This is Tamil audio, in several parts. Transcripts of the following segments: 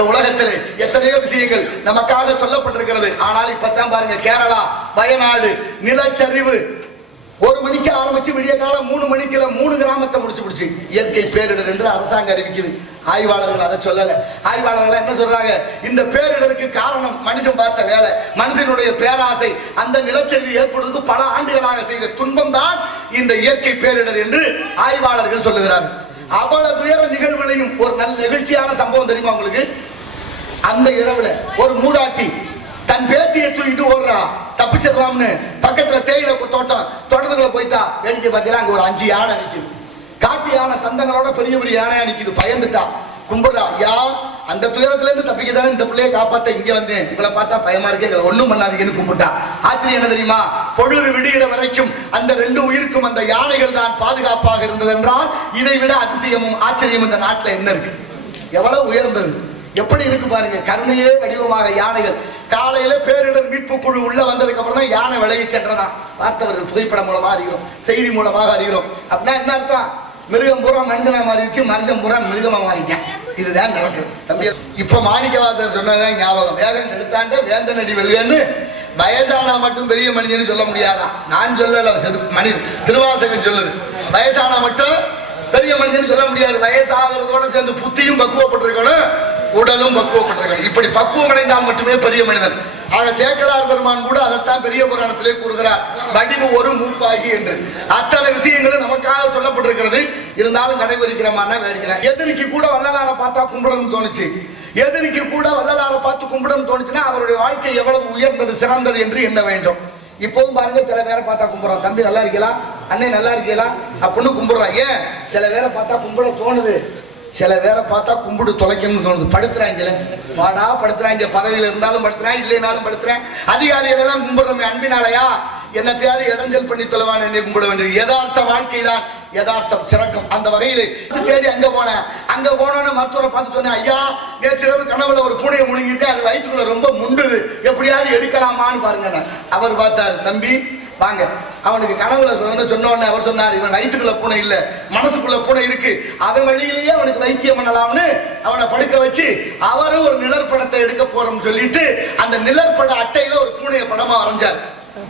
இந்த உலகத்தில் எத்தனையோ விஷயங்கள் நமக்காக சொல்லப்பட்டிருக்கிறது. ஆனால் இப்பதான் பாருங்க, கேரளா, வயநாடு நிலச்சரிவு 1 மணிக்கு ஆரம்பிச்சு விடிய காலம் 3 மணிக்குல 3 கிராமத்தை முடிச்சு இயற்கை பேரிடர் என்று அரசாங்கம் அறிவிக்குது. ஆய்வாளர்கள் அதை சொல்லல. ஆய்வாளர்கள் என்ன சொல்றாங்க, இந்த பேரிடருக்கு காரணம் மனுஷன் பார்த்த வேலை, மனிதனுடைய பேராசை, அந்த நிலச்சரிவு ஏற்படுவதற்கு பல ஆண்டுகளாக செய்த துன்பம் தான் இந்த இயற்கை பேரிடர் என்று ஆய்வாளர்கள் சொல்லுகிறார்கள். அவ்வளவு துயர நிகழ்வுகளையும் ஒரு நல்ல நிகழ்ச்சியான சம்பவம் தெரியுமா உங்களுக்கு? அந்த இரவுல ஒரு மூதாட்டி தன் பேத்தியை தூக்கிட்டு ஓடுறா, தப்பிச்சிடலாம்னு பக்கத்துல தேயிலை தோட்டத்துக்குள்ள போயிட்டா. வேடிக்கை பார்த்தீங்கன்னா அங்க ஒரு 5 யானை நிக்குது. காட்டு யானை தந்தங்களோட பெரிய பெரிய யானையா நிக்குது. பயந்துட்டா, கும்பிடுறா, ஐயா அந்த துயரத்துல இருந்து தப்பிக்கதானே இந்த பிள்ளைய காப்பாத்த இங்க வந்தேன், இவளை பார்த்தா பயமா இருக்கே, ஒண்ணும் பண்ணாதீங்கன்னு கும்பிட்டா. ஆச்சரியம் என்ன தெரியுமா? பொழுது விடுகிற வரைக்கும் அந்த 2 உயிருக்கும் அந்த யானைகள் தான் பாதுகாப்பாக இருந்தது என்றால் இதை விட அதிசயமும் ஆச்சரியம் இந்த நாட்டில் என்ன இருக்கு? எவ்வளவு உயர்ந்தது, எப்படி இருக்கு பாருங்க. கருணையே வடிவமாக யானைகள். காலையில பேரிடர் மீட்பு குழு உள்ள வந்ததுக்கு அப்புறம் தான் யானை விலகி சென்றதான் பார்த்தவர்கள் புகைப்படம் மூலமா அறிகிறோம், செய்தி மூலமாக அறிகிறோம். அப்படின்னா என்ன அர்த்தம்? மிருகம் பூரா மனுஷனா மாறிடுச்சு, மனுஷன் பூரா மிருகமா மாறிட்டேன். இதுதான் நடக்குது தம்பி. இப்ப மாணிக்கவாசகர் சொன்னதான் ஞாபகம். வேகம் எடுத்தாண்ட வேந்தன் அடி வெல்வேன்னு. வயசானா மட்டும் பெரிய மனிதன் சொல்ல முடியாதான். நான் சொல்லல, மனிதன் திருவாசகம் சொல்லுது. வயசானா மட்டும் பெரிய மனிதன் சொல்ல முடியாது. வயசாகிறதோட சேர்ந்து புத்தியும் பக்குவப்பட்டிருக்கணும், உடலும் பக்குவப்பட்டிருக்கணும். இப்படி பக்குவம் அடைந்தால் மட்டுமே பெரிய மனிதன். ஆக சேக்கலார் பெருமான் கூட அதைத்தான் பெரிய புராணத்திலே கூறுகிறார், வடிவு ஒரு மூப்பாகி என்று. அத்தனை விஷயங்களும் நமக்காக சொல்லப்பட்டிருக்கிறது. இருந்தாலும் நடைபெறுகிறமான வேடிக்கை. எதிரிக்கு கூட வள்ளலாரை பார்த்தா கும்பிடணும்னு தோணுச்சு. எதிரிக்கு கூட வள்ளலாரை பார்த்து கும்பிடணும்னு தோணுச்சுன்னா அவருடைய வாழ்க்கை எவ்வளவு உயர்ந்தது, சிறந்தது என்று எண்ண வேண்டும். இப்போவும் பாருங்க, சில பேரை பார்த்தா கும்பிடுறோம், தம்பி நல்லா இருக்கலாம், அண்ணே நல்லா இருக்கலாம் அப்படின்னு கும்பிடுறான். ஏன்? சில பேரை பார்த்தா கும்பிட தோணுது, சில பேரை பார்த்தா கும்பிடு தொலைக்கணும்னு தோணுது. படுத்துறாங்க, பாடா படுத்துறாங்க, பதவியில் இருந்தாலும் படுத்துறேன், இல்லைனாலும் படுத்துறேன். அதிகாரிகள் எல்லாம் கும்பிடுறோமே அன்பினாலையா, என்னத்தையாவது இடைஞ்சல் பண்ணி தொலைவான் என்னை கும்பிட வேண்டியது. யதார்த்த வாழ்க்கை தான் யதார்த்தம் சிறக்கும். அந்த வகையில் தேடி அங்க போனேன். அங்க போனோன்னு மருத்துவரை பார்த்து சொன்னேன், ஐயா நேற்று இரவு கனவுல ஒரு பூனையை முழுங்கிட்டு அது வயிற்றுக்குள்ள ரொம்ப முண்டுது, எப்படியாவது எடுக்கலாமான்னு பாருங்க. அவர் பார்த்தாரு, தம்பி வாங்க. அவனுக்கு கனவுல சொன்ன அவர் சொன்னார், இவன் வயிற்றுக்குள்ள பூனை இல்ல, மனசுக்குள்ள பூனை இருக்கு, அவன் வழியிலேயே அவனுக்கு வைத்தியம் பண்ணலாம்னு அவனை படுக்க வச்சு அவரும் ஒரு நிழற்படத்தை எடுக்க போறோம்னு சொல்லிட்டு அந்த நிழற்பட அட்டையில ஒரு பூனைய படமா வரைஞ்சார்.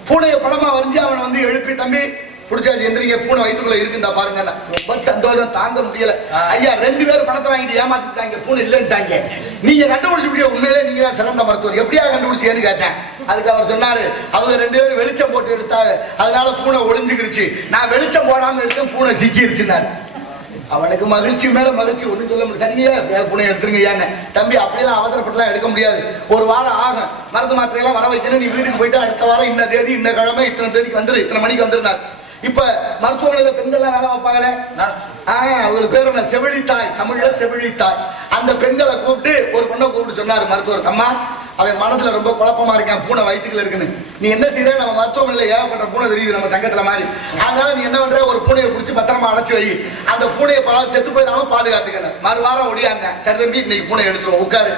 பூனைய படமா வரைஞ்சு அவனை எழுப்பி, தம்பி புடிச்சாச்சு எந்திரிங்க, பூனை வயிற்றுக்குள்ள இருக்குந்தா பாருங்க. ரொம்ப சந்தோஷம் தாங்க முடியல. ஐயா 2 பேர் பணத்தை வாங்கிட்டு ஏமாத்திட்டாங்க, பூனை இல்லைன்ட்டாங்க. நீங்க கண்டுபிடிச்சு உண்மையிலே நீங்க தான் சிறந்த மருத்துவர், எப்படியா கண்டுபிடிச்சேன்னு கேட்டேன். அதுக்கு அவர் சொன்னாரு, அவங்க 2 பேரும் வெளிச்சம் போட்டு எடுத்தாங்க, அதனால பூனை ஒளிஞ்சுக்கிருச்சு. நான் வெளிச்சம் போடாம எடுத்தேன், பூனை சிக்கிருச்சுனாரு. அவனுக்கு மகிழ்ச்சி மேல மகிழ்ச்சி, ஒண்ணு சொல்ல முடியும். சரியா பூனை எடுத்துருங்க ஐயான்னு. தம்பி அப்படியெல்லாம் அவசரப்பட்டுலாம் எடுக்க முடியாது, 1 வாரம் ஆகும், மருந்து மாத்திரையெல்லாம் வர வைக்கணும். நீ வீட்டுக்கு போயிட்டு அடுத்த வாரம் இன்ன தேதி இன்ன கிழமை இத்தனை தேதிக்கு வந்துரு, இத்தனை மணிக்கு வந்துருந்தார். இப்ப மருத்துவமனையில பெண்கள்லாம் வேலை வைப்பாங்களே, அவங்களுக்கு பேர் என்ன, செவிலித்தாய், தமிழ்ல செவிலித்தாய். அந்த பெண்களை கூப்பிட்டு ஒரு பொண்ணை கூப்பிட்டு சொன்னாரு மருத்துவர், அம்மா அவன் மனசுல ரொம்ப குழப்பமா இருக்கான், பூனை வயிற்றுல இருக்குன்னு. நீ என்ன செய்யற, நம்ம மருத்துவமனையில ஏகப்பட்ட பூனை தெரியுது நம்ம தங்கத்துல மாதிரி, அதனால நீ என்ன பண்ற, ஒரு பூனையை பிடிச்சி பத்திரமா அடைச்சு வை, அந்த பூனையை செத்து போயிடாம பாதுகாத்துக்கணும். மறுவாரம் ஒடியாந்தேன். சரி தம்பி இன்னைக்கு பூனை எடுத்துருவோம், உட்காரு.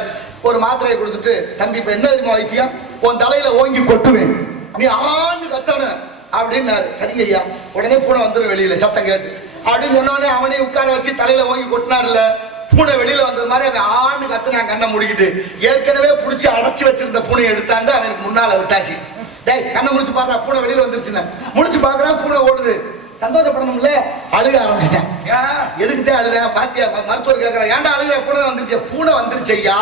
ஒரு மாத்திரையை கொடுத்துட்டு, தம்பி இப்ப என்ன தெரியுமா வைத்தியம், உன் தலையில ஓங்கி கொட்டுவேன், நீ ஆண்டு கத்தணும் அப்படின்னாரு. சரிங்க ஐயா. உடனே பூனை வந்துடும் வெளியில சத்தம் கேட்டு அப்படின்னு சொன்னோடனே அவனே உட்கார வச்சு தலையில ஓங்கி கொட்டினார்ல, பூனை வெளியில வந்தது மாதிரி அவன் ஆண்டு கத்துனான் கண்ணை முடிக்கிட்டு. ஏற்கனவே பிடிச்சி அடைச்சி வச்சிருந்த பூனையை எடுத்தாந்து அவனுக்கு முன்னால விட்டாச்சு. டேய் கண்ணை முடிச்சு பாக்குறா, பூனை வெளியில வந்துருச்சுன்னு முடிச்சு பாக்குறான், பூனை ஓடுது. சந்தோஷப்படணும்ல, அழுக ஆரம்பிச்சிட்டேன். எதுக்குதான் அழுதேன் பாத்தியா? மருத்துவர் கேட்கறேன், ஏன்டா அழுக? பூனை வந்துருச்சு. பூனை வந்துருச்சு ஐயா,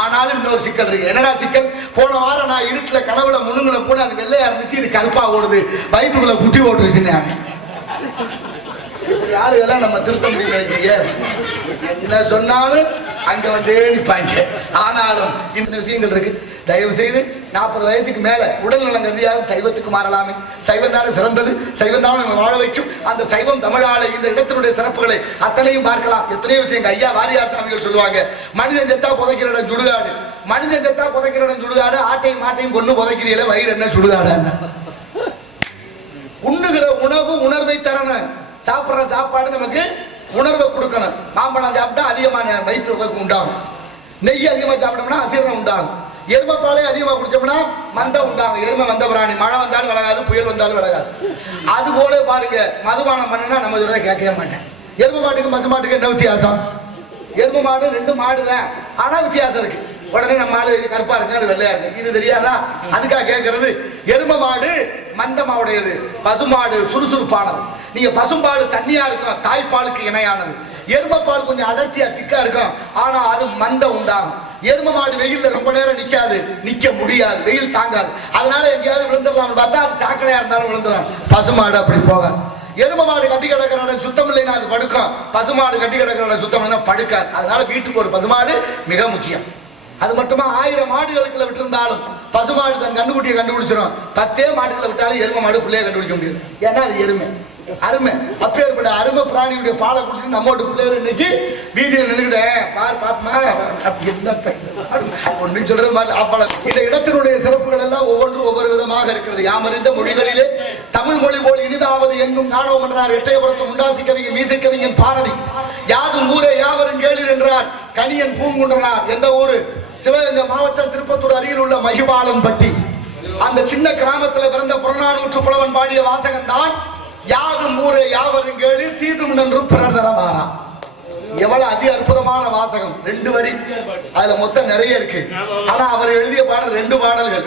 ஆனாலும் இன்னொரு சிக்கல் இருக்கு. என்னடா சிக்கல்? போன வாரம் நான் இருட்டுல கனவுல முழுங்குல பூனை, அது வெள்ளையா இருந்துச்சு, இது கருப்பா ஓடுது, வயிற்றுக்குள்ள குட்டி ஓட்டுருச்சுன்னு. இப்படி ஆளுகெல்லாம் நம்ம திருத்த முடியல. என்ன சொன்னாலும் அங்க வந்து நிற்பாங்க. ஆனாலும் இந்த விஷயங்கள் இருக்கு. தயவு செய்து 40 வயசுக்கு மேல உடல் நலம் கருதியாக சைவத்துக்கு மாறலாமே. சைவம் தானே சிறந்தது, சைவம் தானே நம்ம வாழ வைக்கும். அந்த சைவம் தமிழால இந்த இடத்தினுடைய சிறப்புகளை அத்தனையும் பார்க்கலாம். எத்தனையோ விஷயங்கள் ஐயா வாரியார் சாமிகள் சொல்லுவாங்க, மனிதன் செத்தா புதைக்கிற இடம் சுடுகாடு, மனிதன் செத்தா புதைக்கிற இடம் சுடுகாடு, ஆட்டையும் மாட்டையும் கொண்டு புதைக்கிறீங்கள, வயிறு என்ன சுடுகாடு? உண்ணுகிற உணவு உணர்வை தரணும், சாப்பிட்ற சாப்பாடு நமக்கு உணர்வை கொடுக்கணும். மாம்பழம் சாப்பிட்டா அதிகமான வயிற்று உண்டாகும், நெய் அதிகமாக சாப்பிட்டோம்னா அசீரணம் உண்டாகும், எருமைப்பாலே அதிகமாக குடிச்சோம்னா மந்தம் உண்டாகும். எருமை மந்த பிராணி, மழை வந்தாலும் விலகாது, புயல் வந்தாலும் விலகாது. அது போல பாருங்க, மதுபானம் பண்ணுனா நம்ம சொல்றதை கேட்கவே மாட்டேன். எருமை மாட்டுக்கு பசு மாட்டுக்கு என்ன வித்தியாசம்? எருமை மாடு 2 மாடு தான், ஆனா வித்தியாசம் இருக்கு. உடனே நம்ம ஆளு இது கருப்பா இருக்கு, அது வெள்ளையா இருக்கு, இது தெரியாதா? அதுக்காக கேட்கறது. எரும மாடு மந்தமாவுடையது, பசுமாடு சுறுசுறுப்பானது. நீங்க பசும்பால் தண்ணியா இருக்கும், தாய்ப்பாலுக்கு இணையானது. எரும பால் கொஞ்சம் அடர்த்தியா திக்கா இருக்கும், ஆனா அது மந்த உண்டாகும். எரும மாடு வெயில்ல ரொம்ப நேரம் நிக்காது, நிக்க முடியாது, வெயில் தாங்காது. அதனால எங்கேயாவது விழுந்துடலாம்னு பார்த்தா அது சாக்கடையா இருந்தாலும் விழுந்துடும். பசுமாடு அப்படி போகாது. எரும மாடு கட்டி கிடக்கிற இடம் சுத்தம் இல்லைன்னா அது படுக்கும், பசுமாடு கட்டி கிடக்கிற இடம் சுத்தம் இல்லைன்னா படுக்காது. அதனால வீட்டுக்கு ஒரு பசுமாடு மிக முக்கியம். அது மட்டுமா 1000 மாடுகளுக்குள்ள விட்டுருந்தாலும் பசுமாடு தன் கண்டுக்குட்டியை கண்டுபிடிச்சிடும். 10 மாடுகளை விட்டாலும் எரும மாடு பிள்ளைய கண்டுபிடிக்க முடியாது. ஏன்னா அது எருமை, அருமை. அப்பேற்பட்ட அருமை பிராணியுடைய பாலை குடிச்சிட்டு நம்மோட பிள்ளைகள் இன்னைக்கு வீதியில் நின்றுக்கிட்டேன் பார் பாப்பமா ஒன்னு சொல்ற மாதிரி அப்பளம். இந்த இடத்தினுடைய சிறப்புகள் எல்லாம் ஒவ்வொன்றும் ஒவ்வொரு விதமாக இருக்கிறது. யாமறிந்த மொழிகளிலே தமிழ் மொழி போல் இனிதாவது எங்கும் காணோம் என்றார் எட்டயபுரத்து முண்டாசி கவிஞன் மீசை கவிஞன் பாரதி. யாதும் ஊரே யாவரும் கேளீர் என்றார் கணியன் பூங்குன்றனார். எந்த ஊரு? சிவகங்கை மாவட்டம் திருப்பத்தூர் அருகில் உள்ள மகிபாலன்பட்டி. அந்த சின்ன கிராமத்தில் பிறந்த புறநானூற்று புலவன் பாடிய வாசகன் தான் யாதும் ஊரே யாவரும் கேளீர் தீதும் நன்றும் பிறர் தரவாரா. எவ்வளவு அதி அற்புதமான வாசகம். 2 வரி, அதுல மொத்தம் நிறைய இருக்கு. ஆனா அவர் எழுதிய பாடல் 2 பாடல்கள்.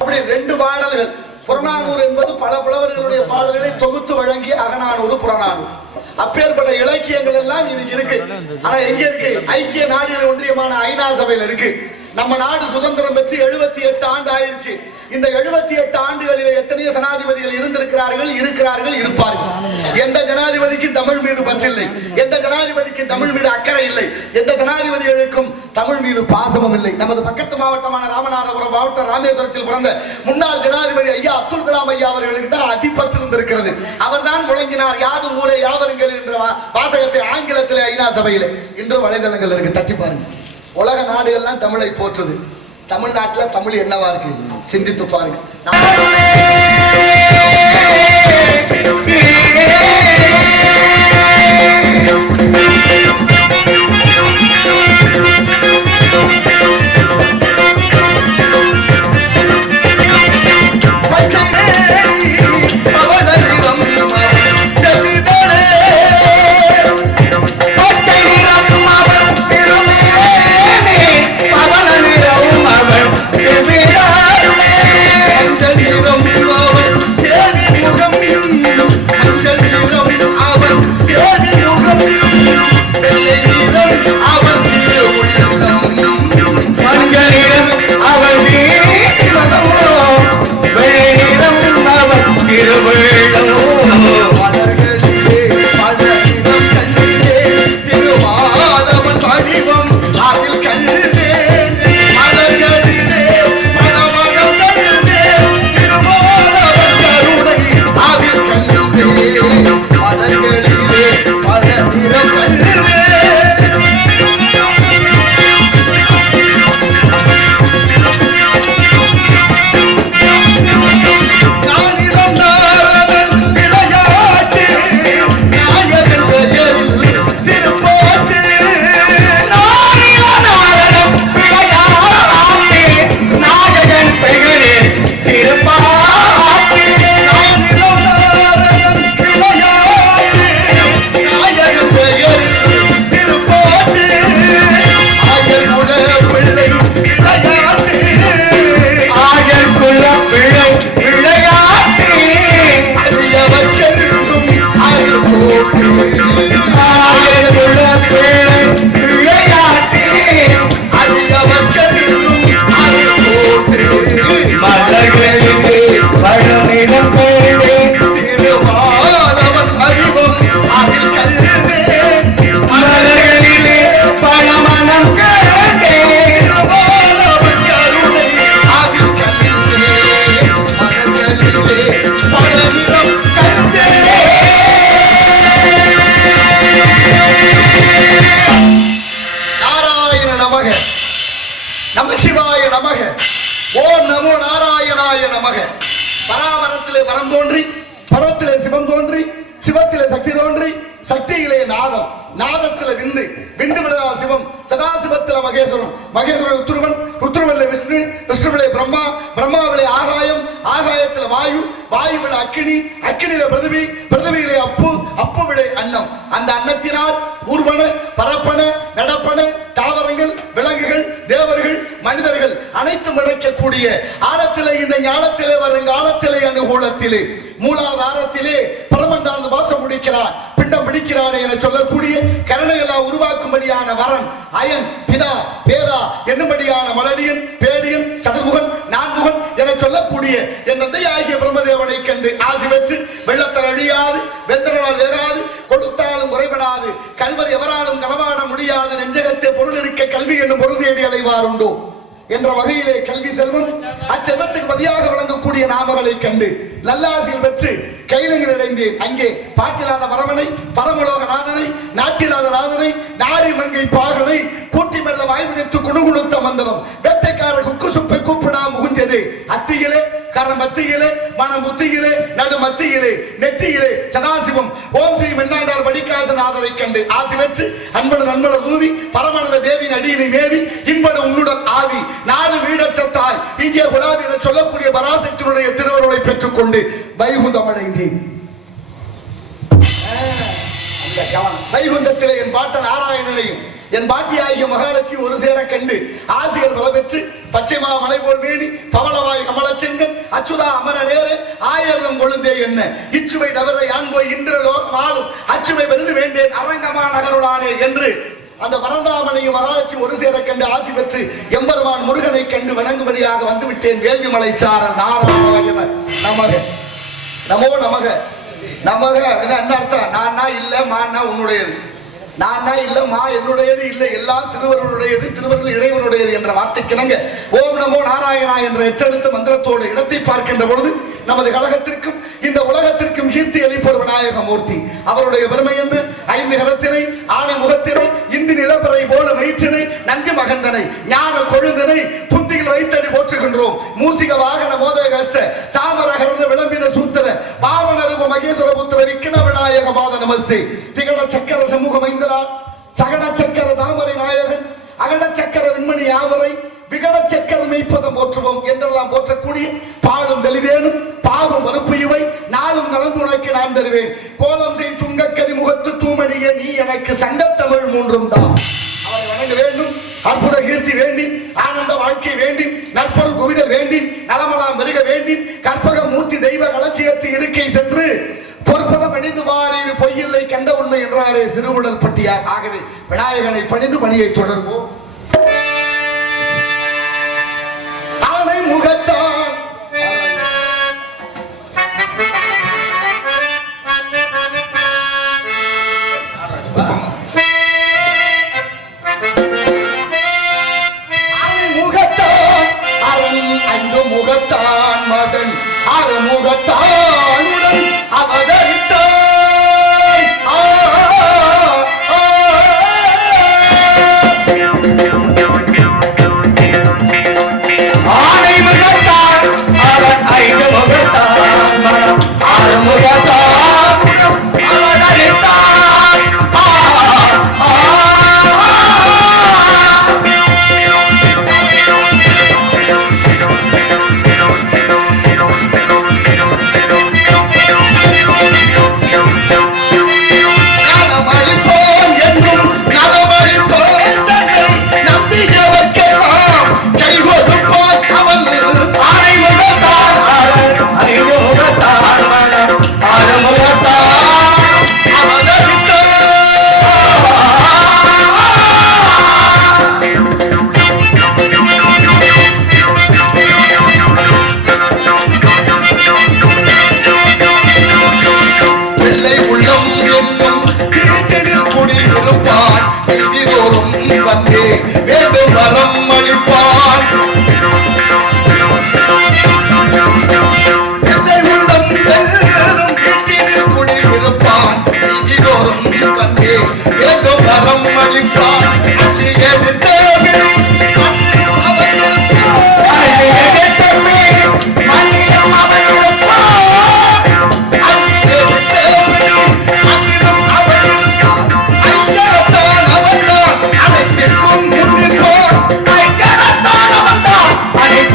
அப்படி 2 பாடல்கள். புறநானூறு என்பது பல புலவர்களுடைய பாடல்களை தொகுத்து வழங்கிய அகநானூறு புறநானூறு. அப்பேற்பட்ட இலக்கியங்கள் எல்லாம் இன்னைக்கு இருக்கு. ஆனா எங்க இருக்கு? ஐக்கிய நாடுகள் ஒன்றியமான ஐநா சபையில் இருக்கு. நம்ம நாடு சுதந்திரம் பெற்று 78 ஆண்டு ஆயிடுச்சு. இந்த 78 ஆண்டுகளில் எத்தனையோ ஜனாதிபதிகள் இருந்திருக்கிறார்கள், இருப்பார்கள். எந்த ஜனாதிபதிக்கு தமிழ் மீது பற்றில்லை, எந்த ஜனாதிபதிக்கு தமிழ் மீது அக்கறை இல்லை, எந்த ஜனாதிபதிகளுக்கும் தமிழ் மீது பாசமும் இல்லை. நமது பக்கத்து மாவட்டமான ராமநாதபுரம் மாவட்டம் ராமேஸ்வரத்தில் பிறந்த முன்னாள் ஜனாதிபதி ஐயா அப்துல் கலாம் ஐயா அவர்களுக்கு தான் அதிபற்று இருந்திருக்கிறது. அவர் தான் முழங்கினார் யாதும் ஊரே யாவருங்கள் என்ற வாசகத்தை ஆங்கிலத்தில் ஐநா சபையில். இன்று வலைதளங்கள் இருக்கு, தட்டி பாருங்க. உலக நாடுகள்லாம் தமிழை போற்றுது. தமிழ்நாட்டில் தமிழ் என்னவா இருக்கு சிந்தித்து பாருங்க. நமசிவாய நமக. ஓம் நமோ நாராயணாய நமக. பராபரத்திலே பரம் தோன்றி, பரத்திலே சிவம் தோன்றி, சிவத்திலே சக்தி தோன்றி, சக்தியிலே நாதம், நாதத்திலே விந்து, விந்து விடா சிவம், சதாசிவத்திலே மகேஸ்வரன், மகேஸ்வரன் உத்ருவன், உத்ருவனிலே விஷ்ணு, விஷ்ணுவிலே பிரம்மா, பிரம்மாவிலே ஆகாயம், ஆகாயத்திலே வாயு, வாயுவிலே அக்கினி, அக்கினியிலே பிருதிவி, பிருதிவியிலே அப்பு, அப்புவிலே அன்னம். அந்த அன்னத்தினால் ஊர்வன, பரப்பன, நடப்பன, தாவரங்கள் மனிதர்கள் அனைத்தும் அடைக்கக்கூடிய ஆழத்திலே இந்த ஞானத்திலே வருங்காலத்திலே அனுகூலத்திலே மூலாதாரத்திலே பரமந்தாழ்ந்து வாசம் முடிக்கிறான், பிண்டம் பிடிக்கிறானே என சொல்லக்கூடிய கருணையெல்லாம் உருவாக்கும்படியான வரன் அயன் பிதா பேதா என்னும்படியான மலடியன் பேடியன் சதுர்முகன் நான்முகன் என சொல்லக்கூடிய என் தந்தை ஆகிய பிரம்மதேவனை கண்டு ஆசி பெற்று வெள்ளத்தால் அழியாது வெந்தனால் வேகாது கொடுத்தாலும் குறைபடாது கல்வர் எவராலும் களவாட முடியாது நெஞ்சகத்தை பொருள் இருக்க கல்வி என்னும் பொருள் தேடி அலைவாருண்டோ என்ற வகையிலே கல்வி செல்வம் அச்செல்வத்துக்கு பதியாக வழங்கக்கூடிய நாமகளை கண்டு நல்லாசியில் பெற்று கையிலையில் அடைந்தேன். அங்கே பாட்டிலாத மரமனை பரமலோக நாதனை நாட்டிலாத நாதனை நாரி மங்கை பாகனை கூட்டி மெல்ல வாய்வித்து குணுகுணுத்த மந்திரம் வேட்டைக்கார குக்கு சுப்பை கூப்பிடா முகுஞ்சது அத்தியிலே கரம் மத்தியிலே மனம் புத்தியிலே நடு மத்தியிலே நெத்தியிலே சதாசிவம் ஓம் ஸ்ரீ மென்னாண்டார் படிக்காசநாதரை கண்டு ஆசி பெற்று அன்பன நண்பனர் தூவி பரமானந்த தேவியின் அடியினை மேவி இன்பன உன்னுடன் ஆவி நாலு வீடற்ற தாய் இங்கே குலாவி என சொல்லக்கூடிய பராசக்தியினுடைய திருவருளை பெற்றுக்கொண்டு வைகுந்தம் அடைந்தேன். வைகுந்தத்திலே என் பாட்டன் நாராயணனையும் என் பாட்டியாகிய மகாலட்சுமி ஒரு சேர கண்டு ஆசிரியர் பல பெற்று பச்சைமா மலை போல் மேனி பவளவாய் கமலச்செங்கன் அச்சுதா அமர நேரு ஆயிரம் கொழுந்தே என்ன இச்சுவை தவிர யான் போய் இந்திர லோகம் ஆளும் அச்சுவை விருது வேண்டேன் அரங்கமா நகருளானே என்று அந்த பரந்தாமனையும் மகாலட்சுமி ஒரு சேர கண்டு ஆசி பெற்று எம்பெருமான் முருகனை கண்டு வணங்கும்படியாக வந்துவிட்டேன். வேள்விமலை சாரல் நாராயண நமக நமோ நமக நமக அப்படின்னா என்ன அர்த்தம்? நான்னா இல்ல மான்னா உன்னுடையது, நானா இல்ல மா என்னுடையது இல்லை, எல்லாம் திருவருளுடையது, திருவருள் இறைவனுடையது என்ற வார்த்தைக்கிணங்க ஓம் நமோ நாராயணா என்ற எட்டெழுத்து மந்திரத்தோடு இடத்தை பார்க்கின்ற பொழுது நமது கழகத்திற்கும் இந்த உலகத்திற்கும் கீர்த்தி அளிப்பவர் விநாயக மூர்த்தி. அவருடைய பெருமை என்ன? ஐந்து கரத்தினை ஆணை முகத்தினை இந்தி நிலப்பறை போல வயிற்றினை நந்தி மகந்தனை ஞான கொழுந்தனை புந்தியில் வைத்தடி போற்றுகின்றோம். மூசிக வாகன மோதகஸ்த சாமரகரன விளம்பின சூத்திர பாவனருவ மகேஸ்வர புத்திர விக்கின விநாயக பாத நமஸ்தே. திகட சக்கர சமூக மைந்தரா சகட சக்கர தாமரை நாயகன் அகட சக்கர விண்மணி யாவரை விகட சக்கர மெய்ப்பதம் போற்றுவோம் என்றெல்லாம் போற்றக்கூடிய பாலும் தெளிதேனும் பாகும் வறுப்பு இவை நாளும் கலந்து உனக்கு நான் தருவேன். கோலம் செய் துங்கக்கரி முகத்து தூமணிய நீ எனக்கு சங்கத்தமிழ் மூன்றும் தான். அவரை வணங்க வேண்டும், அற்புத கீர்த்தி வேண்டி, ஆனந்த வாழ்க்கை வேண்டி, நற்பொருள் குவிதல் வேண்டி, நலமலாம் பெருக வேண்டி, கற்பக மூர்த்தி தெய்வ களஞ்சியத்து இருக்கை சென்று பொற்பதம் அணிந்து வாரீர் பொய்யில்லை கண்ட உண்மை என்றாரே சிறுவுடல் பட்டியார். ஆகவே விநாயகனை பணிந்து பணியை தொடர்வோம். ஆனை முகத்தான் முகத்தான் மகன் அறுமுகத்தான் உடன் அவதரித்தான். ஆனை முகத்தான் அவன் ஐந்து முகத்தான் மனம் அறுமுகத்தான் அவதரித்தான். வேண்டும் வரம் அளிப்பான் உள்ளம் குடியிருப்பான் இதோறும் வந்தே வேண்டும் வரம் அளிப்பான். அனைத்து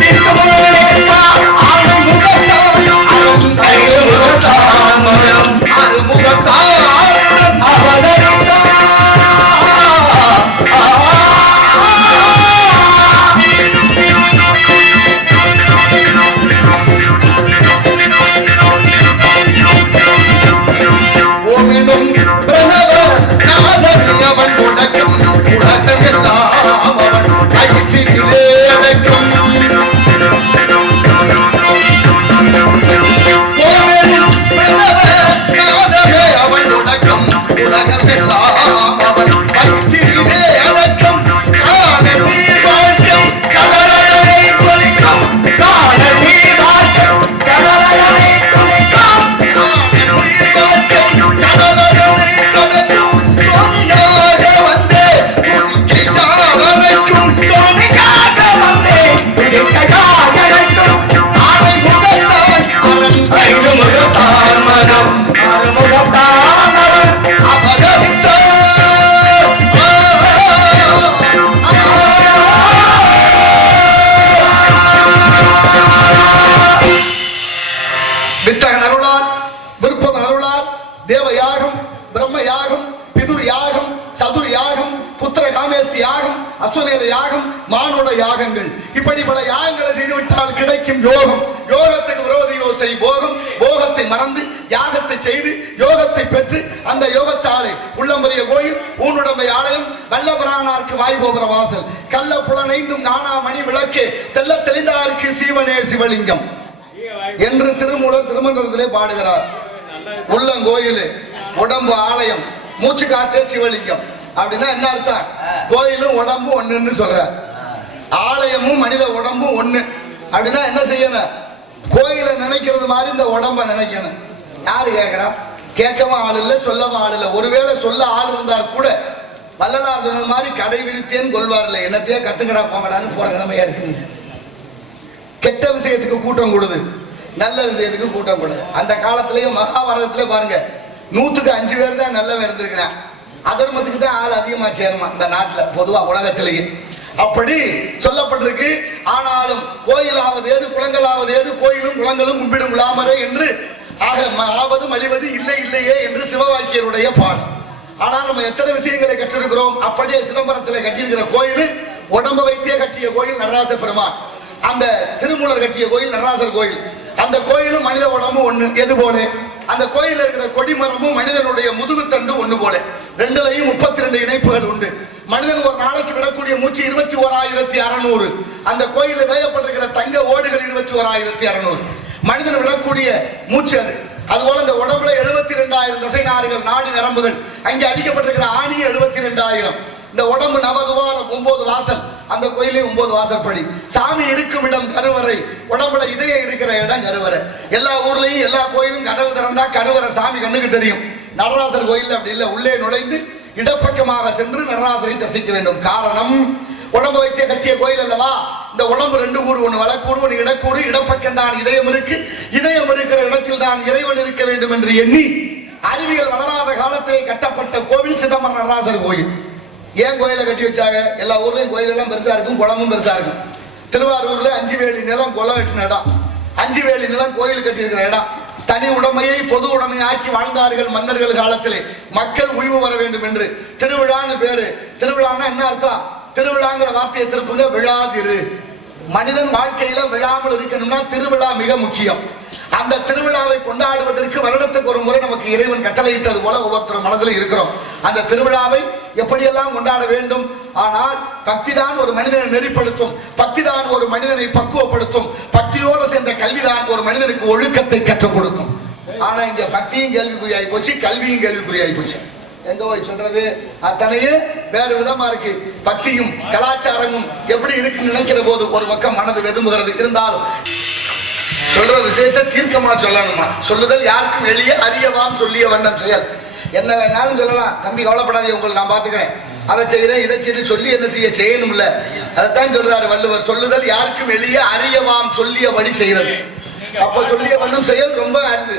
வித்தகன் அருளால், விருப்பம் அருளால் தேவ யாகம், பிரம்ம யாகம், பிதுர் யாகம், சதுர் யாகம், புத்திர காமேஸ்தி யாகம், அஸ்வமேத யாகம், மானுட யாகங்கள், இப்படி பல யாகங்களை செய்துவிட்டால் கிடைக்கும் யோகம். யோகத்துக்கு விரோதியோ செய் போகம். போகத்தை மறந்து யாகத்தை செய்து யோகத்தை பெற்று அந்த யோகத்தாலே உள்ளம்பரிய கோயில், ஊனுடம்பை ஆலயம், வல்லபரானார்க்கு வாய்கோபுர வாசல், கள்ள புலனைந்தும் நானா மணி விளக்கு, தெல்ல தெளிந்தாருக்கு சீவனே சிவலிங்கம் என்று திருமூலர் திருமந்திரத்திலே பாடுகிறார். உள்ளங்கோயில், உடம்பு ஆலயம், மூச்சு காத்தே சிவலிங்கம். அப்படின்னா என்ன அர்த்தம்? கோயிலும் உடம்பு ஒண்ணுன்னு சொல்றார். ஆலயமும் மனித உடம்பும் ஒண்ணு. அப்படின்னா என்ன செய்யணும்? கோயிலை நினைக்கிறது மாதிரி இந்த உடம்ப நினைக்கணும். யாரு கேட்கிறா? கேட்கவும் ஆள் இல்லை, சொல்லவும் ஆள் இல்லை. ஒருவேளை சொல்ல ஆள் இருந்தார் கூட வள்ளலார் சொன்னது மாதிரி கடை விரித்தேன் கொள்வார் இல்லை, என்னத்தையே கத்துக்கடா போங்கடான்னு போற நிலைமையா இருக்கு. கெட்ட விஷயத்துக்கு கூட்டம் கூடுது, நல்ல விஷயத்துக்கு கூட்டம் கூடுது. அந்த காலத்திலயும் மகாபாரதத்திலே பாருங்க, 100க்கு 5 பேர் தான் நல்லவன் இருந்திருக்கிறான். அதர்மத்துக்கு தான் ஆள் அதிகமா சேருமா இந்த நாட்டில், பொதுவா உலகத்திலேயே அப்படி சொல்லப்பட்டிருக்கு. ஆனாலும் கோயிலாவது ஏது, குளங்களாவது ஏது, கோயிலும் குளங்களும் கும்பிடும் விழாமரே என்று ஆக ஆவது மலிவது இல்லை இல்லையே என்று சிவவாக்கியருடைய பாடல். ஆனால் நம்ம எத்தனை விஷயங்களை கற்றிருக்கிறோம். அப்படியே சிதம்பரத்தில் கட்டியிருக்கிற கோயில் உடம்ப வைத்தே கட்டிய கோயில் நடராச பெருமான். அந்த திருமூலர் கட்டிய கோயில் நடராசர் கோயில். அந்த கோயிலும் மனித உடம்பு ஒண்ணு. எது போல? அந்த கோயில் இருக்கிற கொடிமரமும் மனிதனுடைய முதுகுத்தண்டு ஒண்ணு போல. ரெண்டுலையும் 32 இணைப்புகள் உண்டு. மனிதன் ஒரு நாளைக்கு விடக்கூடிய மூச்சு 21,600. அந்த கோயிலில் வேயப்பட்டிருக்கிற தங்க ஓடுகள் 21,600. மனிதன் விடக்கூடிய மூச்சு அது. அதுபோல இந்த உடம்புல 72,000 தசை நாறுகள், நாடி நரம்புகள். அங்கே அடிக்கப்பட்டிருக்கிற ஆணி 72,000. இந்த உடம்பு நவதுவாரம் 9 வாசல். அந்த கோயிலே 9 வாசற்படி. சாமி இருக்கும் இடம் கருவறை. உடம்புல இதயம் இருக்கிற இடம் கருவறை. எல்லா ஊர்லயும் எல்லா கோயிலும் கதவு திறந்தா கருவறை சாமி கண்ணுக்கு தெரியும். நடராசர் கோயில் அப்படி இல்லை. உள்ளே நுழைந்து இடப்பக்கமாக சென்று நடராசரை தரிசிக்க வேண்டும். காரணம், உடம்பு வைத்திய கட்டிய கோயில் அல்லவா. இந்த உடம்பு 2 கூறு, ஒன்று வலக்கூறு ஒன்று இடக்கூறு. இடப்பக்கம் தான் இதயம் இருக்கு. இதயம் இருக்கிற இடத்தில் தான் இறைவன் இருக்க வேண்டும் என்று எண்ணி அறிவியல் வளராத காலத்திலே கட்டப்பட்ட கோவில் சிதம்பரம் நடராசர் கோயில். ஏன் கோயிலை கட்டி வச்சாங்க? எல்லா ஊர்லயும் கோயில் எல்லாம் பெருசா இருக்கும், குளமும் பெருசா இருக்கும். திருவாரூர்ல 5 வேலி நிலம் குளம் வெட்டின இடம், 5 வேலி நிலம் கோயில் கட்டி இருக்கிற இடம். தனி உடைமையை பொது உடைமையாக்கி வாழ்ந்தார்கள் மன்னர்கள் காலத்திலே. மக்கள் உய்வு வர வேண்டும் என்று திருவிழான்னு பேரு. திருவிழான்னா என்ன அர்த்தம்? திருவிழாங்கிற வார்த்தையை திருப்புங்க, விழாதிரு. மனிதன் வாழ்க்கையில விழாமல் இருக்கணும்னா திருவிழா மிக முக்கியம். அந்த திருவிழாவை கொண்டாடுவதற்கு வருடத்துக்கு ஒரு முறை நமக்கு இறைவன் கட்டளையிட்டது போல ஒவ்வொருத்தரும் மனதில் இருக்கிறோம். அந்த திருவிழாவை எப்படியெல்லாம் கொண்டாட வேண்டும். ஆனால் பக்தி தான் ஒரு மனிதனை நெறிப்படுத்தும். பக்தி தான் ஒரு மனிதனை பக்குவப்படுத்தும். பக்தியோடு சேர்ந்த கல்விதான் ஒரு மனிதனுக்கு ஒழுக்கத்தை கற்றுக் கொடுக்கும். ஆனா இங்க பக்தியும் கேள்விக்குறியாகி போச்சு, கல்வியும் கேள்விக்குறியாகி போச்சு. எங்க போய் சொல்றது? அத்தனையும் வேறு விதமா இருக்கு. பக்தியும் கலாச்சாரமும் எப்படி இருக்குன்னு நினைக்கிற போது ஒரு பக்கம் மனது வெதும்புகிறது. இருந்தாலும் சொல்ற விஷயத்தை தீர்க்கமா சொல்லணுமா? சொல்லுதல் யாருக்கும் எளிய அறியவாம் சொல்லிய வண்ணம் செயல். என்ன வேணாலும் சொல்லலாம், தம்பி கவலைப்படாதீங்க, உங்களை நான் பாத்துக்கிறேன், அதை செய்யறேன் இதை செய்யறேன் சொல்லி என்ன செய்யணும்ல. அதைத்தான் சொல்றாரு வள்ளுவர். சொல்லுதல் யாருக்கும் எளிய அறியவாம் சொல்லிய வழி செய்யறது. அப்ப சொல்லிய வண்ணம் செயல் ரொம்ப அன்பு.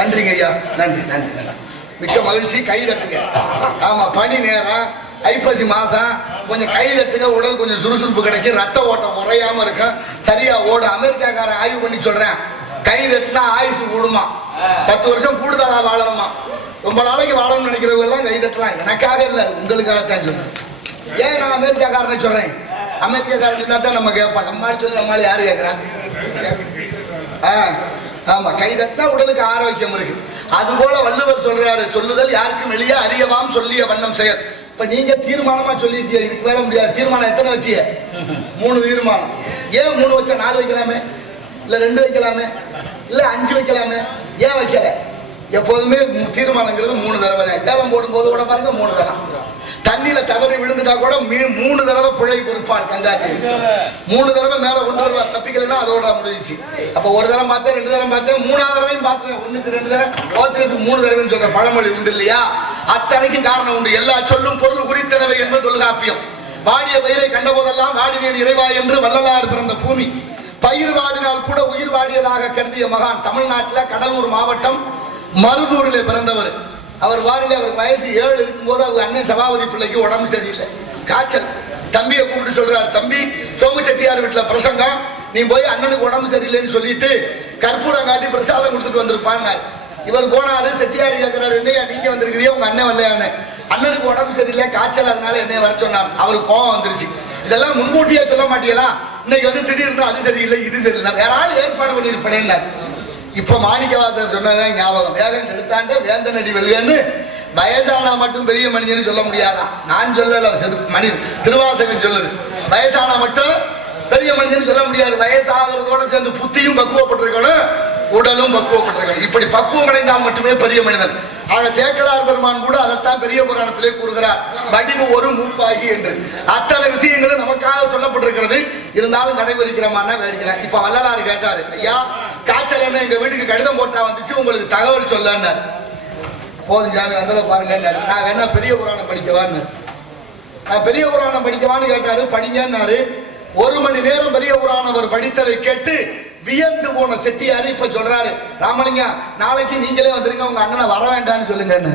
நன்றிங்க ஐயா, நன்றி நன்றி நன்றி, மிக்க மகிழ்ச்சி. கை தட்டுங்க. ஆமா, பனி நேரம், ஐப்பசி மாசம், கொஞ்சம் கை தட்டுங்க. உடல் கொஞ்சம் சுறுசுறுப்பு கிடைக்கும், ரத்த ஓட்டம் உறையாம இருக்கும், சரியா ஓடும். அமெரிக்காக்காரன் ஆய்வு பண்ணி சொல்றேன், கை தட்டுனா ஆயுசு கூடுமா, 10 வருஷம் கூடுதலா வாழணுமா. ரொம்ப நாளைக்கு வாழணும்னு நினைக்கிறவங்க எல்லாம் கை தட்டலாம். எனக்காக இல்லை, உங்களுக்காகத்தான் சொல்றேன். ஏன் நான் அமெரிக்காக்காரனை சொல்றேன்? அமெரிக்காக்காரன் சொன்னா தான் நம்ம கேட்பான். நம்மளால சொல்லி நம்மளால யாரு கேட்கிறான்? ஆமா, கை தட்டினா உடலுக்கு ஆரோக்கியம் இருக்கு. அது போல வள்ளுவர் சொல்றாரு, சொல்லுதல் யாருக்கும் எளிய அறியவாம் சொல்லிய வண்ணம் செயல். இப்ப நீங்க தீர்மானமா சொல்லிட்டீங்க, இதுக்கு மேல முடியாது. தீர்மானம் எத்தனை வச்சிய? 3 தீர்மானம். ஏன் 3 வச்சா 4 வைக்கலாமே, இல்ல 2 வைக்கலாமே, இல்ல 5 வைக்கலாமே, ஏன் வைக்கல? எப்போதுமே தீர்மானங்கிறது 3 தடவை. ஏலம் போடும் போது கூட பாருங்க 3 தடவை. தண்ணியில தவறி விழுந்துட்டா கூட 3 தடவை பிழை பொறுப்பார் கங்காச்சி. 3 தடவை மேல கொண்டு வருவா, தப்பிக்கலைன்னா அதோட முடிஞ்சிச்சு. அப்ப ஒரு தடவை பார்த்தேன், 2 தடவை பார்த்தேன், 3ஆவது தடவையும் பார்த்தேன். 1க்கு 2 தடவை, 3 தடவைன்னு சொல்ற பழமொழி உண்டு இல்லையா? அத்தனைக்கும் காரணம் உண்டு. எல்லா சொல்லும் பொருள் குறித்தனவை என்பது தொல்காப்பியம். வாடிய பயிரை கண்ட போதெல்லாம் வாடினேன் இறைவா என்று வள்ளலார் பிறந்த பூமி. பயிர் வாடினால் கூட உயிர் வாடியதாக கருதிய மகான். தமிழ்நாட்டில் கடலூர் மாவட்டம் மருதூரிலே பிறந்தவர். அவர் பாருங்க, அவருக்கு வயசு 7 இருக்கும்போது அவங்க அண்ணன் சபாபதி பிள்ளைக்கு உடம்பு சரியில்லை, காய்ச்சல். தம்பியை கூப்பிட்டு சொல்றாரு, தம்பி சோமு செட்டியார் வீட்டுல பிரசங்கம், நீ போய் அண்ணனுக்கு உடம்பு சரியில்லைன்னு சொல்லிட்டு கற்பூரம் காட்டி பிரசாதம் கொடுத்துட்டு வந்திருப்பாங்க. இவர் போனாரு. செட்டியார் கேட்கிறாரு, என்னையா நீங்க வந்திருக்கிறீங்க, உங்க அண்ணன் வரலையான்னு. அண்ணனுக்கு உடம்பு சரியில்லை, காய்ச்சல், அதனால என்னைய வர சொன்னார். அவருக்கு கோவம் வந்துருச்சு. இதெல்லாம் முன்கூட்டியே சொல்ல மாட்டீங்களா, இன்னைக்கு வந்து திடீர்னு அது சரியில்லை இது சரியில்லை, வேற ஆள் ஏற்பாடு பண்ணிருப்பேன். இப்ப மாணிக்கவாசர் சொன்னதான் ஞாபகம், வேகம் எடுத்தாண்ட வேந்தன் அடி வெள்ளியன்னு. வயசானா மட்டும் பெரிய மனிதன் சொல்ல முடியாதான், நான் சொல்லல, மணி திருவாசகம் சொல்லுது. வயசானா மட்டும் பெரிய மனிதன் சொல்ல முடியாது. வயசாகிறதோட சேர்ந்து புத்தியும் பக்குவப்பட்டிருக்கணும், உடலும் பக்குவப்பட்டிருக்கணும். இப்படி பக்குவம் அடைந்தால் மட்டுமே பெரிய மனிதன். ஆக சேக்கலார் பெருமான் கூட அதைத்தான் பெரிய புராணத்திலே கூறுகிறார், வடிவு ஒரு மூப்பாகி என்று. அத்தனை விஷயங்களும் நமக்காக சொல்லப்பட்டிருக்கிறது. இருந்தாலும் நடைபெறுகிறமான வேடிக்கலாம். இப்ப வள்ளலாறு கேட்டாரு, ஐயா காய்ச்சல் என்ன, எங்க வீட்டுக்கு கடிதம் போட்டா வந்துச்சு, உங்களுக்கு தகவல் சொல்லன்னாரு. போதும் சாமி வந்ததை பாருங்க, நான் வேணா பெரிய புராணம் படிக்கவான்னு. நான் பெரிய புராணம் படிக்கவான்னு கேட்டாரு, படிங்கன்னாரு. 1 மணி நேரம் பெரிய புராணம் அவர் படித்ததை கேட்டு வியந்து போன செட்டியாரு இப்ப சொல்றாரு, ராமலிங்கம் நாளைக்கு நீங்களே வந்துருங்க, உங்க அண்ணனை வர வேண்டாம்னு சொல்லுங்க.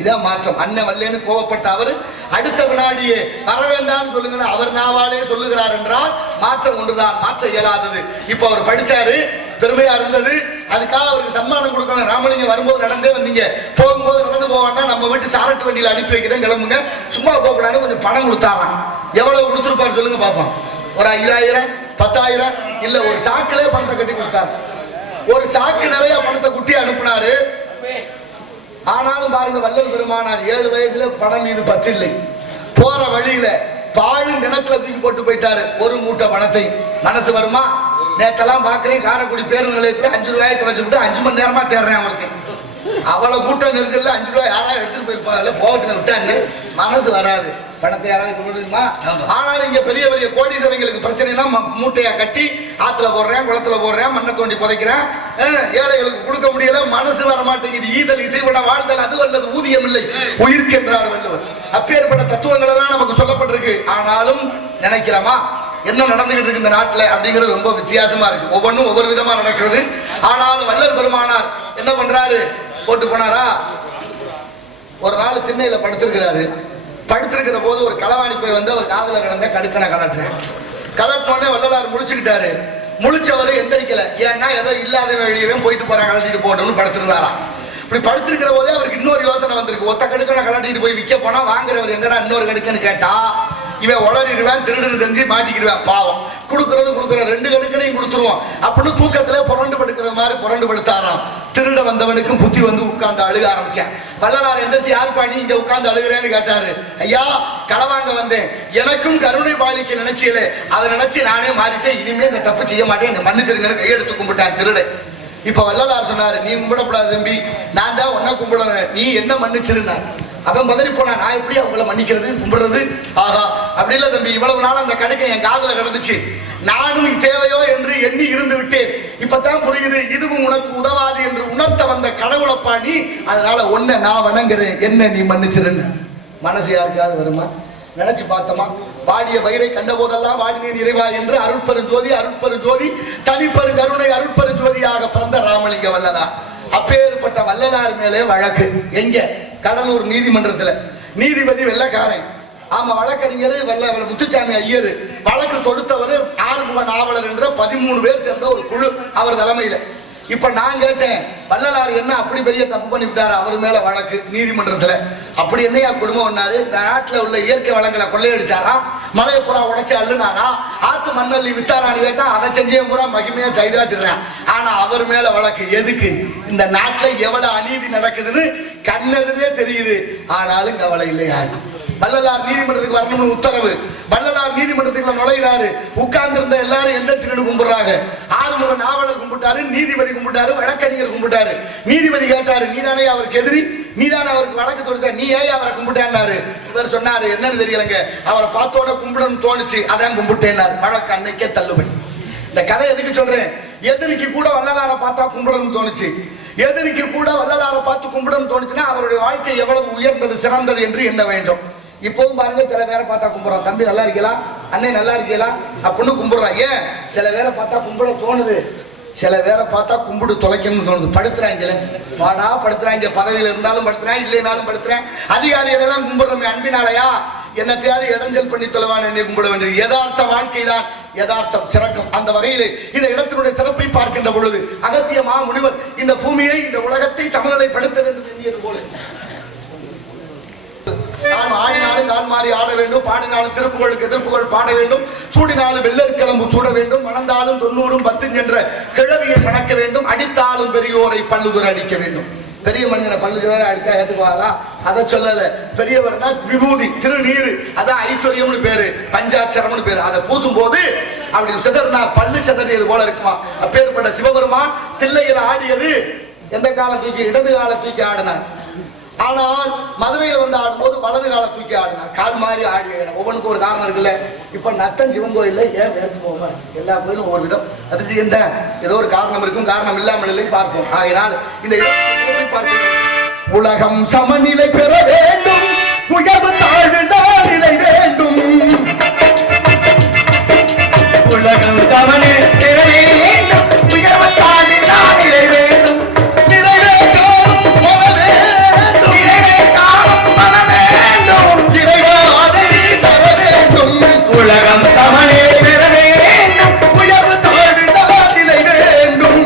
இதான் மாற்றம். அண்ணன் வல்லேன்னு கோவப்பட்ட அவரு அடுத்த வினாடியே வர வேண்டாம்னு சொல்லுங்க அவர் நாவாலே சொல்லுகிறார் என்றால் மாற்றம் ஒன்றுதான், மாற்ற இயலாதது. இப்ப அவர் படிச்சாரு, பெருமையா இருந்தது. அதுக்காக அவருக்கு சன்மானம் கொடுக்கணும். ராமலிங்கம் வரும்போது நடந்தே வந்தீங்க, போகும்போது நடந்து போவாங்க, நம்ம வீட்டு சாரட்டு வண்டியில அனுப்பி வைக்கிறேன், கிளம்புங்க, சும்மா போகக்கூடாது, கொஞ்சம் பணம் கொடுத்தாராம். எவ்வளவு கொடுத்துருப்பாரு சொல்லுங்க பாப்போம். ஒரு 5000 10,000 இல்ல, ஒரு சாக்கிலே பணத்தை கட்டி கொடுத்தாரு. ஒரு சாக்கு நிறைய பணத்தை குட்டி அனுப்பினாரு. ஆனாலும் பாருங்க, வள்ளல் பெருமானார் 7 வயசுல பணம் மீது பற்று இல்லை. போற வழியில பாழும் கிணத்துல தூக்கி போட்டு போயிட்டாரு ஒரு மூட்டை பணத்தை. மனசு வருமா? நேத்தெல்லாம் பாக்குறேன், காரைக்குடி பேருந்து நிலையத்துல 5 ரூபாய் தொலைச்சு விட்டு 5 மணி நேரமா தேடுறேன் ஒருத்தன். அவ்வளவு கூட்டம் நெரிசல்ல 5 ரூபாய் யாராவது எடுத்துட்டு போயிருப்பாங்கல்ல, போகட்டுன்னு விட்டாங்க. மனசு வராது, பணத்தை யாராவது கொடுக்கணுமா? ஆனாலும் இங்க பெரிய பெரிய கோடீஸ்வரங்களுக்கு பிரச்சனைனா மூட்டையா கட்டி ஆத்துல போடுறேன், குளத்துல போடுறேன், மண்ணை தோண்டி புதைக்கிறேன். ஏழைகளுக்கு கொடுக்க முடியல, மனசு வர மாட்டேங்குது. ஈதல் இசைவிட வாழ்தல் அது வல்லது ஊதியம் இல்லை உயிர்க்கு என்றார் வள்ளுவர். அப்பேற்பட்ட தத்துவங்கள் எல்லாம் நமக்கு சொல்லப்பட்டிருக்கு. ஆனாலும் நினைக்கிறோமா என்ன நடந்துகிட்டு இருக்கு இந்த நாட்டுல அப்படிங்கிறது ரொம்ப வித்தியாசமா இருக்கு. ஒவ்வொன்றும் ஒவ்வொரு விதமா நடக்கிறது. ஆனாலும் வள்ளல் பெருமானார் என்ன பண்றாரு, போட்டு போனாரா, ஒரு நாள் திண்ணையில படுத்திருக்கிறாரு. படுத்திருக்கிற போது ஒரு களவாணி போய் வந்து அவர் காதல கிடந்த கடுக்கனை கலட்டினோடனே வள்ளலார் முழிச்சுக்கிட்டாரு. முழிச்சவரு எந்திரிக்கல. ஏன்னா ஏதோ இல்லாத வெளியவே போயிட்டு போறாங்க, கலட்டிட்டு போட்டோம்னு படுத்திருந்தாராம். இப்படி படுத்திருக்கிற போதே அவருக்கு இன்னொரு யோசனை வந்திருக்கு. ஒத்த கடுக்கனை கலட்டிட்டு போய் விற்க போனா வாங்குறவர் எங்கடா இன்னொரு கடுக்கன்னு கேட்டா இவன் உளறிடுவான், திருடுன்னு தெரிஞ்சு மாட்டிக்கிடுவான். பாவம், கொடுக்கறது 2 கடுக்கனையும் கொடுத்துருவோம் அப்படின்னு தூக்கத்திலே புரண்டு படுக்கிற மாதிரி புரண்டு படுத்தாராம். திருட வந்தவனுக்கும் புத்தி வந்து உட்கார்ந்து அழுக ஆரம்பிச்சேன். வள்ளலார் எந்திரிச்சு, யார் பாடி இங்க உட்கார்ந்து அழுகிறேன்னு கேட்டாரு. ஐயா களவாங்க வந்தேன், எனக்கும் கருணை பாலிக்க நினைச்சியலே, அதை நினைச்சு நானே மாறிட்டேன், இனிமே இந்த தப்பு செய்ய மாட்டேன், என்ன மன்னிச்சிருங்கன்னு கையெடுத்து கும்பிட்டான் திருட. இப்ப வள்ளலார் சொன்னாரு, நீ கும்பிடப்படாது தம்பி, நான் தான் உன்ன கும்பிடுறேன், நீ என்ன மன்னிச்சிருந்தார். அவன் பதறி போனா, நான் எப்படி அவங்கள மன்னிக்கிறது கும்பிடுறது? ஆஹா, அப்படி இல்ல தம்பி, இவ்வளவு நாள் அந்த கடுக்கை என் காதுல கிடந்துச்சு, நானும் தேவையோ என்று எண்ணி இருந்து விட்டேன். இப்பதான் புரியுது, இதுவும் உனக்கு உதவாது என்று உணர்த்த வந்த கடவுளப்பா நீ, அதனால ஒன்ன நான் வணங்குறேன், என்ன நீ மன்னிச்சிருன்னு. மனசு யாருக்காவது வருமா? நினைச்சு பார்த்தோமா? வாடிய பயிரை கண்ட போதெல்லாம் வாடினேன் இறைவா என்று அருட்பெருஞ்சோதி அருட்பெருஞ்சோதி தனிப்பெரு கருணை அருட்பெருஞ்சோதியாக பிறந்த ராமலிங்க வள்ளலார். அப்பேற்பட்ட வள்ளலார் மேலே வழக்கு எங்க? கடலூர் நீதிமன்றத்துல. நீதிபதி வெள்ளக்காரன், ஆமா வழக்கறிஞர் முத்துச்சாமி ஐயர். வழக்கு தொடுத்தவர் ஆறுமுக நாவலர் என்ற 13 பேர் சேர்ந்த ஒரு குழு அவர் தலைமையில. இப்ப நான் கேட்டேன், வள்ளலார் என்ன அப்படி பெரிய தப்பு பண்ணி விட்டாரு அவர் மேல வழக்கு நீதிமன்றத்துல? அப்படி என்னையா குடும்பம் ஒன்னாரு? நாட்டுல உள்ள இயற்கை வளங்களை கொள்ளையடிச்சாரா? மலையை புறா உடைச்சு அள்ளுனாரா? ஆத்து மண்ணல்லி வித்தாரான்னு கேட்டா அதை செஞ்சே பூரா மகிமையா சைதா திடுறான். ஆனா அவர் மேல வழக்கு எதுக்கு? இந்த நாட்டுல எவ்வளவு அநீதி நடக்குதுன்னு கண்ணெதிரே தெரியுது. ஆனாலும் கவலை இல்லை யாருக்கும். வள்ளலார் நீதிமன்றத்துக்கு வரணும்னு உத்தரவு. வள்ளலார் நீதிமன்றத்துக்குள்ள நுழைகிறாரு. உட்கார்ந்து இருந்த எல்லாரும் எந்த சிறடு கும்பிடுறாங்க? ஆறுமுக நாவலர் கும்பிட்டாரு, நீதிபதி கும்பிட்டாரு, வழக்கறிஞர் கும்பிட்டாரு. நீதிபதி கேட்டாரு, நீதானே அவருக்கு எதிரி, நீதானே அவருக்கு வழக்கு தொடுத்த, நீ ஏன் அவரை கும்பிட்டாரு? இவர் சொன்னாரு, என்னன்னு தெரியலங்க, அவரை பார்த்தோன்னே கும்பிடணும்னு தோணுச்சு, அதான் கும்பிட்டேன்னாரு. வழக்கு அன்னைக்கே தள்ளுபடி. இந்த கதை எதுக்கு சொல்றேன்? எதிரிக்கு கூட வள்ளலாரை பார்த்தா கும்பிடணும்னு தோணுச்சு. எதிரிக்கு கூட வள்ளலாரை பார்த்து கும்பிடணும்னு தோணுச்சுன்னா அவருடைய வாழ்க்கை எவ்வளவு உயர்ந்தது சிறந்தது என்று எண்ண வேண்டும். இப்பவும் பாருங்க சில பேரை பார்த்தா கும்பிடுறான், தம்பி நல்லா இருக்கலாம், அண்ணன் நல்லா இருக்கலாம் அப்படின்னு கும்பிடுறான். ஏன் சில பேரை பார்த்தா கும்பிட தோணுது, சில பேரை பார்த்தா கும்பிடு தொலைக்கணும்னு தோணுது. படுத்துறாங்க, பாடா படுத்துறாங்க, பதவியில் இருந்தாலும் படுத்துறேன், இல்லைனாலும் படுத்துறேன். அதிகாரிகள் எல்லாம் கும்பிடுறோமே அன்பினாலையா, என்னத்தையாவது இடைஞ்சல் பண்ணி தொலைவான் என்னை கும்பிட வேண்டியது. யதார்த்த வாழ்க்கை தான் யதார்த்தம் சிறக்கும். அந்த வகையில் இந்த இடத்தினுடைய சிறப்பை பார்க்கின்ற பொழுது அகத்திய மாமுனிவர் இந்த பூமியை, இந்த உலகத்தை சமநிலைப்படுத்த வேண்டும் எண்ணியது போல நாம் ஆடினாலும் கால் மாறி ஆட வேண்டும், பாடினாலும் திருப்புகளுக்கு எதிர்ப்புகள் பாட வேண்டும், சூடினாலும் வெள்ளரிக்கிழம்பு சூட வேண்டும், மணந்தாலும் 90 10 என்ற கிழவியை மணக்க வேண்டும், அடித்தாலும் பெரியோரை பல்லுதுரை அடிக்க வேண்டும். பெரிய மனிதனை பல்லுதுரை அடித்தா ஏத்துக்குவாங்களா? அதை சொல்லல. பெரியவர்னா விபூதி, திருநீர், அதான் ஐஸ்வர்யம்னு பேரு, பஞ்சாட்சரம்னு பேரு. அதை பூசும் போது அப்படி சிதறினா பல்லு சிதறியது போல இருக்குமா. அப்பேற்பட்ட சிவபெருமான் தில்லையில் ஆடியது எந்த கால தூக்கி? இடது கால தூக்கி ஆடினார். ஆனால் மதுரையில் வந்து ஆடும்போது வலது கால தூக்கி ஆடினார், கால் மாறி ஆடிய. ஒவ்வொன்றுக்கும் ஒரு காரணம் இருக்குல்ல. இப்ப நத்தம் சிவன் கோயில்ல ஏன் வேர்த்து போவார்? எல்லா கோயிலும் ஒவ்வொரு விதம் அதிசயம் தான். ஏதோ ஒரு காரணம் இருக்கும், காரணம் இல்லாமல் பார்ப்போம். ஆகினால் இந்த இடத்தை பார்க்கிறோம். உலகம் சமநிலை பெற வேண்டும், உயர்வு தாழ்வு நிலை வேண்டும். உலகம் சமநிலை பெற வேண்டும், உயர்வு தாழ்வு நிலை வேண்டும். உலகம் சமநிலை பெற வேண்டும், உயர்வு தாழ்வு நிலை வேண்டும்.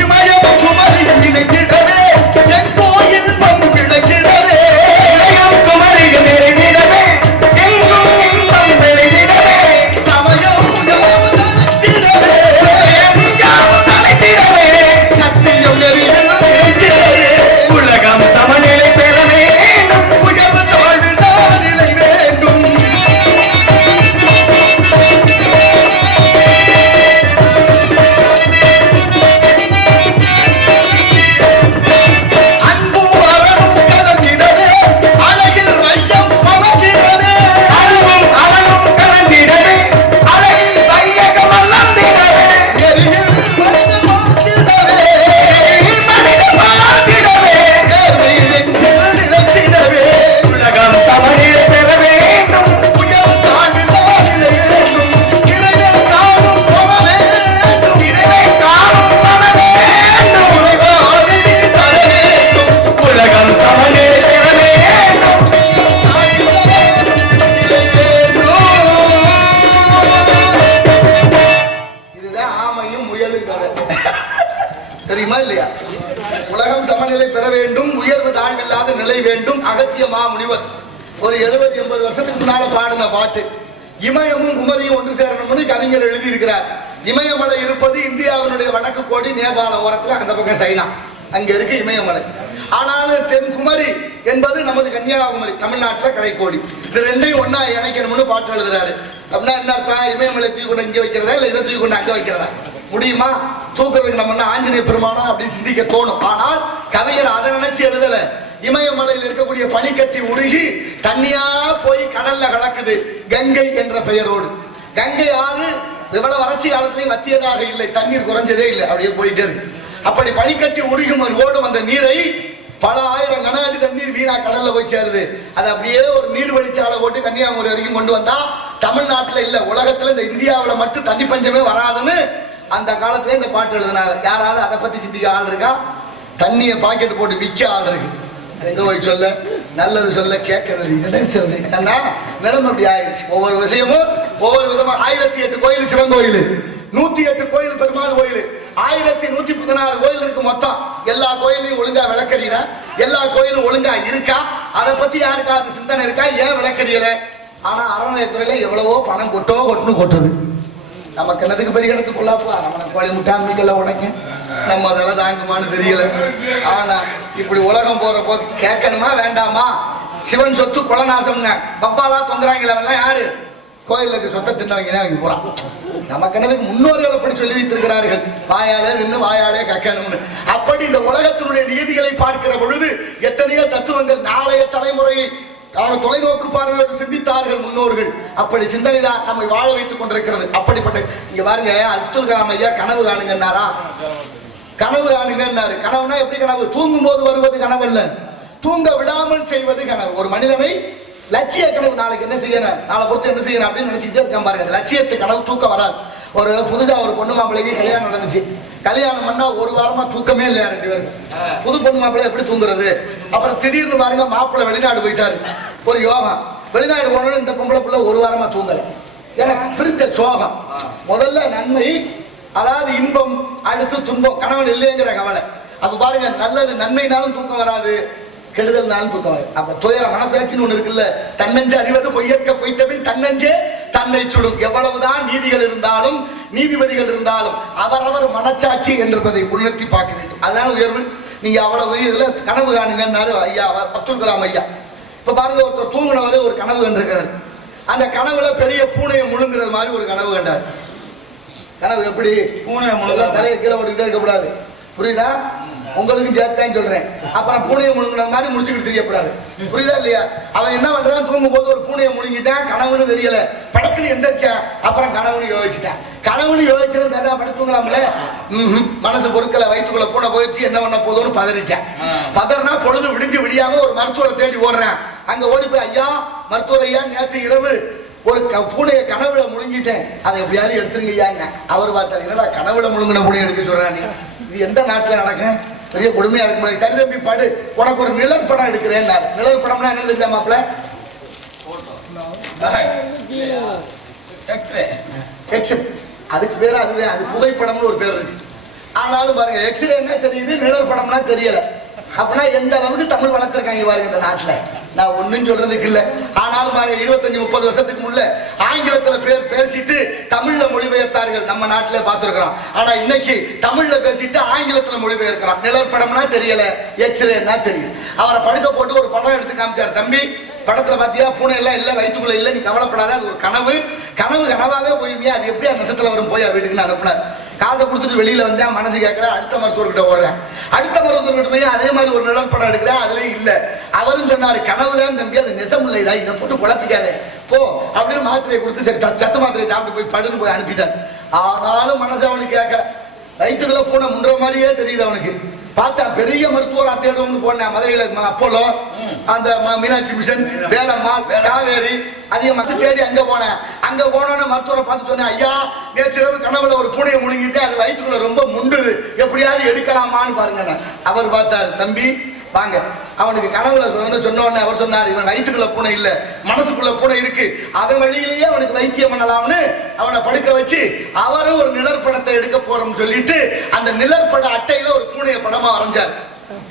இமயம் குமரி இணைந்திடவே, என் கோயில் பங்கு விளைந்திடவே, இமயம் குமரி நிறைந்திடவே, எங்கும் இன்பம் விளைந்திடவே, சமயம் உலகம் சமநிலை பெற வேண்டும், உயர்வு தாழ்வு நிலை வேண்டும். அன்பு அரணும் கலந்திடவே, அழகில் வையம் வளர்ந்திடவே, அன்பும் அவனும் கலந்திடவே, அழகில் வையகம் வளர்ந்திடவே, எரியில் உலகம் சமநிலை பெற வேண்டும், உயர்வு தாழ்வு நிலை வேண்டும். இறைவன் காணும் பவ வேண்டும், இறைவன் காணும் பவ வேண்டும், இறைவாதி தர வேண்டும். உலகம் சமநிலை பெற வேண்டும், இதுதான் ஆமையும் முயலும் கதை. தெரியுமா இல்லையா? உலகம் சமநிலை பெற வேண்டும், உயர்வு தாழ்வில்லாத நிலை வேண்டும். அகத்திய மாமுனிவர் ஒரு 70-80 வருஷத்துக்கு முன்னால பாடின பாட்டு. இமயமும் குமரியும் ஒன்று சேரணும்னு கவிஞர் எழுதி இருக்கிறார். இமயமலை இருப்பது இந்தியாவினுடைய வடக்கு கோடி, நேபாள ஓரத்துல, அந்த பக்கம் சைனா, அங்க இருக்கு இமயமலை. ஆனாலும் தென்குமரி என்பது நமது கன்னியாகுமரி, தமிழ்நாட்டில் கடைக்கோடி. இது ரெண்டையும் ஒன்னா இணைக்கணும்னு பாட்டு எழுதுறாரு. அப்படின்னா என்ன அர்த்தம்? இமயமலை தூக்கி கொண்டு இங்க வைக்கிறதா, இல்ல இதை தூக்கி கொண்டு அங்க வைக்கிறதா? முடியுமா? தூக்குறதுக்கு நம்ம ஆஞ்சநேய பெருமானா அப்படின்னு சிந்திக்க தோணும். ஆனால் கவிஞர் அதை நினைச்சு எழுதல. இமயமலையில் இருக்கக்கூடிய பனிக்கட்டி உருகி தண்ணியா போய் கடல்ல கலக்குது, கங்கை என்ற பெயரோடு. கங்கை ஆறு இவ்வளவு வறட்சி காலத்திலையும் வத்தியதாக இல்லை, தண்ணீர் குறைஞ்சதே இல்லை, அப்படியே போயிட்டே இருக்கு. அப்படி பனிக்கட்டி உருகும் ஓடும் அந்த நீரை பல ஆயிரம் கன அடி தண்ணீர் வீணா கடல்ல போய் சேருது. அது அப்படியே ஒரு நீர்வழிச்சாலை போட்டு கன்னியாகுமரி வரைக்கும் கொண்டு வந்தா தமிழ்நாட்டில் இல்ல, உலகத்துல இந்த இந்தியாவில் மட்டும் தண்ணி பஞ்சமே வராதுன்னு அந்த காலத்துல இந்த பாட்டு எழுதினாங்க. யாராவது அதை பத்தி சிந்திக்க ஆள் இருக்கா? தண்ணியை பாக்கெட் போட்டு விற்க ஆள் இருக்கு. எங்க போய் சொல்ல, நல்லது சொல்ல கேட்கறது சொல்லுது. ஏன்னா நிலைமை அப்படி ஆயிடுச்சு. ஒவ்வொரு விஷயமும் ஒவ்வொரு விதமா. 1008 கோயில் சிவன் கோயில், 108 கோயில் பெருமாள் கோயில், 1116 கோயில் இருக்கு மொத்தம். எல்லா கோயிலையும் ஒழுங்கா விளக்கறிய, எல்லா கோயிலும் ஒழுங்கா இருக்கா? அதை பத்தி யாருக்காவது சிந்தனை இருக்கா? ஏன் விளக்கறியல? ஆனா அறநிலையத்துறையில எவ்வளவோ பணம் கொட்டுது. நமக்கு என்னதுக்கு பெரிய இடத்துக்குள்ளாப்பா, நம்ம கோழி முட்டாமிக்கல உடைக்க நம்ம அதெல்லாம் தாங்குமான்னு தெரியல. ஆனா இப்படி உலகம் போற போக்கு கேட்கணுமா வேண்டாமா? சிவன் சொத்து குலநாசம்ங்க பப்பாலா தொங்குறாங்களா? யாரு? கோயிலுக்கு சொத்தை தின்னவங்க தான் அவங்க போறான். நமக்கு என்னதுக்கு முன்னோர்கள் அப்படி சொல்லி வைத்திருக்கிறார்கள், வாயாலே நின்று வாயாலே கக்கணும்னு. அப்படி இந்த உலகத்தினுடைய நீதிகளை பார்க்கிற பொழுது எத்தனையோ தத்துவங்கள் நாளைய தலைமுறையை அவங்க தொலைநோக்கு பார்வையோடு சிந்தித்தார்கள் முன்னோர்கள். அப்படி சிந்தனை தான் நம்மை வாழ வைத்துக் கொண்டிருக்கிறது. அப்படிப்பட்ட இங்க பாருங்க, அப்துல் கலாம் ஐயா கனவு காணுங்கன்னாரா? கனவு காணுங்கன்னாரு. கனவுனா எப்படி கனவு? தூங்கும் போது வருவது கனவு அல்ல, தூங்க விடாமல் செய்வது கனவு. ஒரு மனிதனை லட்சிய கனவு, நாளைக்கு என்ன செய்யணும், நாளை பொறுத்து என்ன செய்யணும் அப்படின்னு நினைச்சுட்டே இருக்கான் பாருங்க. லட்சியத்தை கனவு தூக்கம் வராது. ஒரு புதுசா ஒரு பொண்ணு மாப்பிள்ளைக்கு கல்யாணம் நடந்துச்சு. கல்யாணம் பண்ணா ஒரு வாரமா தூக்கமே இல்லையா ரெண்டு பேருக்கு. புது பொண்ணு மாப்பிள்ளை எப்படி தூங்குறது? அப்புறம் திடீர்னு பாருங்க, மாப்பிள்ளை வெளிநாடு போயிட்டாரு. ஒரு யோகம், வெளிநாடு போனோன்னு இந்த பொம்பளை பிள்ளை ஒரு வாரமா தூங்கல. ஏன்னா பிரிஞ்ச சோகம். முதல்ல நன்மை, அதாவது இன்பம், அடுத்து துன்பம், கணவன் இல்லைங்கிற கவலை. அப்ப பாருங்க, நல்லது நன்மைனாலும் தூக்கம் வராது, கெடுதல்னாலும் தூக்கம் வராது. அப்ப துயர மனசாட்சின்னு ஒண்ணு இருக்குல்ல, தன்னஞ்சு அறிவது பொய்யற்க பொய்த்தபின் தன்னஞ்சே தன்னை சுடும். எவ்வளவுதான் நீதிகள் இருந்தாலும் நீதிபதிகள் இருந்தாலும் அவரவர் மனச்சாட்சி என்பதை உணர்த்தி பார்க்க வேண்டும். அதுதான் உயர்வு. நீங்க அவ்வளவு இதுல கனவு காணுங்கன்னாரு ஐயா அப்துல் கலாம் ஐயா. இப்ப பாருங்க, ஒருத்தர் தூங்கினவரு ஒரு கனவு கண்டிருக்காரு. அந்த கனவுல பெரிய பூனையை முழுங்குறது மாதிரி ஒரு கனவு கண்டார். கனவு எப்படி? பூனை தலையை கீழே ஓடிக்கிட்டே இருக்கக்கூடாது, புரியுதா? உங்களுக்கு சேர்த்தான் சொல்றேன். அப்புறம் பூனையை முழுங்கின மாதிரி முடிச்சுக்கிட்டு தெரியக்கூடாது, புரியுதா இல்லையா? அவன் என்ன பண்றான், தூங்கும் போது ஒரு பூனையை முழுங்கிட்டான், கனவுன்னு தெரியல, படக்குன்னு எந்திரிச்சான். அப்புறம் கனவுன்னு யோசிச்சுட்டான். கனவுன்னு யோசிச்சது படம் தூங்கலாம்ல, மனசு பொருட்களை வயிற்றுக்குள்ள பூனை போயிடுச்சு, என்ன பண்ண போதும்னு பதறிட்டான். பதறினா பொழுது விடிஞ்சு விடியாம ஒரு மருத்துவரை தேடி ஓடுறான். அங்க ஓடி போய், ஐயா மருத்துவர் ஐயா, நேற்று இரவு ஒரு பூனையை கனவுல முழுங்கிட்டேன், அதை எப்படியாவது எடுத்துருங்க ஐயாங்க. அவர் பார்த்தாரு, என்னடா கனவுல முழுங்கின பூனையை எடுக்க சொல்றானே, இது எந்த நாட்டுல நடக்கும், பெரிய கொடுமையா இருக்கு. சரி தம்பி படு, உனக்கு ஒரு நிழல் படம் எடுக்கிறேன். நிழல் படம்னா என்ன தெரிஞ்சா மாப்பிள்ள? எக்ஸ்ரே, அதுக்கு பேரு அதுதான், அது புகைப்படம்னு ஒரு பேர் இருக்கு. ஆனாலும் பாருங்க, எக்ஸ்ரே என்ன தெரியுது, நிழல் படம்னா தெரியல. அப்படின்னா எந்த அளவுக்கு தமிழ் வளர்த்திருக்காங்க பாருங்க இந்த நாட்டுல. நான் ஒன்னும் சொல்றதுக்கு இல்ல. ஆனாலும் பாருங்க, 25-30 வருஷத்துக்கு முன்ன ஆங்கிலத்துல பேசிட்டு தமிழ்ல மொழிபெயர்த்தார்கள், நம்ம நாட்டில பார்த்திருக்கிறோம். ஆனா இன்னைக்கு தமிழ்ல பேசிட்டு ஆங்கிலத்துல மொழிபெயர்க்கிறோம். நிழல் படம்னா தெரியல, எக்ஸ்ரேன்னா தெரியுது. அவரை படுக்க போட்டு ஒரு படம் எடுத்து காமிச்சார். தம்பி படத்துல பாத்தியா, பூனை எல்லாம் இல்ல, வயிற்றுக்குள்ள இல்ல, நீ கவலைப்படாத, அது ஒரு கனவு, கனவு கனவாவே போயிருமியா, அது எப்படி நெசத்துல வரும், போய் வீட்டுக்கு அனுப்புனார். காசை கொடுத்துட்டு வெளியில வந்தேன், மனசு கேட்கற, அடுத்த மருத்துவர்கிட்ட ஓடுறேன். அடுத்த மருத்துவர்கிட்ட போய் அதே மாதிரி ஒரு நிழல் படம் எடுக்கிறேன், அதுலயும் இல்ல. அவரும் சொன்னாரு, கனவுதான் தம்பி, அது நெசம் இல்லைடா, இதை போட்டு குழப்பிக்காதே போ அப்படின்னு மாத்திரையை கொடுத்து, சரி சத்து மாத்திரையை சாப்பிட்டு போய் படுன்னு போய் அனுப்பிட்டார். ஆனாலும் மனசு அவனுக்கு கேட்க, வயிற்றுக்குள்ள பூனை முன்ற மாதிரியே தெரியுது அவனுக்கு. பார்த்தா பெரிய மருத்துவரா தேடும்னு போனேன் மதுரையில, அப்போலோ, அந்த மீனாட்சி மிஷன், வேலம்மாள், காவேரி, அதிகமாக தேடி அங்க போனேன். அங்க போனோன்னு மருத்துவரை பார்த்து சொன்னேன், ஐயா நேற்றிரவு கனவுல ஒரு பூனையை முழுங்கிட்டு அது வயிற்றுக்குள்ள ரொம்ப முண்டுது, எப்படியாவது எடுக்கலாமான்னு பாருங்க. அவர் பார்த்தாரு, தம்பி வாங்க. அவனுக்கு கனவுல சொன்ன உடனே அவர் சொன்னார், இவன் வயிற்றுக்குள்ள பூனை இல்ல, மனசுக்குள்ள பூனை இருக்கு, அவன் வழியிலேயே அவனுக்கு வைத்தியம் பண்ணலாம்னு அவனை படுக்க வச்சு அவரும் ஒரு நிழற்படத்தை எடுக்க போறோம்னு சொல்லிட்டு அந்த நிழற்பட அட்டையில ஒரு பூனைய படமா வரைஞ்சார்.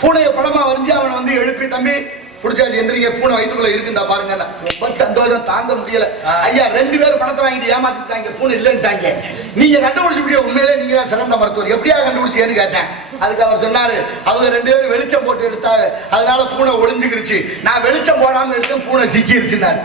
பூனைய படமா வரைஞ்சு அவனை வந்து எழுப்பி, தம்பி புடிச்சாச்சு, எந்திரிங்க, பூனை வயிற்றுக்குள்ள இருக்குண்டா பாருங்க. ரொம்ப சந்தோஷம் தாங்க முடியல. ஐயா 2 பேரும் பணத்தை வாங்கிட்டு ஏமாத்திட்டாங்க, பூனை இல்லைன்ட்டாங்க. நீங்க கண்டுபிடிச்சு முடியாது, உண்மையிலே நீங்க தான் சிறந்த மருத்துவர், எப்படியா கண்டுபிடிச்சேன்னு கேட்டேன். அதுக்கு அவர் சொன்னாரு, அவங்க 2 பேரும் வெளிச்சம் போட்டு எடுத்தாங்க, அதனால பூனை ஒளிஞ்சுக்கிருச்சு, நான் வெளிச்சம் போடாம எடுத்தேன், பூனை சிக்கிருச்சுன்னாரு.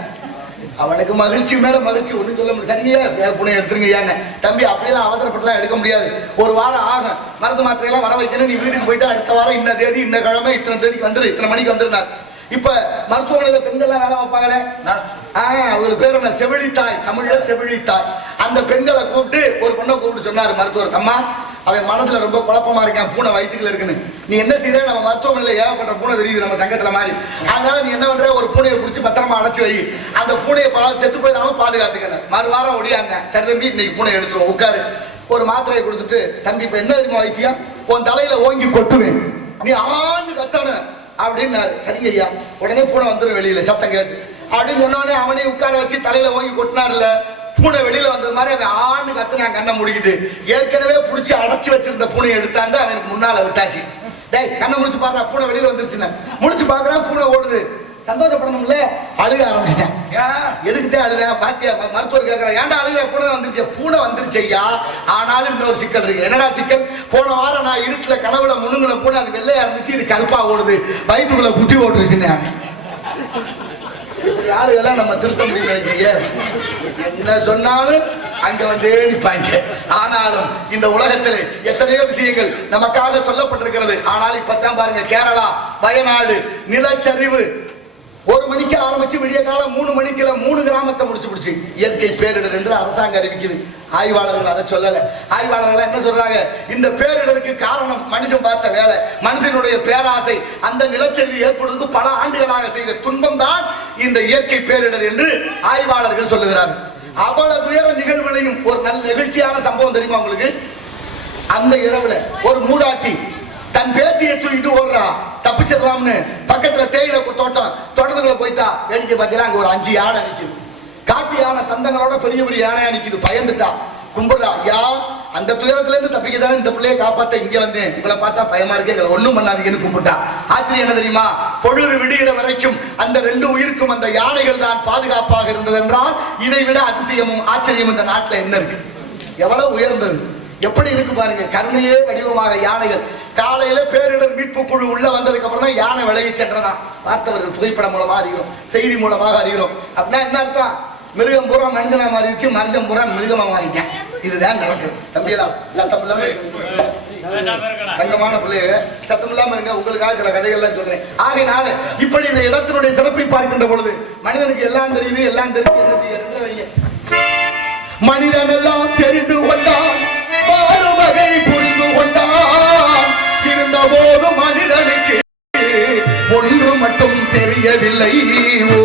அவனுக்கு மகிழ்ச்சி மேல மகிழ்ச்சி, ஒண்ணு சொல்ல முடியாது. சரியா பூனை எடுத்துருங்க ஐயாங்க. தம்பி அப்படியெல்லாம் அவசரப்பட்டுலாம் எடுக்க முடியாது, ஒரு வாரம் ஆகும், மருந்து மாத்திரையெல்லாம் வர வைக்கணும், நீ வீட்டுக்கு போயிட்டு அடுத்த வாரம் இன்ன தேதி இன்ன கிழமை இத்தனை தேதிக்கு வந்துரு, இத்தனை மணிக்கு வந்துருந்தார். இப்ப மருத்துவமனையில பெண்கள் வேலை வைப்பாங்களே, அவங்களுக்கு பேர் என்ன, செவிலித்தாய், தமிழ்ல செவிலித்தாய். அந்த பெண்களை கூப்பிட்டு ஒரு பொண்ணை கூப்பிட்டு சொன்னாரு மருத்துவர், அம்மா அவன் மனசுல ரொம்ப குழப்பமா இருக்கான், பூனை வயிற்றுக்குள்ள இருக்குன்னு, நீ என்ன செய்யற, நம்ம மருத்துவமனையில ஏகப்பட்ட பூனை தெரியுது நம்ம தங்கத்துல மாதிரி, அதனால நீ என்ன பண்ற, ஒரு பூனையை பிடிச்சி பத்திரமா அடைச்சு வை, அந்த பூனையை செத்து போயிடாம பாதுகாத்துக்கணும். மறுவாரம் ஒடியாங்க. சரி தம்பி இன்னைக்கு பூனை எடுத்துருவோம், உட்காரு. ஒரு மாத்திரையை கொடுத்துட்டு, தம்பி இப்ப என்ன தெரியுமா வைத்தியம், உன் தலையில ஓங்கி கொட்டுவேன், நீ ஆண்டு கத்தன அப்படின்னாரு. சரிங்க ஐயா. உடனே பூனை வந்துடும் வெளியில சத்தம் கேட்டு அப்படின்னு சொன்னோடனே அவனே உட்கார வச்சு தலையில ஓங்கி கொட்டினார்ல, பூனை வெளியில வந்தது மாதிரி அவன் ஆண்டு கத்துனா கண்ணை முடிக்கிட்டு, ஏற்கனவே புடிச்சு அடைச்சி வச்சிருந்த பூனையை எடுத்தாந்து அவனுக்கு முன்னால விட்டாச்சு. டேய் கண்ணை முடிச்சு பாக்குறா, பூனை வெளியில வந்துருச்சுன்னு முடிச்சு பாக்குறான், பூனை ஓடுது. சந்தோஷப்படணும்ல, அழுக ஆரம்பிச்சிட்டேன். எதுக்கிட்டே அழுத பாத்தியா, மருத்துவர் கேட்கற, ஏன்டா அழுக, பூனை வந்துருச்சு. பூனை வந்துருச்சு ஐயா, ஆனாலும் இன்னொரு சிக்கல் இருக்கு. என்னடா சிக்கல், போன வாரம் நான் இருட்டுல கனவுல முன்னுங்களை பூனை, அது வெள்ளையா இருந்துச்சு, இது கருப்பா ஓடுது, வயிற்றுக்குள்ள குட்டி ஓட்டுருச்சுன்னு. இப்படி ஆளுகெல்லாம் நம்ம திருத்த முடியல. என்ன சொன்னாலும் அங்க வந்து நிற்பாங்க. ஆனாலும் இந்த உலகத்தில் எத்தனையோ விஷயங்கள் நமக்காக சொல்லப்பட்டிருக்கிறது. ஆனால் இப்பதான் பாருங்க, கேரளா, வயநாடு நிலச்சரிவு, 1 மணிக்கு ஆரம்பிச்சு விடிய காலம் 3 மணிக்குல 3 கிராமத்தை முடிச்சு பிடிச்சு இயற்கை பேரிடர் என்று அரசாங்கம் அறிவிக்குது. ஆய்வாளர்கள் அதை சொல்லல. ஆய்வாளர்கள் என்ன சொல்றாங்க? இந்த பேரிடருக்கு காரணம் மனுஷன் பார்த்த வேலை, மனிதனுடைய பேராசை, அந்த நிலச்சரிவு ஏற்படுவதற்கு பல ஆண்டுகளாக செய்த துன்பம் தான் இந்த இயற்கை பேரிடர் என்று ஆய்வாளர்கள் சொல்லுகிறார்கள். அவ்வளவு துயர நிகழ்வுகளையும் ஒரு நல்ல நிகழ்ச்சியான சம்பவம் தெரியுமா உங்களுக்கு? அந்த இரவுல ஒரு மூதாட்டி தன் பேத்தியை தூக்கிட்டு ஓடுறா, தப்பிச்சிடலாம்னு பக்கத்துல தேயிலை தோட்டத்துக்குள்ள போயிட்டா. வேடிக்கை பார்த்தீங்கன்னா அங்க ஒரு 5 யானை நிக்குது. காட்டு யானை தந்தங்களோட பெரிய பெரிய யானையா நிக்குது. பயந்துட்டா, கும்பிடுறா, ஐயா அந்த துயரத்துல இருந்து தப்பிக்க தானே இந்த பிள்ளையை காப்பாத்த இங்க வந்தேன், உங்களை பார்த்தா பயமா இருக்கு, எங்களை ஒண்ணும் பண்ணாதீங்கன்னு கும்பிட்டா. ஆச்சரியம் என்ன தெரியுமா? பொழுது விடுகிற வரைக்கும் அந்த 2 உயிருக்கும் அந்த யானைகள் தான் பாதுகாப்பாக இருந்தது என்றால் இதை விட அதிசயமும் ஆச்சரியம் இந்த நாட்டுல என்ன இருக்கு? எவ்வளவு உயர்ந்தது, எப்படி இருக்கு பாருங்க. கருணையே வடிவமாக யானைகள். காலையில பேரிடர் மீட்பு குழு உள்ள வந்ததுக்கு அப்புறம் தான் யானை விலகி சென்றதான் பார்த்தவர்கள் புகைப்படம் மூலமா அறிகிறோம், செய்தி மூலமாக அறிகிறோம். அப்படின்னா என்ன அர்த்தம்? மிருகம் பூரா மனுஷனா மாறிடுச்சு, மனுஷன் பூரா மிருகமா மாறிட்டேன். இதுதான் நடக்குது. தம்பியெல்லாம் சத்தம் இல்லாம தங்கமான பிள்ளைய சத்தம் இல்லாம இருங்க, உங்களுக்காக சில கதைகள்லாம் சொல்றேன். ஆகையினால இப்படி இந்த இடத்தினுடைய சிறப்பை பார்க்கின்ற பொழுது மனிதனுக்கு எல்லாம் தெரியுது, எல்லாம் தெரிஞ்சு என்ன செய்ய மனிதன் எல்லாம் தெரிந்து கொண்டான், வகை புரிந்து கொண்டான். இருந்த போது மனிதனுக்கு ஒன்று மட்டும் தெரியவில்லை. ஓ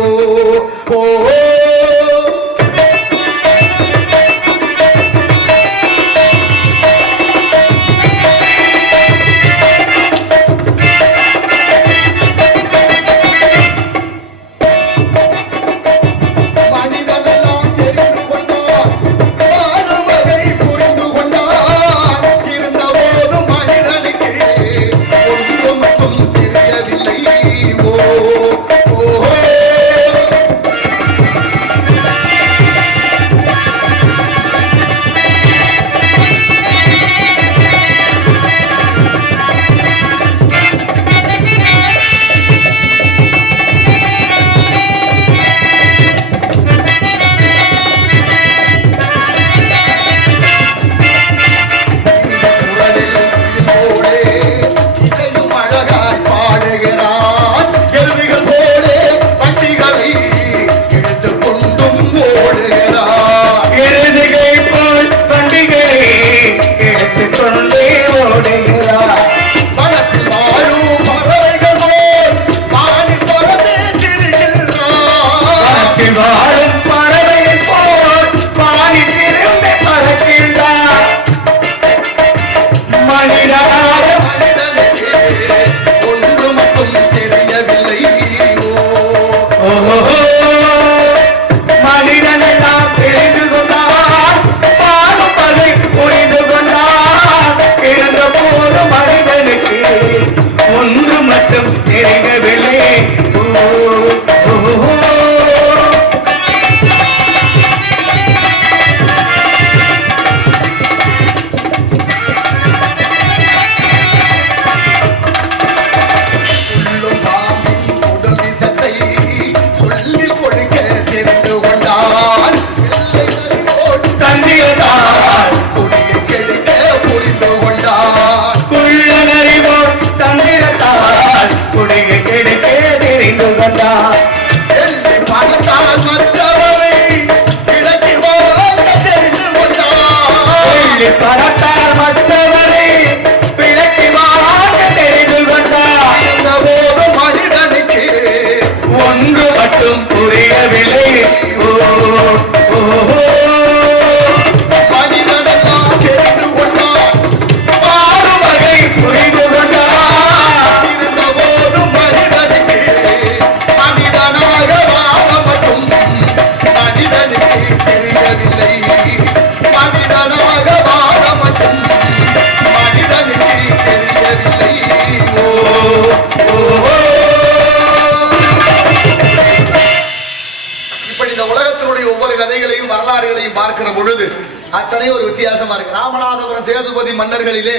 அத்தனை ஒரு வித்தியாசமா இருக்கு. ராமநாதபுரம் சேதுபதி மன்னர்களிலே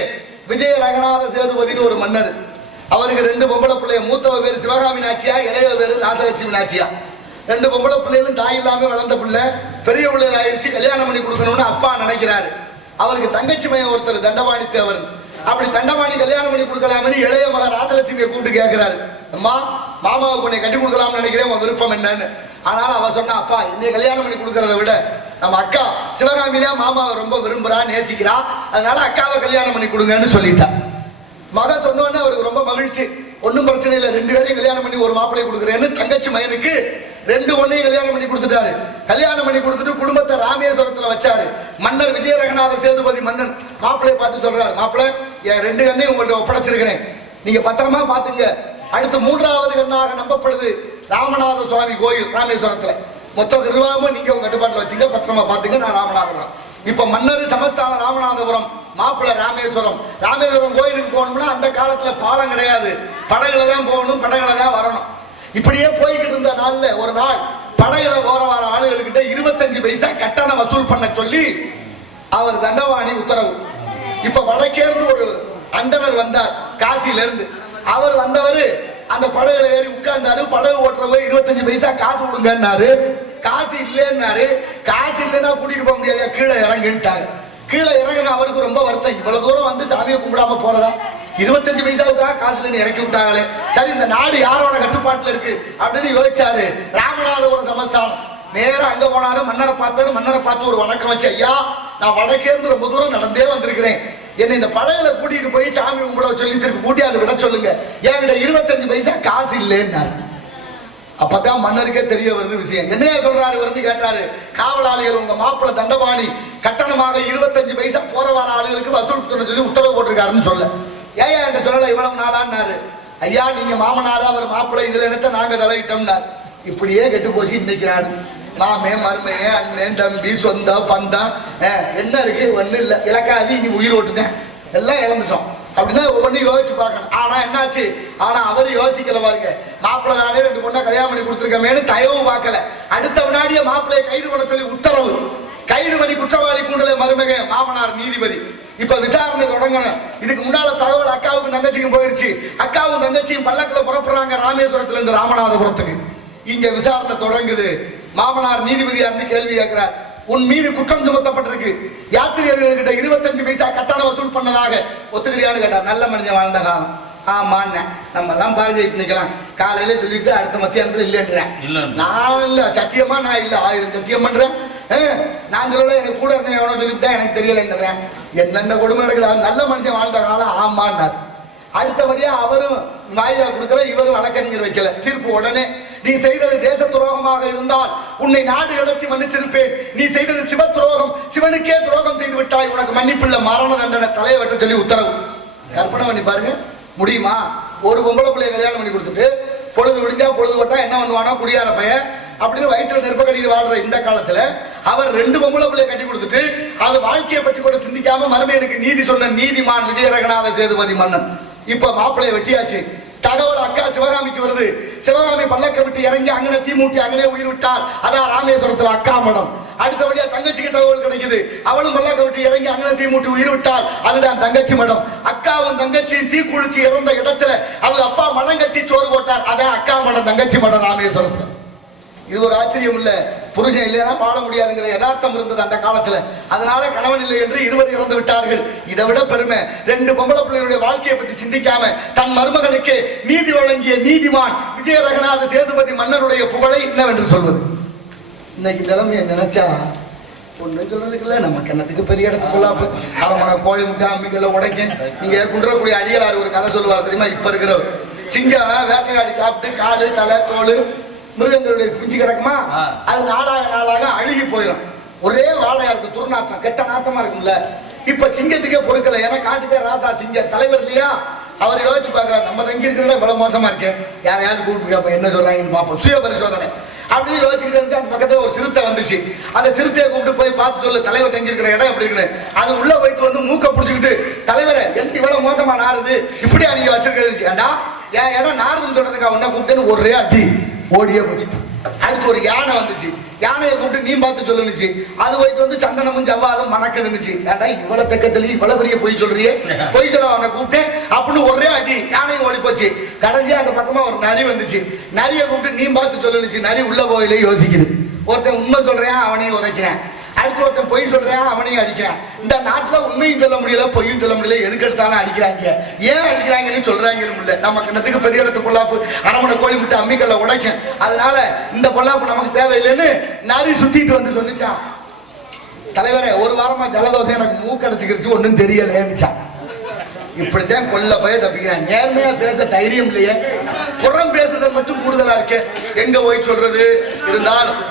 விஜய ரங்கநாத சேதுபதினு ஒரு மன்னர். அவருக்கு 2 பொம்பளை பிள்ளைய. மூத்தவ பேரு சிவகாமி நாச்சியா, இளையவ பேரு ராஜலட்சுமி நாச்சியா. 2 பொம்பளை பிள்ளைகளும் தாய் இல்லாம வளர்ந்த பிள்ளை. பெரிய பிள்ளை ஆயிடுச்சு, கல்யாணம் பண்ணி கொடுக்கணும்னு அப்பா நினைக்கிறாரு. அவருக்கு தங்கச்சி மையம் ஒருத்தர் தண்டபாணி தேவர். அப்படி தண்டபாணி கல்யாணம் பண்ணி கொடுக்கலாம்னு இளைய மகன் ராஜலட்சுமியை கூப்பிட்டு கேட்கிறாரு. அம்மா மாமாவுக்கு உன்னை கட்டி கொடுக்கலாம்னு நினைக்கிறேன், உன் விருப்பம் என்னன்னு. ஆனால் அவ சொன்னா, அப்பா என்னை கல்யாணம் பண்ணி கொடுக்கறத விட நம்ம அக்கா சிவகாமி தான் மாமாவை ரொம்ப விரும்புறா, நேசிக்கிறா, அதனால அக்காவை கல்யாணம் பண்ணி கொடுங்கன்னு சொல்லிட்டா. மக சொன்னோன்னு அவருக்கு ரொம்ப மகிழ்ச்சி. ஒன்றும் பிரச்சனை இல்லை, 2 பேரையும் கல்யாணம் பண்ணி ஒரு மாப்பிள்ளையை கொடுக்குறேன்னு தங்கச்சி மகனுக்கு 2 பொண்ணையும் கல்யாணம் பண்ணி கொடுத்துட்டாரு. கல்யாணம் பண்ணி கொடுத்துட்டு குடும்பத்தை ராமேஸ்வரத்துல வச்சாரு. மன்னர் விஜயரகநாத சேதுபதி மன்னன் மாப்பிள்ளையை பார்த்து சொல்றாரு, மாப்பிள்ளை என் 2 கண்ணையும் உங்கள்கிட்ட ஒப்படைச்சிருக்கிறேன், நீங்க பத்திரமா பாத்துங்க. அடுத்து 3வது கண்ணாக நம்பப்படுது ராமநாத சுவாமி கோயில் ராமேஸ்வரத்துல. மொத்த நிர்வாகமும் நீங்க உங்க கட்டுப்பாட்டில் வச்சுங்க, பத்திரமா பாத்துங்க. நான் ராமநாதபுரம், இப்ப மன்னர் சமஸ்தான ராமநாதபுரம், மாப்பிள்ளை ராமேஸ்வரம். ராமேஸ்வரம் கோயிலுக்கு போகணும்னா அந்த காலத்துல பாலம் கிடையாது, படகுல தான் போகணும், படகுல தான் வரணும். இப்படியே போய்கிட்டு இருந்த நாள்ல ஒரு நாள் படகுல போற வர ஆளுகளுக்கிட்ட 25 பைசா கட்டணம் வசூல் பண்ண சொல்லி அவர் தண்டவாணி உத்தரவு. இப்ப வடக்கே இருந்து ஒரு அந்தனர் வந்தார், காசியில இருந்து. அவர் வந்தவர் அந்த படகுல ஏறி உட்கார்ந்தாரு. படகு ஓட்டுறவங்க 25 பைசா காசு கொடுங்கன்னாரு. காசு இல்லைன்னாரு. காசு இல்லைன்னா கூட்டிட்டு போக முடியாது, கீழே இறங்குட்டாங்க. கீழே இறங்கின அவருக்கு ரொம்ப வருத்தம், இவ்வளவு தூரம் வந்து சாமியை கும்பிடாம போறதா, 25 பைசாவுக்காக காசு இல்லைன்னு இறக்கி விட்டாங்களே, சரி இந்த நாடு யாரோட கட்டுப்பாட்டுல இருக்கு அப்படின்னு யோசிச்சாரு. ராமநாதபுரம் சமஸ்தானம் நேரம் அங்க போனாரு. மன்னரை பார்த்தாரு. மன்னரை பார்த்து ஒரு வணக்கம் வச்சு, ஐயா நான் வடக்கே இருந்து ரொம்ப தூரம் நடந்தே வந்திருக்கிறேன், என்னை இந்த படகுல கூட்டிட்டு போய் சாமி கும்பிட சொல்லி திருப்பி கூட்டி அதை விட சொல்லுங்க, என்கிட்ட 25 பைசா காசு இல்லைன்னாரு. அப்பதான் மன்னருக்கே தெரிய வருது விஷயம். என்னையா சொல்றாரு வருன்னு கேட்டாரு. காவலாளிகள் உங்க மாப்பிள்ளை தண்டபாணி கட்டணமாக 25 பைசா போற வர ஆளுகளுக்கு வசூல் பண்ண சொல்லி உத்தரவு போட்டிருக்காருன்னு சொல்ல. ஏன் என்கிட்ட சொல்லல இவ்வளவு நாளான்னாரு. ஐயா நீங்க மாமனாரா அவர் மாப்பிள்ளை, இதுல என்னத்த நாங்க தலையிட்டோம்னாரு. இப்படியே கெட்டு போச்சு இன்னைக்கு நாடு. மாமே மருமையே அண்ணன் தம்பி சொந்தம் பந்தம் என்ன இருக்கு, ஒன்றும் இல்லை. இலக்காதி நீ உயிர் ஓட்டுங்க, எல்லாம் இழந்துட்டோம் அப்படின்னா ஒவ்வொன்றையும் யோசிச்சு பார்க்கணும். ஆனா என்னாச்சு, ஆனா அவர் யோசிக்கல பாருங்க. மாப்பிள்ளை தானே 2 பொண்ணை கல்யாணம் பண்ணி கொடுத்துருக்கமேனு தயவு பார்க்கல. அடுத்த வினாடியே மாப்பிள்ளையை கைது பண்ண சொல்லி உத்தரவு. கைது பண்ணி குற்றவாளி கூண்டலை மருமக மாமனார் நீதிபதி. இப்ப விசாரணை தொடங்கணும். இதுக்கு முன்னால தகவல் அக்காவுக்கும் தங்கச்சிக்கும் போயிருச்சு. அக்காவும் தங்கச்சியும் பல்லக்கில் புறப்படுறாங்க ராமேஸ்வரத்துல இருந்து ராமநாதபுரத்துக்கு. இங்க விசாரணை தொடங்குது. மாமனார் நீதிபதியா இருந்து கேள்வி கேட்கிறார். உன் மீது குற்றம் சுமத்தப்பட்டிருக்கு, யாத்திரிகர்கள்கிட்ட 25 பைசா கட்டணம் வசூல் பண்ணதாக ஒத்துக்கிறியான்னு கேட்டார். நல்ல மனிதன் வாழ்ந்த காலம். ஆமாண்ண, நம்ம எல்லாம் பாருங்க நிக்கலாம், காலையில சொல்லிட்டு அடுத்த மத்தியானத்துல இல்லைன்றேன். நான் இல்ல, சத்தியமா நான் இல்ல, 1000 சத்தியம் பண்றேன். நான் சொல்ல எனக்கு கூட இருந்த எவனோ சொல்லிவிட்டேன், எனக்கு தெரியலைன்றேன். என்னென்ன கொடுமை நடக்குது. நல்ல மனுஷன் வாழ்ந்த காலம் ஆமான்னார். அடுத்தபடியா அவரும் வாய்தா கொடுக்கல, இவரும் வழக்கறிஞர் வைக்கல. தீர்ப்பு உடனே, நீ செய்தது தேச துரோகமாக இருந்தால் உன்னை நாடு கடத்தி மன்னிச்சிருப்பேன், நீ செய்தது சிவ துரோகம், சிவனுக்கே துரோகம் செய்து விட்டாய், உனக்கு மன்னிப்பில்லை, மரண தண்டனை, தலையை வெட்ட சொல்லி உத்தரவு. கற்பனை பண்ணி பாருங்க, முடியுமா? ஒரு பொம்பளை பிள்ளைய கல்யாணம் பண்ணி கொடுத்துட்டு பொழுது விடிஞ்சா பொழுது விட்டா என்ன பண்ணுவானோ குடியார பையன் அப்படின்னு வயிற்றுல நெருப்ப கட்டிட்டு வாழ்ற இந்த காலத்துல அவர் 2 பொம்பளை பிள்ளைய கட்டி கொடுத்துட்டு அது வாழ்க்கையை பற்றி கூட சிந்திக்காம மருமையனுக்கு நீதி சொன்ன நீதிமான் விஜயரகநாத சேதுபதி மன்னன். இப்ப மாப்பிள்ளைய வெட்டியாச்சு. தகவல் அக்கா சிவகாமிக்கு வருது. சிவகாமி பல்லக்க விட்டு இறங்கி அங்கனே தீ மூட்டி அங்கனே உயிர் விட்டால், அதான் ராமேஸ்வரத்துல அக்கா மடம். அடுத்தபடியா தங்கச்சிக்கு தகவல் கிடைக்குது. அவளும் பல்லக்க விட்டு இறங்கி அங்கனே தீ மூட்டி உயிர் விட்டால், அதுதான் தங்கச்சி மடம். அக்காவும் தங்கச்சியும் தீ குளிச்சு இறந்த இடத்துல அவங்க அப்பா மடம் கட்டி சோறு போட்டார், அதான் அக்கா மடம், தங்கச்சி மடம் ராமேஸ்வரத்துல. இது ஒரு ஆச்சரியம் இல்ல. புருஷன் இல்லைன்னா வாழ முடியாதுங்கிற யதார்த்தம் இருந்தது அந்த காலத்துல. அதனால கணவன் இல்லை என்று 2 இறந்து விட்டார்கள். இதை விட பெருமை, 2 பொம்பளை பிள்ளைகளுடைய வாழ்க்கையை பற்றி சிந்திக்காம தன் மருமகனுக்கு நீதி வழங்கிய நீதிமான் விஜயரகநாத சேதுபதி மன்னருடைய புகழை என்னவென்று சொல்வது. இன்னைக்கு நிலைமையை நினைச்சா ஒன்றும் சொல்றதுக்கு இல்லை. நம்ம கிணத்துக்கு பெரிய இடத்துக்குள்ள அரமனை கோழி முட்டை அம்மிக்கெல்லாம் உடைக்கும். நீங்க குன்றக்கூடிய அடிகளார் ஒரு கதை சொல்லுவார் தெரியுமா? இப்ப இருக்கிற சிங்கம் வேட்டையாடி சாப்பிட்டு காலு தலை தோல் மிருகங்களுடைய குஞ்சு கிடக்குமா, அது நாளாக அழுகி போயிடும். ஒரே வாழையா இருக்கு, துர்நாத்தம், கெட்ட நாத்தமா இருக்கும்ல. இப்ப சிங்கத்துக்கே பொறுக்கல, ஏன்னா காட்டுக்கே ராசா சிங்க தலைவர் இல்லையா. அவர் யோசிச்சு பாக்குறாரு, நம்ம தங்கி இருக்கிற இவ்வளவு மோசமா இருக்கு, யாரையாவது கூப்பிட்டு கேட்போம் என்ன சொல்றாங்கன்னு பார்ப்போம், சுய பரிசோதனை அப்படின்னு யோசிச்சுட்டு இருந்து அந்த பக்கத்துல ஒரு சிறுத்தை வந்துச்சு. அந்த சிறுத்தையை கூப்பிட்டு போய் பார்த்து சொல்லு தலைவர் தங்கி இருக்கிற இடம் எப்படி இருக்குன்னு. அது உள்ள போயிட்டு வந்து மூக்க பிடிச்சிக்கிட்டு, தலைவரை என்ன இவ்வளவு மோசமா நாருது, இப்படியா நீங்க வச்சிருக்கிறது, ஏண்டா என் இடம் நாருதுன்னு சொல்றதுக்கா உன்ன கூப்பிட்டுன்னு ஒரே அடி ஓடியே போச்சு. அடுத்து ஒரு யானை வந்துச்சு. யானையை கூப்பிட்டு நீ பார்த்து சொல்லுச்சு. அது போயிட்டு வந்து சந்தனமும் ஜவ்வாதும் மணக்குதுன்னுச்சு. ஏன்டா இவ்வளவு தக்கத்துலயும் இவ்வளவு பெரிய பொய் சொல்றியே, பொய் சொல்ல அவனை கூப்பிட்டு அப்படின்னு ஒரே அடி, யானையும் ஓடி போச்சு. கடைசியா அந்த பக்கமா ஒரு நரி வந்துச்சு. நரியை கூப்பிட்டு நீ பார்த்து சொல்லுச்சு. நரி உள்ள போயிலே யோசிக்குது. ஒருத்தன் உண்மை சொல்றேன், அவனையும் உதைக்கிறேன். அடுத்து ஒருத்தன் பொய் சொல்றேன், அவனையும் அடிக்கிறான். இந்த நாட்டுல உண்மையும் சொல்ல முடியல, பொய்யும் சொல்ல முடியல, எதுக்கு எடுத்தாலும் அடிக்கிறாங்க. ஏன் அடிக்கிறாங்கன்னு சொல்றாங்க இல்ல. நம்ம கிண்ணத்துக்கு பெரிய இடத்து பொல்லாப்பு அரமனை கோழி விட்டு அம்மிக்கல்ல உடைக்கும். அதனால இந்த பொல்லாப்பு நமக்கு தேவையில்லைன்னு நரி சுத்திட்டு வந்து சொன்னிச்சான், தலைவரே ஒரு வாரமா ஜலதோஷம் எனக்கு மூக்கு அடைச்சிக்கிருச்சு, ஒன்றும் தெரியலையேன்னுச்சான். இப்படித்தான் கொல்ல போய் தப்பிக்கிறான். நேர்மையா பேச தைரியம் இல்லையே, புறம் பேசுறது மட்டும் கூடுதலா இருக்கு. எங்க போய் சொல்றது இருந்தாலும்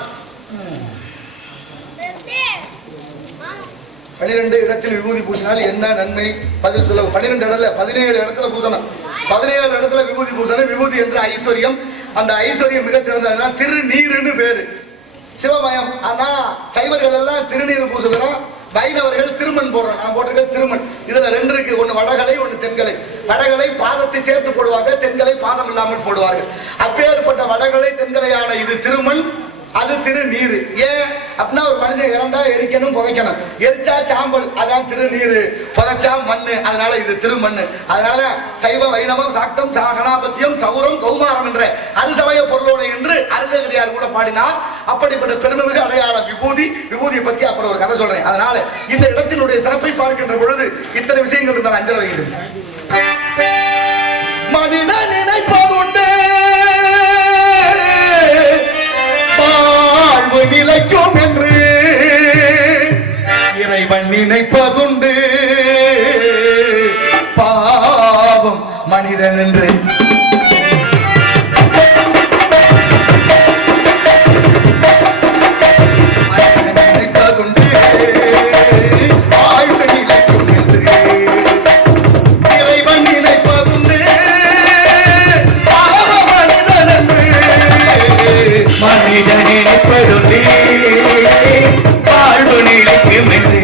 12 இடத்தில் விபூதி பூசினால் என்ன நன்மை? பதில் சொல்ல. 12 இடத்துல 17 இடத்துல பூசணும். 17 இடத்துல விபூதி பூசணும். விபூதி என்ற ஐஸ்வர்யம், அந்த ஐஸ்வர்யம் மிக சிறந்ததுன்னா திருநீருன்னு பேரு, சிவமயம். ஆனா சைவர்கள் எல்லாம் திருநீர் பூசுகிறோம், வைணவர்கள் திருமண் போடுறோம். நான் போட்டிருக்க திருமண். இதுல 2 இருக்கு, ஒன்னு வடகலை, ஒன்னு தென்கலை. வடகலை பாதத்தை சேர்த்து போடுவாங்க, தென்கலை பாதம் இல்லாமல் போடுவார்கள். அப்பேற்பட்ட வடகலை தென்கலையான இது திருமண், அது திருநீர். ஏன் அப்படின்னா ஒரு மனுஷன் இறந்தா எரிக்கணும், புதைக்கணும். எரிச்சா சாம்பல், அதான் திருநீர். புதைச்சா மண்ணு, அதனால இது திருமண்ணு. அதனால சைவ வைணவம் சாக்தம் சாகனாபத்தியம் சௌரம் கௌமாரம் என்ற அரிசமய பொருளோடு என்று அருணகிரியார் கூட பாடினார். அப்படிப்பட்ட பெருமைமிகு அடையாளம் விபூதி. விபூதியை பத்தி அப்புறம் ஒரு கதை சொல்றேன். அதனால இந்த இடத்தினுடைய சிறப்பை பார்க்கின்ற பொழுது இத்தனை விஷயங்கள் இருந்தால் அஞ்சல் வைக்கிறது. மனித நினைப்பதுண்டு வாழ்வு நிலைக்கும் என்று இறைவன் நினைப்பதுண்டு பாவம் மனிதன் என்று. நினைப்பதுண்டு வாழ்வு நிலைக்கும் என்று இறைவன் நினைப்பதுண்டு பாவம் மனிதன் என்று. மனிதன் நினைப்பதுண்டு வாழ்வு நிலைக்கும் என்று.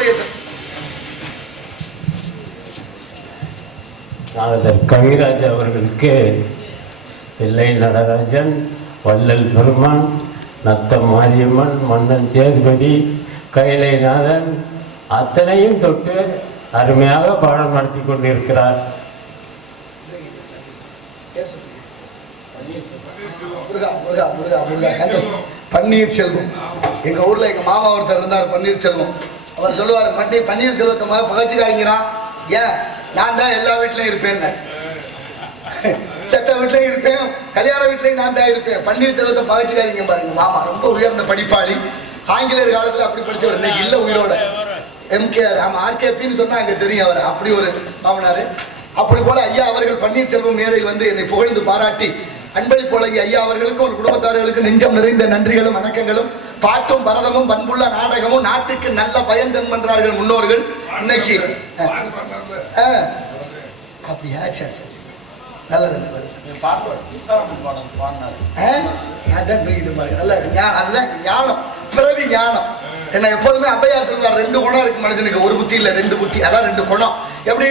முருகேசன். நாங்கள் கவிராஜ் அவர்களுக்கு பிள்ளை நடராஜன், வள்ளல் பெருமான், நத்த மாரியம்மன், மன்னன் சேதுபதி, கைலைநாதன் அத்தனையும் தொட்டு அருமையாக பாடம் நடத்தி கொண்டிருக்கிறார். பன்னீர்செல்வம். எங்க ஊர்ல எங்க மாமா ஒருத்தர் இருந்தார், பன்னீர்செல்வம். அவர் சொல்லுவார், பன்னீர்செல்வத்தை பகச்சுக்காய்ங்கிறா, ஏன் நான் தான் எல்லா வீட்லயும் இருப்பேன், செத்த வீட்லயும் இருப்பேன், கல்யாண வீட்லயும் நான் தான் இருப்பேன், பன்னீர்செல்வத்தை பகச்சுக்காதீங்க பாருங்க. மாமா ரொம்ப உயர்ந்த படிப்பாளி, ஆங்கிலேயர் காலத்துல அப்படி படிச்சவர், இன்னைக்கு இல்ல உயிரோட. எம்கேஆர், ஆமா ஆர்கேபின்னு சொன்னா அங்க தெரியும் அவர், அப்படி ஒரு மாமனாரு. அப்படி போல ஐயா அவர்கள் பன்னீர்செல்வம் மேடையில் வந்து என்னை புகழ்ந்து பாராட்டி அன்பளிப்பு வழங்கிய ஐயா அவர்களுக்கும் ஒரு குடும்பத்தார்களுக்கு நெஞ்சம் நிறைந்த நன்றிகளும் வணக்கங்களும். பாட்டும் பரதமும் பண்புள்ள நாடகமும் நாட்டுக்கு நல்ல பயன் தன்மன்றார்கள் முன்னோர்கள். இன்னைக்கு அப்படியா? நல்லது நல்லது. அதான் தூக்கிட்டு பாருங்க. நல்ல அதுதான் ஞானம், பிறவி ஞானம். என்ன எப்போதுமே அவ்வையார் சொல்வார், 2 குணம் இருக்கு மனுஷனுக்கு, ஒரு புத்தி இல்ல 2 புத்தி. அதான் 2 குணம். எப்படி?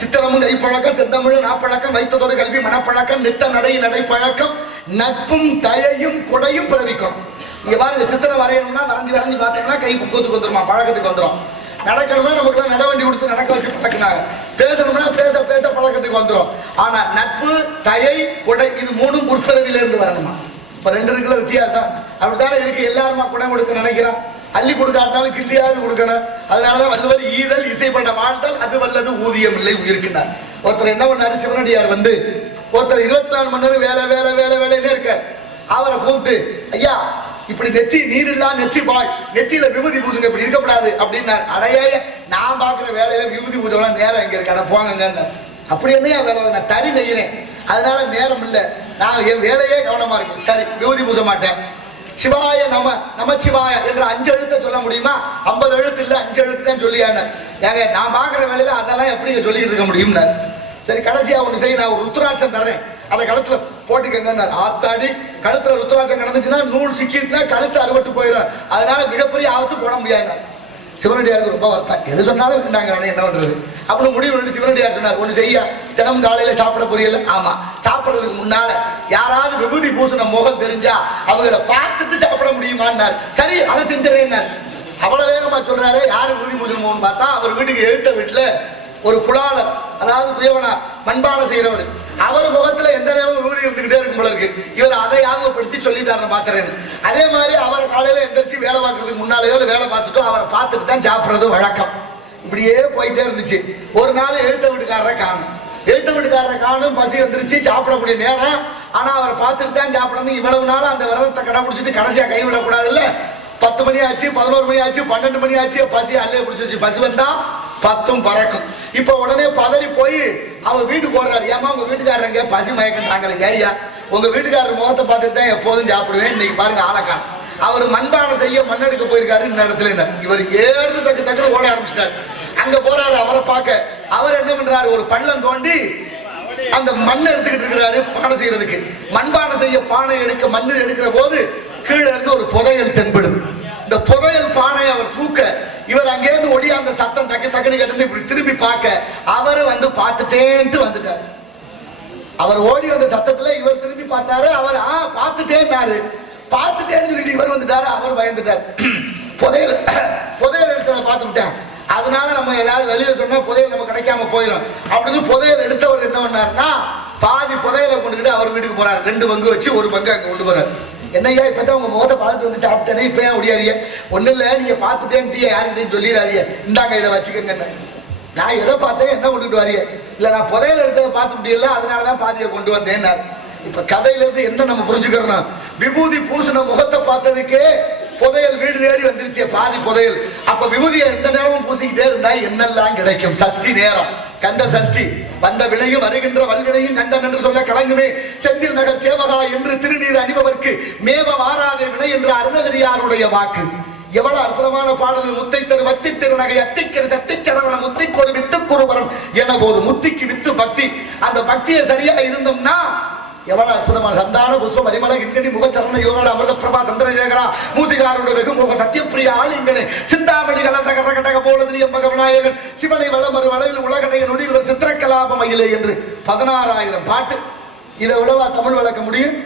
சித்திரமும் கைப்பழக்கம், செந்தமிழும் நாப்பழக்கம், வைத்ததொரு கல்வி மனப்பழக்கம், நித்த நடை நடைப்பழக்கம், நட்பும் தயையும் கொடையும் பிறவிக்கும். இங்க பாருங்க, சித்திரம் வரையணும்னா வரைஞ்சி பார்த்தோம்னா கை பக்குவத்துக்கு வந்துருமா, பழக்கத்துக்கு வந்துடும். நடக்கணும்னா நமக்கு நடவண்டி கொடுத்து நடக்க வச்சு பழக்கினாங்க. பேசணும்னா பேச பேச பழக்கத்துக்கு வந்துடும். ஆனா நட்பு, தயை, கொடை இது 3ம் முற்பிறவில இருந்து வரணுமா. இப்ப 2 இருக்குல்ல வித்தியாசம். அப்படித்தானே இருக்கு. எல்லாருமா குடை கொடுக்க நினைக்கிறான், அள்ளி கொடுக்காட்டாலும் கிள்ளியாவது கொடுக்கணும். அதனாலதான் வள்ளுவர் ஈதல் இசைப்பட வாழ்தல் அது வல்லது ஊதியம் இல்லை உயிர்க்கின்றார். ஒருத்தர் என்ன பண்ணாரு, சிவனடியார் வந்து ஒருத்தர் 24 மணி நேரம் வேலை வேலை வேலை வேலைன்னு இருக்கார். அவரை கூப்பிட்டு, ஐயா இப்படி நெத்தி நீர் இல்லா நெற்றி பாய், நெத்தியில விபூதி பூஜை இப்படி இருக்கப்படாது அப்படின்னாரு. அடையாய நான் பாக்குற வேலையில விபூதி பூஜைலாம் நேரம் எங்க இருக்க, அட போங்க. அப்படி என்ன வேலை, நான் தறி நெய்கிறேன், அதனால நேரம் இல்லை, நான் என் வேலையே கவனமா இருக்கு. சரி விபூதி பூஜை மாட்டேன். சிவாய நம நமச்சிவாய என்ற 5 எழுத்தை சொல்ல முடியுமா? 50 எழுத்து இல்ல 5 எழுத்து தான் சொல்லியான்னு. ஏங்க நான் பாக்குற வேலையில அதெல்லாம் எப்படிங்க சொல்லிட்டு இருக்க முடியும்னு. சரி கடைசியா ஒண்ணு செய்ய, நான் ஒரு ருத்ராட்சம் தர்றேன், அதை கழுத்துல போட்டுக்கங்க. ஆத்தாடி, கழுத்துல ருத்ராட்சம் கிடந்துச்சுன்னா நூல் சிக்கிச்சுன்னா கழுத்து அறுபட்டு போயிடும், அதனால மிகப்பெரிய ஆபத்து போட முடியாது. சிவனடியாருக்கு ரொம்ப வருத்தம், எது சொன்னாலும் வேண்டாங்க, என்ன பண்றது அப்படின்னு முடிவு பண்ணி சிவனடியார் சொன்னார், ஒண்ணு செய்ய, தினம் காலையில சாப்பிட புரியல, ஆமா சாப்பிடுறதுக்கு முன்னால யாராவது விபூதி பூசின முகம் தெரிஞ்சா அவங்கள பார்த்துட்டு சாப்பிட முடியுமான்னார். சரி அதை செஞ்சிடறேன்னார். அவ்வளவு வேகமா சொல்றாரு. யாரு விபூதி பூசின முகம் பார்த்தா அவர் வீட்டுக்கு எழுத்த வீட்டுல ஒரு குலாளர், அதாவது குயவனார், மண்பானை செய்யறவர், அவர் முகத்துல எந்த நேரமும் விபூதி இருந்துகிட்டே இருக்கும் போல இருக்கு. இவர் அதை ஞாபகப்படுத்தி சொல்லிட்டாரு பாத்துறேன். அதே மாதிரி அவரை காலையில எந்திரிச்சு வேலை பார்க்கறதுக்கு முன்னாலேயோ வேலை பார்த்துட்டோ அவரை பார்த்துட்டு தான் சாப்பிடுறது வழக்கம். இப்படியே போயிட்டே இருந்துச்சு. ஒரு நாள் எழுத்த வீட்டுக்காரரை காணும். எழுத்த வீட்டுக்காரரை காணும், பசி வந்துருச்சு, சாப்பிடக்கூடிய நேரம். ஆனா அவரை பார்த்துட்டு தான் சாப்பிடணும். இவ்வளவு நாள் அந்த விரதத்தை கடைபிடிச்சிட்டு கடைசியா கைவிடக்கூடாது இல்ல. 10 மணி ஆச்சு, 11 மணி ஆச்சு, 12 மணி ஆச்சு, பசி அல்லே பிடிச்சிருச்சு. பசி வந்தா 10ம் பறக்கும். இப்ப உடனே பதறி போய் அவர் வீட்டுக்கு போடுறாரு. ஏமா உங்க வீட்டுக்காரங்க பசி மயக்கம் தாங்கலைங்க, ஐயா உங்க வீட்டுக்காரர் முகத்தை பார்த்துட்டு தான் எப்போதும் சாப்பிடுவேன், இன்னைக்கு பாருங்க ஆளக்கான். அவர் மண்பானை செய்ய மண்ணெடுக்க போயிருக்காரு இந்த இடத்துல. என்ன இவர் ஏறுந்து டக்குன்னு ஓட ஆரம்பிச்சிட்டாரு. அங்க போறாரு அவரை பார்க்க. அவர் என்ன பண்றாரு, ஒரு பள்ளம் தோண்டி அந்த மண்ணை எடுத்துக்கிட்டு இருக்கிறாரு பானை செய்யறதுக்கு. மண்பானை செய்ய பானை எடுக்க மண்ணு எடுக்கிற போது கீழே இருந்து ஒரு புதையல் தென்படுது. இந்த புதையல் பானை அவர் தூக்க, இவர் அங்கேருந்து ஒடி அந்த சத்தம் டக்குன்னு கட்டு இப்படி திரும்பி பார்க்க, அவரு வந்து பார்த்துட்டேன்ட்டு வந்துட்டார். அவர் ஓடி வந்த சத்தத்துல இவர் திரும்பி பார்த்தாரு. அவர் பார்த்துட்டேன்னாரு. பார்த்துட்டேன்னு சொல்லிட்டு இவர் வந்துட்டாரு. அவர் பயந்துட்டார். புதையல் எடுத்ததை பார்த்து விட்டேன், அதனால நம்ம ஏதாவது வெளியில சொன்னா புதையல் நம்ம கிடைக்காம போயிடும் அப்படின்னு புதையல் எடுத்தவர் என்ன பண்ணாருன்னா, பாதி புதையலை கொண்டுகிட்டு அவர் வீட்டுக்கு போறாரு. 2 பங்கு வச்சு ஒரு பங்கு அங்க கொண்டு போறாரு. என்னையா இப்பதான் உங்க முகத்தை பார்த்துட்டு வந்து சாப்பிட்டேனே, இப்ப ஏன் ஒடியாரிய? ஒண்ணு இல்ல, நீங்க பார்த்துட்டேன்ட்டிய யாருக்கிட்டையும் சொல்லிடாதீங்க, இந்தாங்க இதை வச்சுக்கங்க. நான் எதை பார்த்தேன், என்ன கொண்டுட்டு வாரிய? இல்ல நான் புதையல் எடுத்ததை பார்த்து முடியல, அதனாலதான் பாதியை கொண்டு வந்தேன். இப்ப கதையில இருந்து என்ன நம்ம புரிஞ்சுக்கிறோம், விபூதி பூசின முகத்தை பார்த்ததுக்கே புதையல் வீடு தேடி வந்துருச்சு, பாதி புதையல். அப்ப விபூதியை எந்த நேரமும் பூசிக்கிட்டே இருந்தா என்னெல்லாம் கிடைக்கும்? சஷ்டி நேரம், கந்த சஷ்டி, வந்த வினையும் வருகின்ற வல்வினையும் கந்தன் என்று சொல்ல கலங்குமே. செந்தில் நகர் சேவகா என்று திருநீர் அணிபவர்க்கு மேவ வாராதே வினை என்ற அருணகிரியாருடைய வாக்கு. எவ்வளவு அற்புதமான பாடல். முத்தை தரு வத்தி திருநகை அத்திக்கிற சத்தி சரவண முத்திக்கு ஒரு வித்து குருவரம் என போது முத்திக்கு வித்து பக்தி. அந்த பக்தியை சரியா இருந்தோம்னா எவ்வளவு அற்புதமான சந்தான புஷ்ப பரிமள கிண்கணி முகச்சரண யோகாட அமிர்த பிரபா சந்திரசேகரா மூசிகாரோட வெகுமுக சத்தியப்பிரியா ஆலிங்கனே சிந்தாமணி கலசகர கடக போலதிரி எம்பக விநாயகன் சிவனை வளமறு வளவில் உலகடைய நொடியில் சித்திரக்கலாப மயிலே என்று 16,000 பாட்டு. இதை விடவா தமிழ் வளர்க்க முடியும்?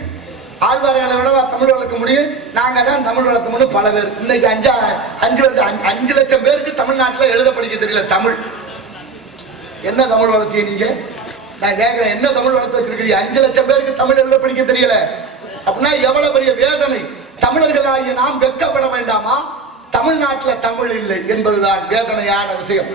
ஆழ்வார்களை விடவா தமிழ் வளர்க்க முடியும்? நாங்க தான் தமிழ் வளர்த்தோம்னு பல பேர் இன்னைக்கு 5 லட்சம் பேருக்கு தமிழ்நாட்டில் எழுத படிக்க தெரியல தமிழ். என்ன தமிழ் வளர்த்திய நீங்க? நான் கேட்கிறேன், என்ன தமிழ் வளர்த்து வச்சிருக்கீங்க? 5 லட்சம் பேருக்கு தமிழ் எழுத படிக்க தெரியல அப்படின்னா எவ்வளவு பெரிய வேதனை. தமிழர்களாகிய நாம் வெட்கப்பட வேண்டாமா? தமிழ்நாட்டில் தமிழ் இல்லை என்பதுதான் வேதனையான விஷயம்.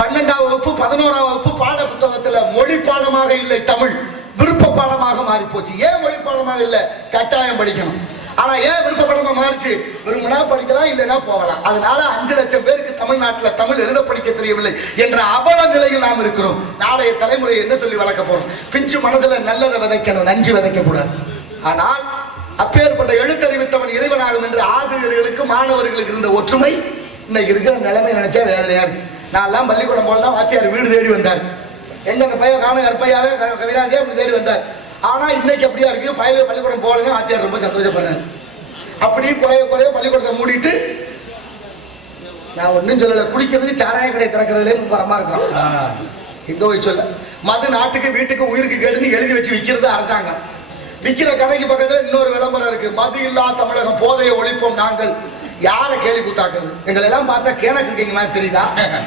12ஆம் வகுப்பு 11ஆம் வகுப்பு பாட புத்தகத்தில் மொழி பாடமாக இல்லை, தமிழ் விருப்ப பாடமாக மாறி போச்சு. ஏன் மொழி பாடமாக இல்லை? கட்டாயம் படிக்கணும். ஆனா ஏன் விருப்ப பாடமா மாறிச்சு? விரும்பினா படிக்கலாம், இல்லைன்னா போகலாம். அதனால 5 லட்சம் பேருக்கு தமிழ்நாட்டில் தமிழ் எழுத படிக்க தெரியவில்லை என்ற அவல நிலையில் நாம் இருக்கிறோம். நாளைய தலைமுறை என்ன சொல்லி வளர்க்க போறோம்? பிஞ்சு மனதுல நல்லதை விதைக்கணும், நஞ்சு விதைக்க கூடாது. ஆனால் அப்பேற்பட்ட எழுத்தறிவித்தவன் இறைவனாகும் என்று ஆசிரியர்களுக்கு மாணவர்களுக்கு இருந்த ஒற்றுமை இன்னைக்கு இருக்கிற நிலைமை நினைச்சா வேலையா இருக்கு. நான் எல்லாம் பள்ளிக்கூடம் போலாம், வாத்தியார் வீடு தேடி வந்தார். எங்க அந்த பையன் காண கற்பையாவே கவிராஜே அப்படி தேடி வந்தார். ஆனா இன்னைக்கு அப்படியா இருக்கு, பையன் பள்ளிக்கூடம் போகலங்க வாத்தியார் ரொம்ப சந்தோஷப்படுறாரு. அப்படி குறைய பள்ளிக்கூடத்தை மூடிட்டு நான் ஒன்றும் சொல்லலை, குடிக்கிறதுக்கு சாராய கடை திறக்கிறதுலே மும்மரமா இருக்கிறோம். எங்க போய் சொல்ல, மது நாட்டுக்கு வீட்டுக்கு உயிருக்கு கேடுன்னு எழுதி வச்சு விற்கிறது அரசாங்கம். விற்கிற கடைக்கு பக்கத்துல இன்னொரு விளம்பரம் இருக்கு, மது இல்லா தமிழகம், போதையை ஒழிப்போம் நாங்கள். யாரை கேள்வி கூத்தாக்குறது? எங்களை எல்லாம் பார்த்தா கேனக்கு இருக்கீங்க மாதிரி தெரியுதா?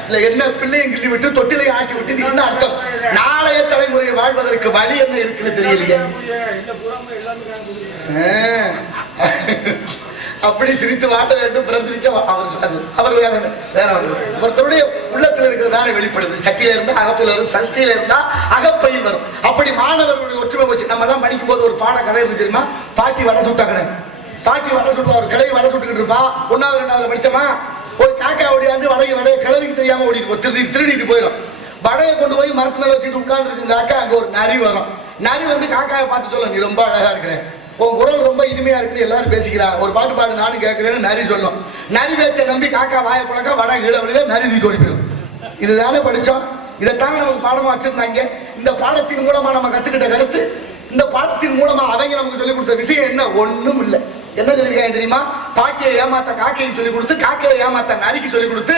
இல்ல என்ன பிள்ளையும் கிள்ளி விட்டு தொட்டிலையும் ஆக்கி விட்டு என்ன அர்த்தம்? நாளைய தலைமுறையை வாழ்வதற்கு வழி என்ன இருக்குன்னு தெரியலையே. அப்படி சிரித்து வாழ வேண்டும், பிரதிக்க அவர் வேற ஒருத்தருடைய உள்ளத்தில் இருக்கிறதால வெளிப்படுது. சட்டியில இருந்தா அகப்பையில் வரும், சஷ்டியில இருந்தா அகப்பையில் வரும். அப்படி மாணவர்களுடைய ஒற்றுமை வச்சு நம்ம எல்லாம் படிக்கும் போது ஒரு பாட கதை இருந்து தெரியுமா? பாட்டி வடை சுட்டாங்க. பாட்டி வடை சுட்டுவா, ஒரு கிளவி வடை சுட்டுக்கிட்டு இருப்பா. 1வது 2வது படிச்சமா ஒரு காக்கா ஓடியாந்து வடையை கிளவிக்கு தெரியாம ஓடிட்டு திருடிட்டு போயிடும். வடையை கொண்டு போய் மரத்து மேல வச்சுட்டு உட்கார்ந்து இருக்கு காக்கா. அங்க ஒரு நரி வரும். நரி வந்து காக்காயை பார்த்து சொல்ல, நீ ரொம்ப அழகா இருக்கிறேன், உன் குரல் ரொம்ப இனிமையா இருக்குன்னு எல்லாரும் பேசிக்கிறா, ஒரு பாட்டு பாடு நானும் கேட்கிறேன்னு நரி சொல்லும். நரி பேச்சை நம்பி காக்கா வாயை பழக்க வடை கீழே விழுக, நரி தூக்கி ஓடி போயிடும். இதுதானே படிச்சோம், இதைத்தாங்க நமக்கு பாடமா வச்சிருந்தாங்க. இந்த பாடத்தின் மூலமா நம்ம கத்துக்கிட்ட கருத்து, இந்த பாடத்தின் மூலமா அவங்க நமக்கு சொல்லிக் கொடுத்த விஷயம் என்ன? ஒண்ணும் இல்லை. என்ன சொல்லியிருக்காங்க தெரியுமா? பாக்கியை ஏமாத்த காக்கையை சொல்லிக் கொடுத்து, காக்கையை ஏமாத்த நரிக்கு சொல்லிக் கொடுத்து,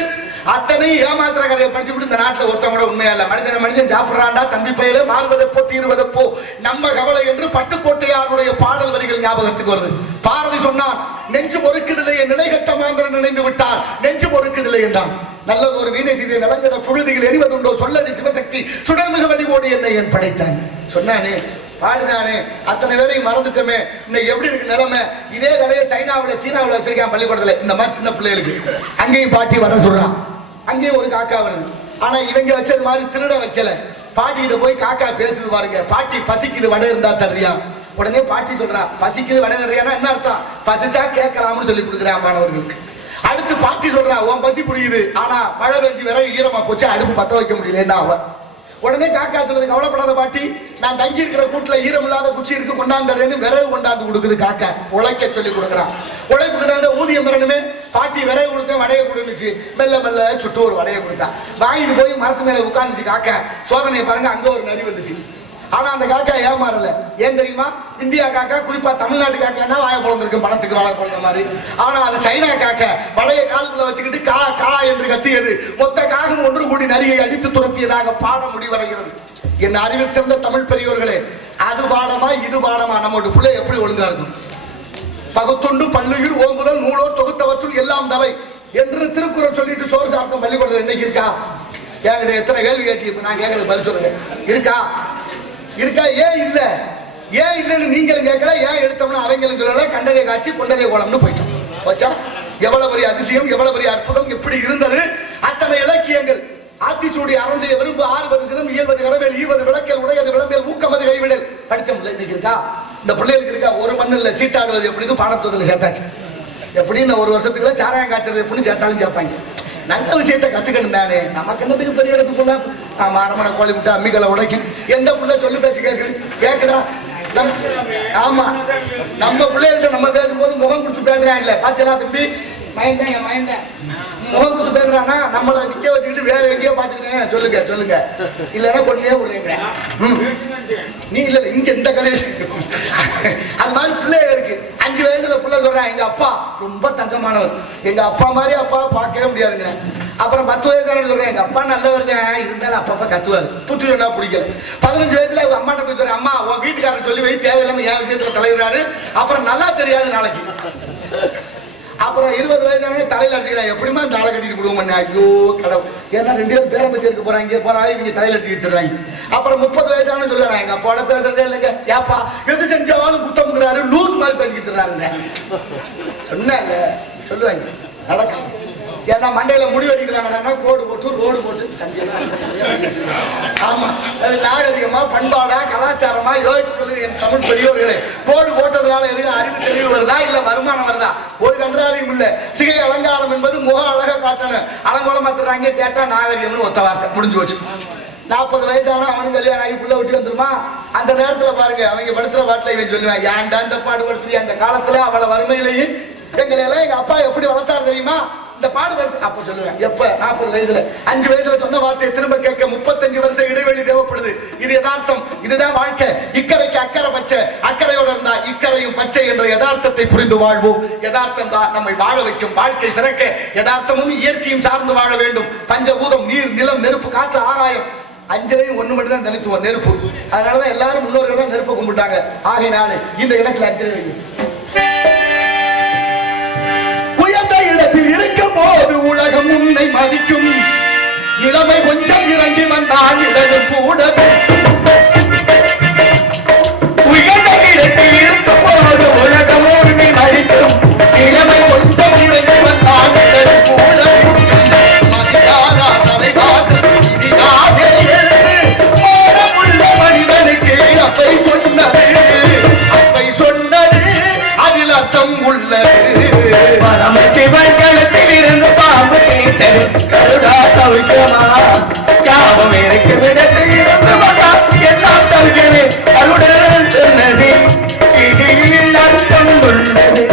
அத்தனையும் ஏமாத்துற கதையை படிச்சுட்டு இந்த நாட்டில் ஒருத்தன் கூட உண்மையா இல்லை. மனிதன் சாப்பிட்றாண்டா, தம்பி பையில மாறுவதப்போ தீர்வதப்போ நம்ம கவலை என்று பட்டுக்கோட்டையாருடைய பாடல் வரிகள் ஞாபகத்துக்கு வருது. பாரதி சொன்னான், நெஞ்சு பொறுக்குதில்லை நிலைகட்ட மாந்திரன் நினைந்து விட்டார், நெஞ்சு பொறுக்குதில்லை என்றான். நல்லது ஒரு வீணை செய்த நலங்கட புழுதிகள் எரிவதுண்டோ, சொல்லடி சிவசக்தி சுடர்மிகு வடிவோடு என்னை என் படைத்தான் சொன்னானே, பாடுதானே, அத்தனை பேரையும் மறந்துட்டோமே. இன்னைக்கு எப்படி இருக்கு நிலைமை? இதே கதையை சீனாவில் வச்சிருக்கான் பள்ளிக்கூடத்தில். இந்த மாதிரி சின்ன பிள்ளைகளுக்கு அங்கேயும் பாட்டி வர சொல்றான், அங்கேயும் ஒரு காக்கா வருது. ஆனா இவங்க வச்சது மாதிரி திருட வைக்கல. பாட்டிகிட்ட போய் காக்கா பேசுது பாருங்க, பாட்டி பசிக்குது வடை இருந்தா தர்றியா? உடனே பாட்டி சொல்றான், பசிக்குது வடை தர்றியானா என்ன அர்த்தம்? பசிச்சா கேட்கலாம்னு சொல்லி கொடுக்குறான் மாணவர்களுக்கு. அடுத்து பாட்டி சொல்றா, உன் பசி புரியுது, ஆனா மழை பெஞ்சு விறகு ஈரமா போச்சு, அடுப்பு பத்த வைக்க முடியலன்னா அவ. உடனே காக்கா சொல்லுது, கவலைப்படாத பாட்டி, நான் தங்கி இருக்கிற கூட்டுல ஈரம் இல்லாத குச்சி இருக்கு, கொண்டாந்துறேன்னு விறகு கொண்டாந்து கொடுக்குது காக்கா. உழைக்க சொல்லி கொடுக்குறான். உழைப்புக்கு தான் ஊதியம் பெறணுமே. பாட்டி விறகு கொடுத்த வடையை கொடுத்துச்சு, மெல்ல மெல்ல சுட்டு ஒரு வடையை கொடுத்தா. வாங்கிட்டு போய் மரத்து மேல உட்கார்ந்துச்சு காக்கா. சோதனையை பாருங்க, அங்க ஒரு நரி வந்துச்சு. ஆனா அந்த காக்கா ஏமாறல. ஏன் தெரியுமா? இந்தியா காக்கா, குறிப்பா தமிழ்நாட்டு காக்கா வாய பிறந்திருக்கும், பணத்துக்கு வாழ பிறந்த மாதிரி. ஆனா அது சைனா காக்கா வடைய காலுக்குள்ள வச்சுக்கிட்டு கா கா என்று கத்தியது. மொத்த காகம் ஒன்று கூடி நரியை அடித்து துரத்தியதாக பாட முடிவடைகிறது. என் அறிவில் சிறந்த தமிழ் பெரியோர்களே, அது பாடமா இது பாடமா? நம்மளோட பிள்ளை எப்படி ஒழுங்கா இருக்கும்? பகுத்துண்டு பல்லுயிர் ஓம்புதல் நூலோர் தொகுத்தவற்றுள் எல்லாம் தலை என்று திருக்குறள் சொல்லிட்டு சோறு சாப்பிட்டோம் பள்ளிக்கூடத்தில். இன்னைக்கு இருக்கா? என்கிட்ட எத்தனை கேள்வி கேட்டு நான் கேட்கறது பதில் சொல்லுங்க. இருக்கா? இருக்கா? ஏன் இல்ல? ஏன் இல்லைன்னு நீங்களும் கேட்கல, ஏன் எடுத்தோம்னா அவங்களும் சொல்லல. கண்டதை காட்சி கொண்டதை கோலம்னு போயிட்டோம். வச்சா எவ்வளவு பெரிய அதிசயம், எவ்வளவு பெரிய அற்புதம், எப்படி இருந்தது அத்தனை இலக்கியங்கள். ஆத்திச்சூடி அறம் செய்ய விரும்பு 60 சினம், 70 கரவேல், 20 விளக்கல், உடையது விளம்பேல், ஊக்கமது கைவிடல். படிச்சோம்ல, இன்னைக்கு இருக்கா? இந்த பிள்ளைகளுக்கு இருக்கா? ஒரு மண்ணில் சீட்டாடுவது எப்படின்னு பாடப்புத்தகத்தில் சேர்த்தாச்சு. எப்படின்னு 1 வருஷத்துக்குள்ள சாராயம் காய்ச்சறது எப்படின்னு சேர்த்தாலும் சேர்ப்பாங்க. நல்ல விஷயத்தை கத்துக்கணும் தானே. நமக்கு என்னத்துக்கு பெரிய இடத்துக்குள்ள அரமனை கோழி விட்டு அம்மிகளை உடைக்கும். எந்த பிள்ளை சொல்லி பேச்சு கேக்குதா? ஆமா, நம்ம பிள்ளைகள்கிட்ட நம்ம பேசும்போது முகம் கொடுத்து பேசுறாங்க. இல்ல பாத்தீங்களா தம்பி, மயந்தேன் முகம் கொடுத்து பேசுறானா நம்மளை நிக்க வச்சுக்கிட்டு வேற எங்கேயோ பாத்துக்கிட்டேன். சொல்லுங்க சொல்லுங்க, இல்லைன்னா கொண்டே விடுறீங்க. நீ இல்ல இங்க இந்த கதை அது மாதிரி பிள்ளைங்க இருக்கு. 5 வயசுல பிள்ளை சொல்றான் எங்க அப்பா ரொம்ப தங்கமானவர், எங்க அப்பா மாதிரி அப்பா பார்க்கவே முடியாதுங்க. அப்புறம் 10 வயசுல சொல்றேன் எங்க அப்பா நல்லவர் தான், இருந்தாலும் அப்பா கத்துவாரு, புத்து சொன்னா பிடிக்கல. 15 வயசுல அம்மாட்ட போய் சொல்றேன் அம்மா உன் வீட்டுக்காரன் சொல்லி வை, தேவையில்லாம என் விஷயத்துல தலையிடுறாரு, அப்புறம் நல்லா தெரியாது நாளைக்கு. அப்புறம் 20 வயசான தலையில அடிச்சுக்கலாம், எப்படிமா இந்த ஆளை கட்டிட்டு விடுவோம். ஐயோ கடவுள், ஏன்னா 2 பேரும் பேரம் பேசி எடுக்க போறாங்க, இங்கே போறாங்க, இவங்க தலையில அடிச்சுக்கிட்டுறாங்க. அப்புறம் 30 வயசான சொல்லுவாங்க எங்க அப்பாவோட பேசுறதே இல்லைங்க, ஏப்பா எது செஞ்சாலும் குத்தம்ங்கிறாரு, லூஸ் மாதிரி பேசிக்கிட்டு இருக்காருங்க. சொன்ன சொல்லுவாங்க நடக்கும். ஏன்னா மண்டையில முடி வெடிக்கிறாங்கன்னா கோடு போட்டு ரோடு போட்டு ஆமா, அது நாகரிகமா பண்பாடா கலாச்சாரமா யோசிச்சு சொல்லுங்க என் தமிழ் பெரியோர்களே. போடு போட்டதுனால எதுவும் அறிவு தெளிவு வருதா இல்ல வருமானம் வருதா? ஒரு கன்றாவையும் இல்ல. சிகை அலங்காரம் என்பது முக அழகா காட்டணும், அலங்கோலம் மாத்துறாங்க கேட்டா நாகரிகம்னு ஒத்த வார்த்தை முடிஞ்சு வச்சு. 40 வயசானா அவனும் கல்யாணம் ஆகி புள்ள விட்டு வந்துருமா? அந்த நேரத்துல பாருங்க அவங்க படுத்துற பாட்டுல இவன் சொல்லுவான் ஏன்டா இந்த பாடுபடுத்தி. அந்த காலத்துல அவளை வறுமையிலையும் எங்களை எல்லாம் எங்க அப்பா எப்படி வளர்த்தாரு தெரியுமா? இந்த பாடுபடுத்து. அப்ப சொல்லுவேன் எப்ப 40 வயசுல 5 வயசுல சொன்ன வார்த்தையை திரும்ப கேட்க 35 வருஷம் இடைவெளி தேவைப்படுது. இது யதார்த்தம், இதுதான் வாழ்க்கை. இக்கரைக்கு அக்கறை பச்சை, அக்கறையோட இருந்தா இக்கரையும் பச்சை என்ற யதார்த்தத்தை புரிந்து வாழ்வோம். யதார்த்தம் தான் நம்மை வாழ வைக்கும். வாழ்க்கை சிறக்க யதார்த்தமும் இயற்கையும் சார்ந்து வாழ வேண்டும். பஞ்சபூதம் நீர் நிலம் நெருப்பு காற்று ஆகாயம் 5லையும் 1 மட்டும் தான் தனித்துவம் நெருப்பு. அதனாலதான் எல்லாரும் முன்னோர்கள் நெருப்பை கும்பிட்டாங்க. ஆகையினால இந்த இடத்துல 5 வைங்க. உயர்ந்த இடத்தில் இருக்கும் போது உலகம் உன்னை மதிக்கும். இளமை கொஞ்சம் இறங்கி வந்தால் இடது கூட. உயர்ந்த இடத்தில் இருக்கும் போது உலகம் உன்னை மதிக்கும். இளமை கொஞ்சம் இறங்கி வந்தால் இடது கூட. மதியாதா தலைவாசல் இனிதாக எழுந்து மனிதனுக்கு அப்பை சொன்னது, அப்பை சொன்னது அதில் அர்த்தம் உள்ளது. சிவன்களத்தில் இருந்து பாம்பு கேட்டது கருடா தவிக்கமா யாவும் எனக்கு விடத்தில் இருந்து வந்தா எல்லாம் தவிக்கவே அருடன் சொன்னது இதில் அர்த்தம் உள்ளது.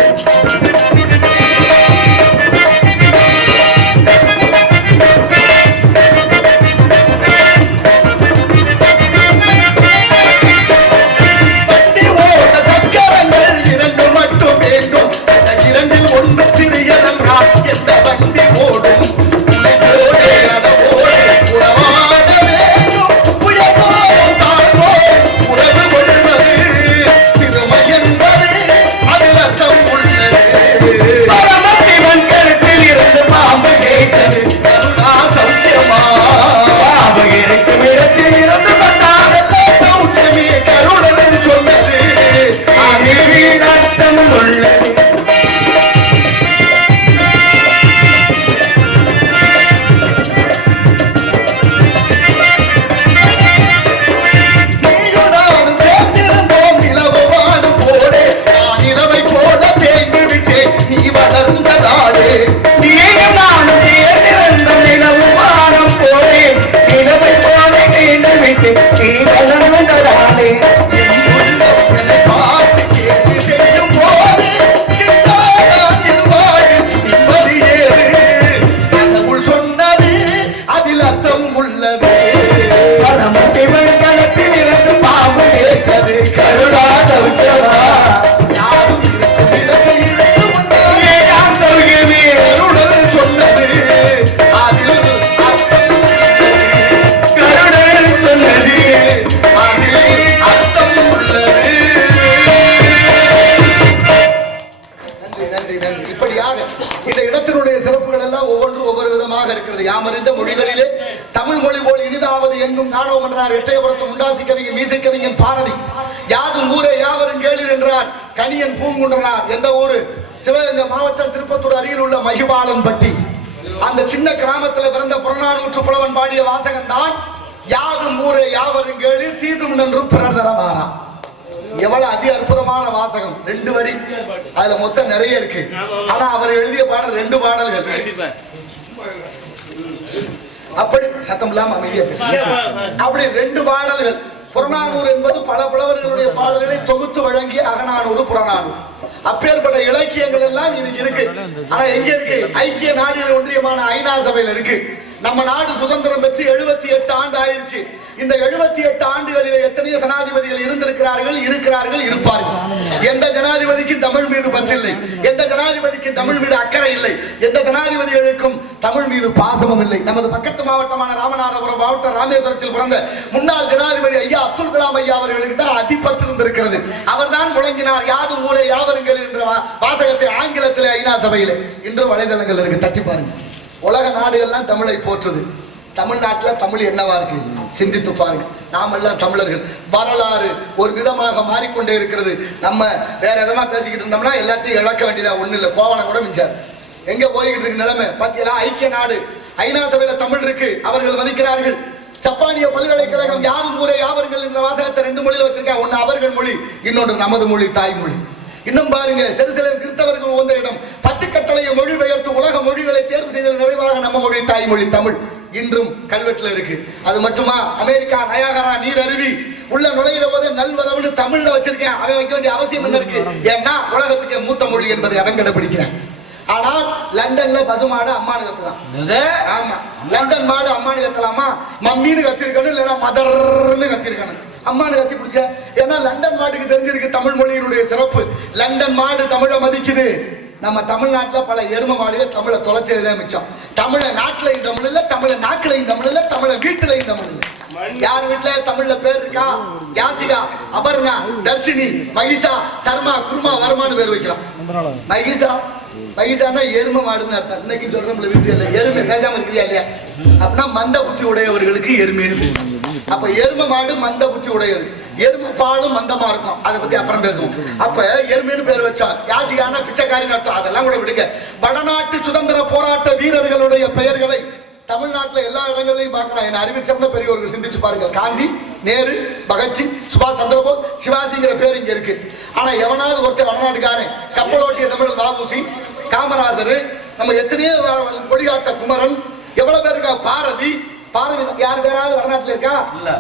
யாமறிந்த மொழிகளிலே தமிழ் மொழி போல் இனிதாவது எங்கும் காணோம் என்றார் எட்டயபுரத்து முண்டாசி கவிஞன் மீசை கவிஞன் பாரதி. யாதும் ஊரே யாவரும் கேளீர் என்றார் கணியன் பூங்குன்றனார். எந்த ஊரு? சிவகங்கை மாவட்டம் திருப்பத்தூர் அருகில் உள்ள மகிபாலன்பட்டி. அந்த சின்ன கிராமத்தில் பிறந்த புறநானூற்று புலவன் பாடிய வாசகன் தான் யாதும் ஊரே யாவரும் கேளீர் தீதும் நன்றும் பிறர் தரவாரா. எவ்வளவு அதி அற்புதமான வாசகம். 2 வரி, அதுல மொத்தம் நிறைய இருக்கு. ஆனா அவர் எழுதிய பாடல் 2 பாடல்கள். அப்படி சத்தம் இல்லாம அமைதியா பேசுங்க. அப்படி 2 பாடல்கள். புறநானூறு என்பது பல புலவர்களுடைய பாடல்களை தொகுத்து வழங்கிய அகநானூறு புறநானூறு. அப்பேற்பட்ட இலக்கியங்கள் எல்லாம் இன்னைக்கு இருக்கு. ஆனா எங்க இருக்கு? ஐக்கிய நாடுகள் ஒன்றியமான ஐநா சபையில இருக்கு. நம்ம நாடு சுதந்திரம் பெற்று 78 ஆண்டு ஆயிருச்சு. இந்த 78 ஆண்டுகளில் எத்தனையோ ஜனாதிபதிகள் இருந்திருக்கிறார்கள், இருப்பார்கள். எந்த ஜனாதிபதிக்கும் தமிழ் மீது பற்றில்லை, எந்த ஜனாதிபதிக்கும் தமிழ் மீது அக்கறை இல்லை, எந்த ஜனாதிபதிகளுக்கும் தமிழ் மீது பாசமும் இல்லை. நமது பக்கத்து மாவட்டமான ராமநாதபுரம் மாவட்டம் ராமேஸ்வரத்தில் பிறந்த முன்னாள் ஜனாதிபதி ஐயா அப்துல் கலாம் ஐயா அவர்களுக்கு தான் அதிபற்று இருந்திருக்கிறது. அவர் தான் முழங்கினார் யாதும் ஊரே யாவருங்கள் என்ற வாசகத்தை ஆங்கிலத்தில் ஐநா சபையில். இன்று வலைதளங்கள் இருக்கு, தட்டி பாருங்க. உலக நாடுகள்லாம் தமிழை போற்றுது. தமிழ்நாட்டில் தமிழ் என்னவா இருக்கு சிந்தித்து பாருங்க. நாமெல்லாம் தமிழர்கள். வரலாறு ஒரு விதமாக மாறிக்கொண்டே இருக்கிறது. நம்ம வேற விதமா பேசிக்கிட்டு இருந்தோம்னா எல்லாத்தையும் இழக்க வேண்டியதா ஒண்ணு இல்லை. கோவனை கூட மிஞ்சார். எங்க போய்கிட்டு இருக்கு நிலைமை பாத்தீங்களா? ஐக்கிய நாடு ஐநா சபையில தமிழ் இருக்கு, அவர்கள் மதிக்கிறார்கள். ஜப்பானிய பல்கலைக்கழகம் யாதும் ஊரே யாவருங்கள் என்ற வாசகத்தை 2 மொழியில வச்சிருக்கேன். ஒன்னு அவர்கள் மொழி, இன்னொன்று நமது மொழி, தாய்மொழி. இன்னும் பாருங்க, செருசலேம் கிறிஸ்தவர்கள் வந்த இடம். 10 கட்டளையை மொழிபெயர்த்து உலக மொழிகளை தேர்வு செய்தல் நிறைவாக நம்ம மொழி, தாய்மொழி தமிழ் இன்றும் கல்வெட்டுல இருக்கு. அது மட்டுமா, அமெரிக்கா நயாகரா நீர் அருவி உள்ள நுழைகிற போதே நல்வரவுன்னு தமிழ்ல வச்சிருக்கேன். அவன் வைக்க வேண்டிய அவசியம் என்ன இருக்கு? ஏன்னா உலகத்துக்கு மூத்த மொழி என்பதை அவன் கடைபிடிக்கிறேன். ஆனால் லண்டன்ல பசுமாடு அம்மானு கத்துதான். ஆமா, லண்டன் மாடு அம்மானு கத்தலாமா? மம்மின்னு கத்திருக்கணும், இல்லைன்னா மதர்ன்னு கத்திருக்கணும். அம்மானு கத்தி பிடிச்ச. ஏன்னா லண்டன் மாட்டுக்கு தெரிஞ்சிருக்கு தமிழ் மொழியினுடைய சிறப்பு. லண்டன் மாடு தமிழை மதிக்குது. நம்ம தமிழ்நாட்டில் பல எரும மாடுகள் தமிழை தொலைச்சதுதான் மிச்சம். தமிழ நாட்டிலையும் தமிழ் இல்லை, தமிழ நாட்டிலையும் தமிழ் இல்லை, தமிழ வீட்டிலையும் தமிழ் இல்லை. யார் வீட்டுல தமிழ்ல பேர் இருக்கா? யாசிகா, அபர்ணா, தர்ஷினி, மகிஷா, சர்மா, குருமா, வர்மான்னு பேர் வைக்கிறோம். மகிஷான்னா எரும மாடுன்னு அர்த்தம். இன்னைக்கு சொல்றோம் வீட்டு இல்லை, எருமை பேசாம இருக்குதா இல்லையா? அப்படின்னா மந்த புத்தி உடையவர்களுக்கு எருமைன்னு பேசுவோம். அப்ப எரும மாடு மந்த புத்தி உடையது. எருமை பாலும் மந்தமா இருக்கும். அதை பத்தி அப்புறம் பேசுவோம். அப்ப எருமைன்னு பேர் வச்சா. யாசிகானா பிச்சைக்காரின்னு அர்த்தம். அதெல்லாம் கூட விடுங்க. வடநாட்டு சுதந்திர போராட்ட வீரர்களுடைய பெயர்களை தமிழ்நாட்டில் எல்லா இடங்களையும் பார்க்கலாம். என் அறிவில் சிறந்த பெரியவர்கள் சிந்திச்சு பாருங்க. காந்தி, நேரு, பகத்சிங், சுபாஷ் சந்திரபோஸ், சிவாஜிங்கிற பேர் இங்க இருக்கு. ஆனா எவனாவது ஒருத்தர் வடநாட்டுக்காரன், கப்பலோட்டிய தமிழர் வாபூசி, காமராஜர், நம்ம எத்தனையோ கொடிகாத்த குமரன், எவ்வளவு பேர் இருக்கா? பாரதி யார் பேராவது வடநாட்டுல இருக்கா?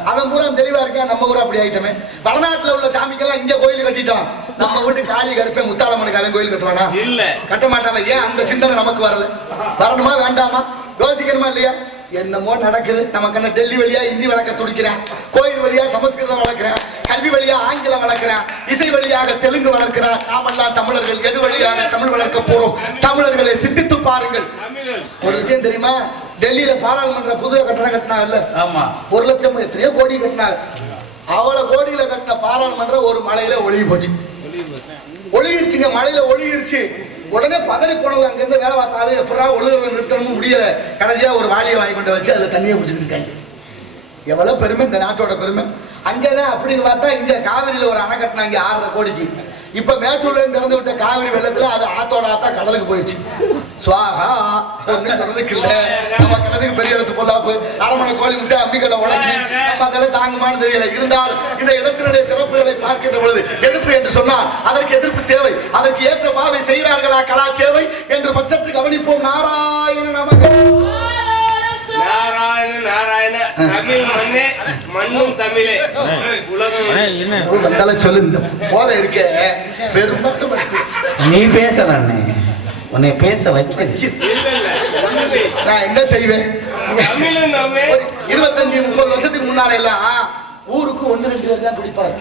அவன் பூரா தெளிவா இருக்கா? நம்ம ஊரா அப்படி ஆயிட்டமே. வடநாட்டுல உள்ள சாமிக்கெல்லாம் இங்க கோயில் கட்டிட்டான். நம்ம வீட்டு காளி கருப்பை முத்தாளம்மனுக்கு அவன் கோயில் கட்டுவானா? இல்ல, கட்ட மாட்டான்ல. ஏன் அந்த சிந்தனை நமக்கு வரல? வரணுமா வேண்டாமா? யோசிக்கணுமா இல்லையா? என்னமோ நடக்குது. நமக்கு என்ன டெல்லி வழியா இந்தி வளர்க்க துடிக்கிறேன், கோயில் வழியா சமஸ்கிருதம் வளர்க்கிறேன், கல்வி வழியா ஆங்கிலம் வளர்க்கிறேன், இசை வழியாக தெலுங்கு வளர்க்கிறேன். நாமெல்லாம் தமிழர்கள் எது வழியாக தமிழ் வளர்க்க போறோம்? தமிழர்களை சிந்தித்து பாருங்கள். ஒரு விஷயம் தெரியுமா? டெல்லியில பாராளுமன்ற புது கட்டணம் கட்டினா இல்ல, 1 லட்சம் எத்தனையோ கோடி கட்டினார். அவ்வளவு கோடியில கட்டின பாராளுமன்றம் ஒரு மலையில ஒழுகி போச்சு. ஒழுகிருச்சுங்க, மலையில ஒழுகிருச்சு. உடனே பதறி போனவங்க அங்கிருந்து வேலை பார்த்தாலே எப்படா ஒழுங்கு நிறுத்தணும் முடியல. கடைசியா ஒரு வாளியை வாங்கி கொண்டு வச்சு அதுல தண்ணியை குடிச்சுக்கிட்டு இருக்காங்க. எவ்வளவு பெருமை இந்த நாட்டோட பெருமை. அங்கதான் அப்படின்னு பார்த்தா இங்க காவிரியில ஒரு அணை கட்டினாங்க 6.5 கோடிக்கு. இப்ப மேட்டூர்ல திறந்து விட்ட காவிரி வெள்ளத்துல அது ஆத்தோட ஆத்தா கடலுக்கு போயிடுச்சு. சுவாகா ஒண்ணு சொல்றதுக்கு இல்ல. நம்ம கிணத்துக்கு பெரிய இடத்து பொல்லாப்பு, அரமனை கோழி முட்டை அம்மிக்கல்ல உடக்கி நம்ம அதெல்லாம் தாங்குமான்னு தெரியல. இருந்தால் இந்த இடத்தினுடைய சிறப்புகளை பார்க்கின்ற பொழுது எடுப்பு என்று சொன்னால் அதற்கு எதிர்ப்பு தேவை. அதற்கு ஏற்ற பாவை செய்கிறார்களா கலா சேவை என்று பட்சத்து கவனிப்போம். நாராயண நமக்கு நாராயண தமிழ் மண்ணே மண்ணும் தமிழே உலகம் சொல்லு. இந்த போதை இருக்க பெரும்பாலும் நீ பேசலாம், உன்னை பேச வைக்க நான் என்ன செய்வேன்? 25-30 வருஷத்துக்கு முன்னால எல்லாம் ஊருக்கு 1-2 பேர் தான் குடிப்பாரு.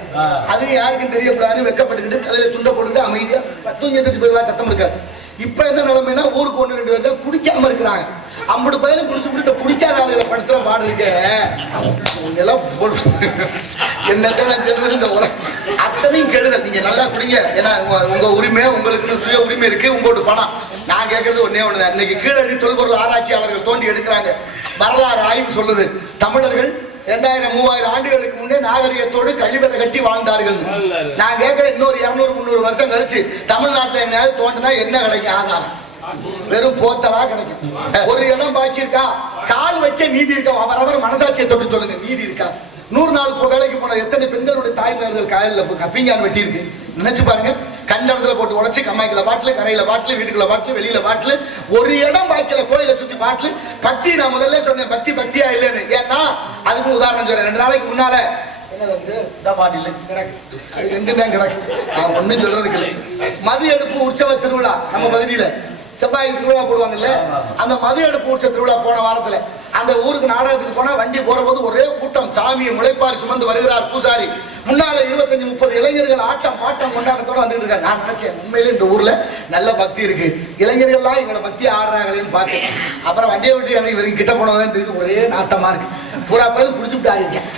அது யாருக்கும் தெரியக்கூடாதுன்னு வெக்கப்பட்டுக்கிட்டு தலையில துண்டை போட்டுக்கிட்டு அமைதியா தூங்கி எந்திரிச்சு போயிடுவா, சத்தம் இருக்காது. இப்ப என்ன நிலைமைனா ஊருக்கு 1-2 பேர் தான் குடிக்காம இருக்கிறாங்க. 50 பையனும் குடிச்சு குடிக்காத ஆளுகளை படுத்துற பாடு இருக்க இந்த உலகம் அத்தனையும் கெடுதல். நீங்க நல்லா குடிங்க, ஏன்னா உங்க உரிமை, உங்களுக்கு சுய உரிமை இருக்கு, உங்களோட பணம். நான் கேட்கறது ஒன்னே ஒண்ணுதான். இன்னைக்கு கீழடி தொல்பொருள் ஆராய்ச்சியாளர்கள் தோண்டி எடுக்கிறாங்க. வரலாறு ஆய்வு சொல்லுது, தமிழர்கள் 2000-3000 ஆண்டுகளுக்கு முன்னே நாகரிகத்தோடு கழிவறை கட்டி வாழ்ந்தார்கள். நான் கேட்கிறேன், இன்னொரு 200-300 வருஷம் கழிச்சு தமிழ்நாட்டில் எங்கேயாவது தோண்டினா என்ன கிடைக்கும்? ஆதாரம் வெறும் போத்தலா கிடைக்கும். ஒரு இடம் பாக்கி இருக்கா? கால் வைக்க நீதி இருக்கா? அவரவர் மனசாட்சியை தொட்டு சொல்லுங்க, நீதி இருக்கா? 100 நாள் வேலைக்கு போன எத்தனை பெண்களுடைய தாய்மார்கள் காயலில் கப்பிங்கான் வெட்டி இருக்கு. நினைச்சு பாருங்க. கண்டத்துல போட்டு உடச்சு கம்மாய்க்குள்ள பாட்டில், கரையில பாட்டில், வீட்டுக்குள்ள பாட்டில், வெளியில பாட்டில், ஒரு இடம் பாக்கில கோயிலை சுத்தி பாட்டில். பக்தி நான் முதல்ல சொன்னேன், பக்தியா இல்லைன்னு. ஏன்னா அதுக்கும் உதாரணம் சொல்றேன். 2 நாளைக்கு முன்னால என்ன வந்து இந்த பாட்டில் கிடக்கு, அது ரெண்டு தான் கிடக்கு. நான் ஒன்றும் சொல்றதுக்கு இல்லை. மது எடுப்பு உற்சவ திருவிழா நம்ம பகுதியில் செவ்வாய் திருவிழா போடுவாங்கல்ல, அந்த மது எடுப்பு உற்சவ திருவிழா போன வாரத்தில் அந்த ஊருக்கு நாடகத்துக்கு போனா வண்டி போற போது ஒரே கூட்டம். சாமியை முளைப்பாரி சுமந்து வருகிறார் பூசாரி. முன்னால 25-30 இளைஞர்கள் ஆட்டம் பாட்டம் கொண்டாட்டத்தோட வந்துட்டு இருக்காங்க. நான் நினைச்சேன் உண்மையிலே இந்த ஊர்ல நல்ல பக்தி இருக்கு, இளைஞர்கள்லாம் இவங்களை பக்தி ஆடுறாங்களேன்னு பார்த்தேன். அப்புறம் வண்டியை விட்டு எனக்கு இவருக்கு கிட்ட போனதான் தெரியுது, ஒரே நாட்டமா இருக்கு. பூரா பேரும் குடிச்சுட்டு ஆடிருக்கேன்.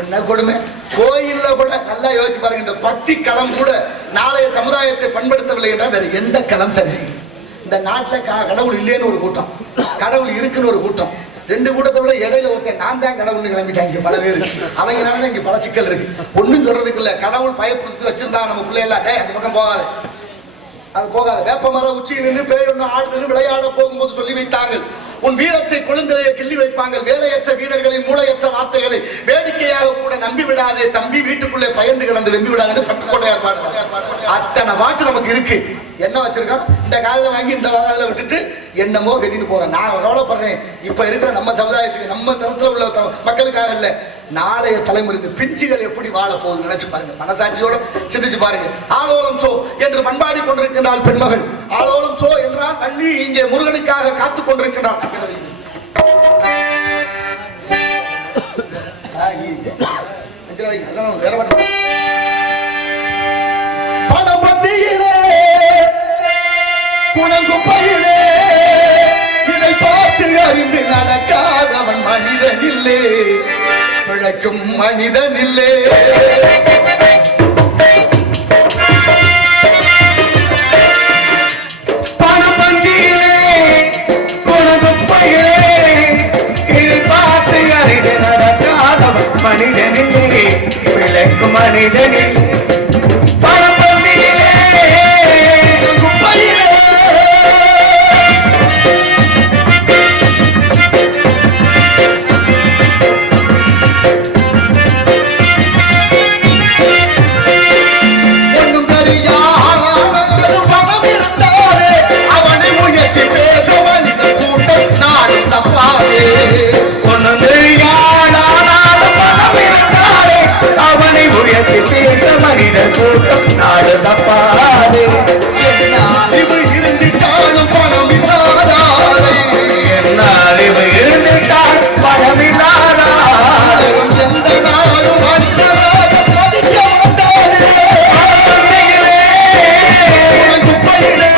என்ன கொடுமை. கோயில்ல கூட நல்லா யோசிச்சு பாருங்க, இந்த பக்தி களம் கூட நாளைய சமுதாயத்தை பண்படுத்தவில்லை என்றால் வேற எந்த களம் சரி செய்யும்? இந்த நாட்டில் கடவுள் இல்லைன்னு ஒரு கூட்டம், கடவுள் இருக்குன்னு ஒரு கூட்டம். ரெண்டு கூட்டத்தை விட இடையில ஒருத்தன் நான் தான் கடவுள்னு கிளம்பிட்டாங்க பல பேர். அவங்களால இங்க பல சிக்கல் இருக்கு. ஒன்றும் சொல்றதுக்கு இல்லை. கடவுள் பயப்படுத்தி வச்சிருந்தா நம்ம பிள்ளைல டே அந்த பக்கம் போகாது, அது போகாது. வேப்பமர உச்சியில் நின்று பேய் ஒன்று ஆடுதுன்னு விளையாட போகும்போது சொல்லி வைத்தாங்க, உன் வீரத்தை கொழுந்தலையை கிள்ளி வைப்பாங்க. வேலையற்ற வீரர்களின் மூளையற்ற வார்த்தைகளை வேடிக்கையாக கூட நம்பி விடாதே தம்பி, வீட்டுக்குள்ளே பயந்து கிடந்து வெம்பி விடாதுன்னு பட்டுக்கோட்டையார் பாடுவார். அத்தனை வாக்கு நமக்கு இருக்கு. என்ன வச்சிருக்கோம்? இந்த காலையில் வாங்கி இந்த காலையில் விட்டுட்டு என்னமோ கதின்னு போறேன். நான் கவலைப்படுறேன் இப்ப இருக்கிற நம்ம சமுதாயத்துக்கு, நம்ம தரத்துல உள்ள மக்களுக்காக இல்லை, நாளைய தலைமுறைக்கு பிஞ்சுகள் எப்படி வாழ போகுது நினைச்சு பாருங்க. மனசாட்சியோட சிந்திச்சு பாருங்க. ஆலோலம் சோ என்று பண்பாடி கொண்டிருக்கின்றாள் பெண்மகள். ஆலோலம் சோ என்றால் வள்ளி இங்கே முருகனுக்காக காத்துக் கொண்டிருக்கின்றாள். குணங்குப்பையிலே இதை பார்த்து அறிந்து நடக்காதவன் மனிதன் இல்லை, பிழைக்கும் மனிதன் இல்லை. பணபந்தியிலே குணங்குப்பையிலே இதை பார்த்து அறிந்து நடக்காதவன் மனிதன் இல்லை, பிழைக்கும் மனிதன் இல்லை. அவனை உயர்த்தி பேச மனிதன் கூட்டம் நாடு தப்பாது. என்ன அறிவு இருந்துட்டாலும் பணம் இல்லாதாரே, என்ன அறிவு இருந்துட்டால் பணமில்லாதாரே, எந்த நாளும் மனிதனாக மதிக்க மாட்டாரே. குப்பையிலே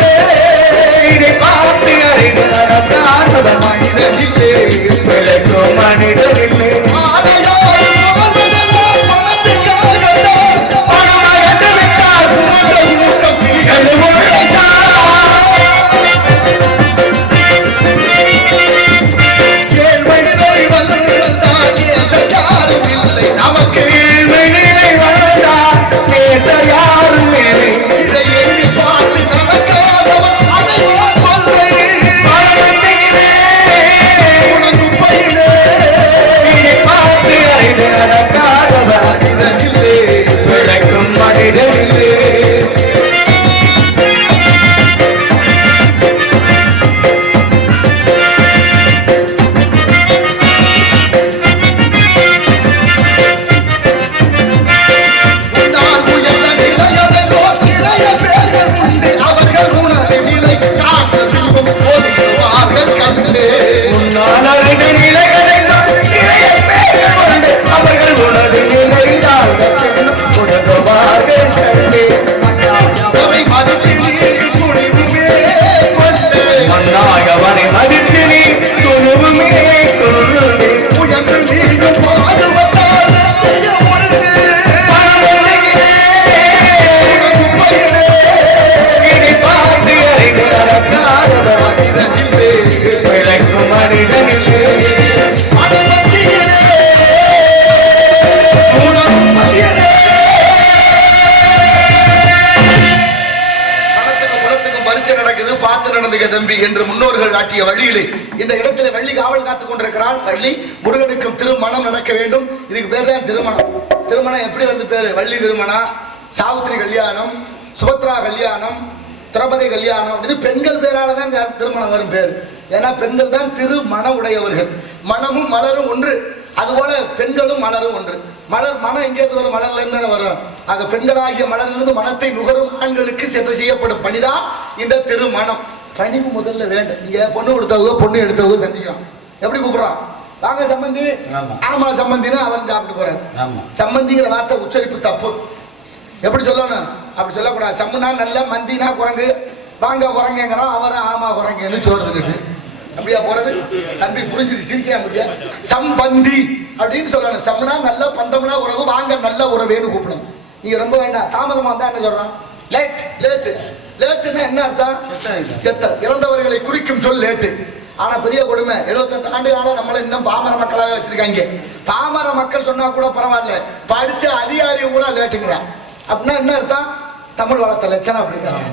இதை பார்த்து அறிந்து நடக்காதவன் மனிதன் இல்லை, பிழைக்கும் மனிதன் இல்லை. என்று முன்னோர்கள் காட்டிய வழியிலே இந்த இடத்துல வள்ளி காவல் காத்துக் கொண்டிருக்கிறாள். வள்ளி முருகனுக்கும் திருமணம் நடக்க வேண்டும். இதுக்கு பேர் தான் திருமணம். திருமணம் எப்படி வந்து பேரு? வள்ளி திருமணம், சாவித்திரி கல்யாணம், சுபத்ரா கல்யாணம், திரௌபதி கல்யாணம் அப்படின்னு பெண்கள் பேரால தான் திருமணம் வரும் பேர். ஏன்னா பெண்கள் தான் திருமணம் உடையவர்கள். மனமும் மலரும் ஒன்று. அதுபோல பெண்களும் மலரும் ஒன்று. மலர் மனம் எங்கேருந்து வரும்? மலர்ல இருந்து வரும். ஆக பெண்களாகிய மலரிலிருந்து மனத்தை நுகரும் ஆண்களுக்கு செய்யப்படும் பணிதான் இந்த திருமணம். பணிவு முதல்ல வேண்டும். நீங்க பொண்ணு கொடுத்தவங்க பொண்ணு எடுத்தவங்க சந்திக்கிறோம், எப்படி கூப்பிடுறான்? வாங்க சம்பந்தி. ஆமா சம்பந்தினா அவன் சாப்பிட்டு போறாரு. சம்பந்திங்கிற வார்த்தை உச்சரிப்பு தப்பு. எப்படி சொல்லணும்? அப்படி சொல்லக்கூடாது. சம்முனா நல்ல, மந்தினா குரங்கு. வாங்க குரங்குங்கிறான், அவரை ஆமா குரங்குன்னு சோறு தின்னுட்டு அப்படியா போறது? தம்பி புரிஞ்சுது, சிரிக்கிறேன் பத்தியா? சம்பந்தி அப்படின்னு சொல்லணும். சம்முனா நல்ல, பந்தம்னா உறவு. வாங்க நல்ல உறவேன்னு கூப்பிடணும். நீங்க ரொம்ப வேண்டாம். தாமதமா வந்தா என்ன சொல்றான்? லேட். லேட்டு. லேட்டுன்னா என்ன அர்த்தம்? செத்த. இறந்தவர்களை குறிக்கும் சொல் லேட்டு. ஆனா பெரிய கொடுமை, 78 ஆண்டு காலம் நம்மள இன்னும் பாமர மக்களாவே வச்சிருக்காங்க. பாமர மக்கள் சொன்னா கூட பரவாயில்ல, படிச்ச அதிகாரி கூட லேட்டுங்கிறான். அப்படின்னா என்ன அர்த்தம்? தமிழ் வளர்த்த லட்சணம் அப்படிங்கிறான்.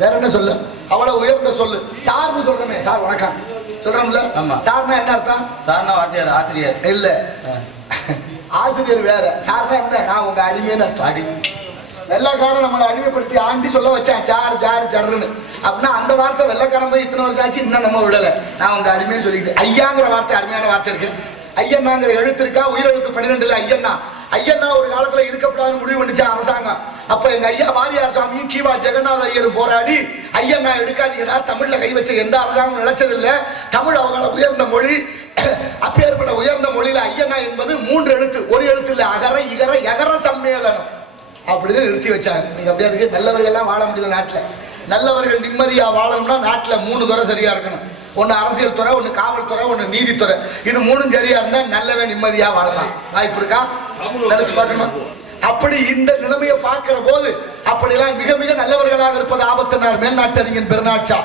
வேற என்ன சொல்லு? அவ்வளவு உயர்ந்த சொல்லு. சார்னு சொல்றமே, சார் வணக்கம் சொல்றோம்ல. சார்னா என்ன அர்த்தம்? சார்னா வாத்தியார், ஆசிரியர் இல்ல. ஆசிரியர் வேற. சார்னா என்ன? நான் உங்க அடிமைன்னு அர்த்தம். வெள்ளக்காரன் நம்மளை அடிமைப்படுத்தி ஆண்டி சொல்ல வச்சேன், சார் ஜாரு ஜர்ன்னு. அப்படின்னா அந்த வார்த்தை வெள்ளக்காரன் போய் இத்தனை வருஷம் ஆச்சு, இன்னும் நம்ம விடலை. நான் உங்க அடிமைன்னு சொல்லிட்டு. ஐயாங்கிற வார்த்தை அருமையான வார்த்தை இருக்கு. ஐயன்னாங்கிற எழுத்து இருக்கா? உயிரெழுத்து 12 ஐயன்னா. ஐயன்னா ஒரு காலத்துல இருக்கப்படாதுன்னு முடிவு பண்ணிச்சா அரசாங்கம். அப்ப எங்க ஐயா வாரியார் சாமியும் கீவா ஜெகநாத ஐயரும் போராடி ஐயன்னா எடுக்காதீங்கன்னா, தமிழ்ல கை வச்ச எந்த அரசாங்கம் நினைச்சதில்லை. தமிழ் அவங்கள உயர்ந்த மொழி. அப்பேற்பட்ட உயர்ந்த மொழியில ஐயன்னா என்பது 3 எழுத்து. ஒரு எழுத்து இல்ல, அகர இகர யகர சம்மேளனம் அப்படின்னு நிறுத்தி வச்சாங்க. நீங்க அப்படியே அதுக்கு நல்லவர்கள் எல்லாம் வாழ முடியல நாட்டுல. நல்லவர்கள் நிம்மதியா வாழணும்னா நாட்டுல 3 துறை சரியா இருக்கணும். ஒன்னு அரசியல் துறை, ஒன்னு காவல்துறை, ஒன்னு நீதித்துறை. இது 3 சரியா இருந்தா நல்லவன் நிம்மதியா வாழலாம். வாய்ப்பு இருக்கா? நினைச்சு பார்க்கணுமா? அப்படி இந்த நிலைமையை பார்க்கிற போது அப்படியெல்லாம் மிக மிக நல்லவர்களாக இருப்பது ஆபத்தினார் மேல்நாட்டறிஞன் பெர்னாட்ஷா.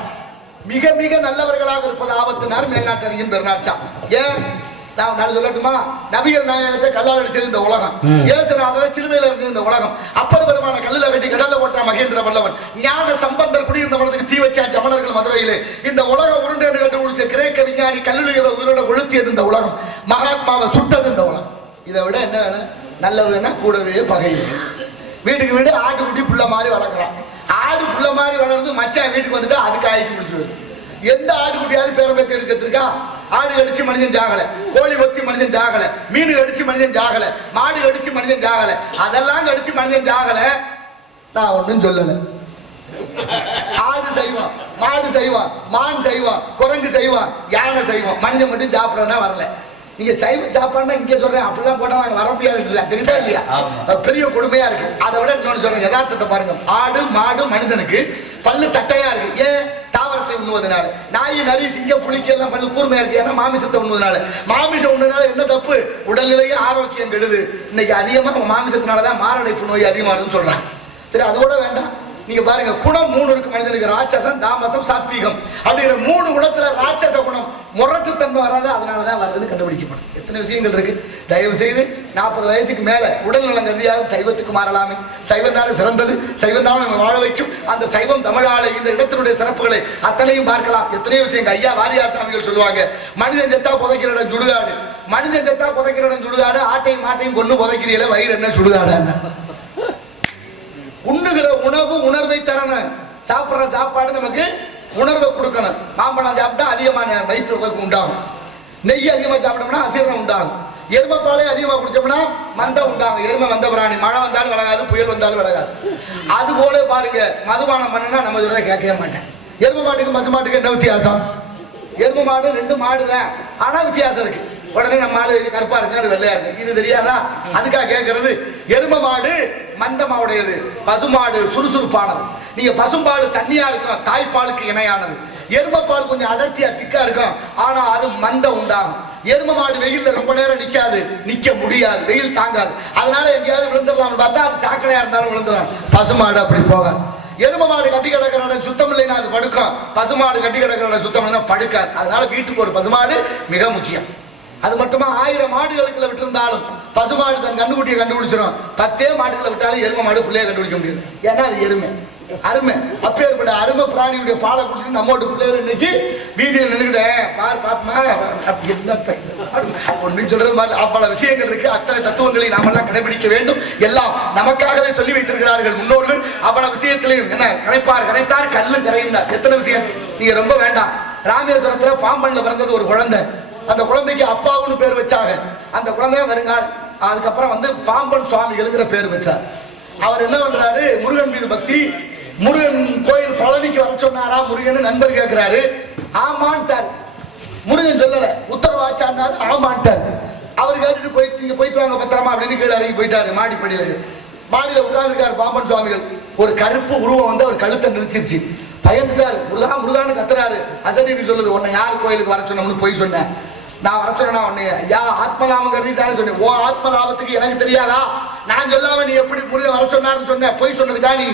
மிக மிக நல்லவர்களாக இருப்பது ஆபத்தினார் மேல்நாட்டறிஞன் பெர்னாட்ஷா. ஏன் நான் சொல்லட்டுமா? நபிகள் நாயகத்தை கல்லால் அடிச்சது இந்த உலகம். இயேசுநாதரை சிலுவையில் இருந்தது இந்த உலகம். அப்பர் பெருமான கல்லில் கட்டி கடல்ல போட்டான் மகேந்திர பல்லவன். ஞான சம்பந்தர் குடியிருந்த மனதுக்கு தீ வச்சா ஜமனர்கள் மதுரையிலே. இந்த உலகம் உருண்டை கண்டுபிடிச்ச கிரேக்க விஞ்ஞானி கல்லுடைய உயிரோட கொளுத்தியது இந்த உலகம். மகாத்மாவை சுட்டது இந்த உலகம். இதை விட என்ன வேணும்? நல்லவன்னா கூடவே பகையில். வீட்டுக்கு வீடு ஆட்டுக்குட்டி புள்ள மாதிரி வளர்க்குறான். ஆடு புள்ள மாதிரி வளர்ந்து மச்சான் வீட்டுக்கு வந்துட்டு அதுக்கு ஆயுசு முடிச்சு வரும். எந்த ஆட்டுக்குட்டியாவது பேரம்பை தேடி செத்துருக்கா? ஆடு கடிச்சு மனிதன் ஜாகல, கோழி ஒத்தி மனிதன் ஜாகல, மீன் கடிச்சு மனிதன் ஜாகல, மாடு கடிச்சு மனிதன் ஜாகல. அதெல்லாம் கடிச்சு மனிதன் ஜாகல. நான் ஒன்றும் சொல்லலை. ஆடு செய்வான், மாடு செய்வான், மான் செய்வான், குரங்கு செய்வான், யானை செய்வான். மனிதன் மட்டும் சாப்பிட்றதுனா வரல. நீங்க சைவ சாப்பாடுனா இங்கே சொல்றேன், அப்படிலாம் போட்டா நாங்கள் வர முடியாது. தெரியுமா இல்லையா? பெரிய கொடுமையா இருக்கு. அதை விட இன்னொன்று சொல்றேன், யதார்த்தத்தை பாருங்க. ஆடு மாடு மனுஷனுக்கு பல்லு தட்டையா இருக்கு. ஏன்? தாவரத்தை உண்ணுவதனால. நாய் நரி சிங்கம் புலிக்கு எல்லாம் பல்லு கூர்மையா இருக்கு. ஏன்னா மாமிசத்தை உண்ணுவதனால. மாமிசம் உண்ணுனால என்ன தப்பு? உடல்நிலையே ஆரோக்கியம் கெடுது. இன்னைக்கு அதிகமாக மாமிசத்தினாலதான் மாரடைப்பு நோய் அதிகமாகுதுன்னு சொல்றாங்க. சரி, அதோட வேண்டாம். நீங்க பாருங்க, குணம் 3 இருக்கு மனிதனுக்கு. ராட்சசம், தாமசம், சாத்வீகம் அப்படிங்கிற 3 குணத்துல ராட்சச குணம் முரட்டுத்தன்மை வராது. அதனாலதான் வருதுன்னு கண்டுபிடிக்கப்படும். எத்தனை விஷயங்கள் இருக்கு. தயவு செய்து 40 வயசுக்கு மேல உடல் நலம் கருதியாக சைவத்துக்கு மாறலாமே. சைவம் தானே சிறந்தது. சைவம் தானே நம்ம வாழ வைக்கும். அந்த சைவம் தமிழால இந்த இடத்தினுடைய சிறப்புகளை அத்தனையும் பார்க்கலாம். எத்தனையோ விஷயங்கள் ஐயா வாரியார் சாமிகள் சொல்லுவாங்க. மனிதன் செத்தா புதைக்கிற இடம் சுடுகாடு. மனிதன் செத்தா புதைக்கிற இடம் சுடுகாடு. ஆட்டையும் மாட்டையும் கொண்டு புதைக்கிறீங்கள, வயிறு என்ன சுடுகாடு? உண்ணுகிற உணவு உணர்வை தரணும். சாப்பிட்ற சாப்பாடு நமக்கு உணர்வை கொடுக்கணும். மாம்பழம் சாப்பிட்டா அதிகமான வயிற்று உண்டாகும். நெய் அதிகமாக சாப்பிட்டோம்னா அசீரணம் உண்டாகும். எருமைப்பாலே அதிகமாக குடிச்சோம்னா மந்தம் உண்டாகும். எருமை வந்த பிராணி. மழை வந்தாலும் விலகாது, புயல் வந்தாலும் விலகாது. அது போல பாருங்க, மதுபானம் பண்ணா நம்ம சொல்றதை கேட்கவே மாட்டேன். எருமை மாட்டுக்கும் பசு மாட்டுக்கு என்ன வித்தியாசம்? எருமை மாடு 2 மாடு தான், ஆனா வித்தியாசம் இருக்கு. உடனே நம்ம ஆளு இது கருப்பா இருக்கு, அது வெள்ளையா இருக்கு, இது தெரியாதா? அதுக்காக கேட்கறது. எருமை மாடு மந்தமாவுடையது, பசுமாடு சுறுசுறுப்பானது. நீங்க பசும்பால் தண்ணியா இருக்கும், தாய்ப்பாலுக்கு இணையானது. எருமைப்பால் கொஞ்சம் அடர்த்தியா திக்கா இருக்கும், ஆனா அது மந்தம் உண்டாகும். எருமை மாடு வெயில்ல ரொம்ப நேரம் நிக்காது, நிக்க முடியாது, வெயில் தாங்காது. அதனால எங்கேயாவது விழுந்துடலாம்னு பார்த்தா அது சாக்கடையா இருந்தாலும் விழுந்துடும். பசுமாடு அப்படி போகாது. எருமை மாடு கட்டி கிடக்கிற இடம் சுத்தம் இல்லைன்னா அது படுக்கும். பசுமாடு கட்டி கிடக்கிற இடம் சுத்தம் இல்லைன்னா படுக்காது. அதனால வீட்டுக்கு ஒரு பசுமாடு மிக முக்கியம். அது மட்டுமா 1000 மாடுகளுக்குள்ள விட்டுருந்தாலும் பசுமாடு தன் கண்டுக்குட்டியை கண்டுபிடிச்சிடும். 10 மாடுகளை விட்டாலும் எருமை மாடு பிள்ளைய கண்டுபிடிக்க முடியாது. ஏன்னா அது எருமை அருமை. அப்பேற்பட்ட அருமை பிராணியுடைய பாலை குடிச்சிட்டு நம்மோட பிள்ளைகள் இன்னைக்கு வீதியில் நின்றுக்கிட்டேன் பார் பாப்பமா ஒன்னு சொல்ற மாதிரி பல விஷயங்கள் இருக்கு. அத்தனை தத்துவங்களை நாமெல்லாம் கடைபிடிக்க வேண்டும். எல்லாம் நமக்காகவே சொல்லி வைத்திருக்கிறார்கள் முன்னோர்கள். அவ்வளவு விஷயத்திலையும் என்ன கரைத்தார் கல்லும் கரையும். எத்தனை விஷயம் நீங்க ரொம்ப வேண்டாம். ராமேஸ்வரத்துல பாம்பன்ல பிறந்தது ஒரு குழந்தை. அந்த குழந்தைக்கு அப்பாவுன்னு பேர் வச்சாங்க. அந்த குழந்தைய வருங்கால் அதுக்கப்புறம் வந்து பாம்பன் சுவாமிகள்ங்கிற பேர் வச்சார். அவர் என்ன பண்றாரு, முருகன் மீது பக்தி. முருகன் கோயில் பழனிக்கு வர சொன்னாரா முருகன் நண்பர் கேட்கிறாரு. ஆமான்ட்டார். முருகன் சொல்லல, உத்தரவாச்சான்னாரு. ஆமான்ட்டார். அவர் கேட்டுட்டு போயிட்டு நீங்க போயிட்டு வாங்க பத்திரமா அப்படின்னு கீழே இறங்கி போயிட்டாரு. மாடியில உட்கார்ந்துருக்காரு பாம்பன் சுவாமிகள். ஒரு கருப்பு உருவம் வந்து அவர் கழுத்தை நிறுத்திருச்சு. பயந்துட்டாரு. முருகா முருகான்னு கத்துறாரு. அசரீரி சொல்லுது, உன்னை யார் கோயிலுக்கு வர சொன்னோம்னு போய் சொன்னேன். நான் வர சொன்னா உன்னை ஐயா ஆத்மலாபம் கருதி தானே சொன்னேன். ஓ ஆத்மலாபத்துக்கு எனக்கு தெரியாதா? நான் சொல்லாம நீ எப்படி முருகன் வர சொன்னாருன்னு சொன்ன? போய் சொன்னதுக்கா நீ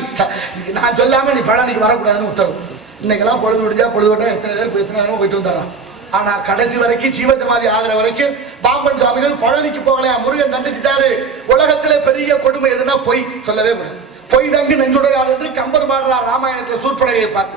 நான் சொல்லாம நீ பழனிக்கு வரக்கூடாதுன்னு உத்தரவு. இன்னைக்கெல்லாம் பொழுது விடிஞ்சா பொழுது விட்டா எத்தனை பேர் போயிட்டு வந்துடுறான். ஆனா கடைசி வரைக்கும் ஜீவசமாதி ஆகிற வரைக்கும் பாம்பன் சுவாமிகள் பழனிக்கு போகலையா. முருகன் தண்டிச்சுட்டாரு. உலகத்திலே பெரிய கொடுமை எதுனா பொய் சொல்லவே கூடாது. பொய் தங்கு நெஞ்சுடையாள் என்று கம்பர் பாடுறார் ராமாயணத்துல சூர்பனகையை பார்த்து.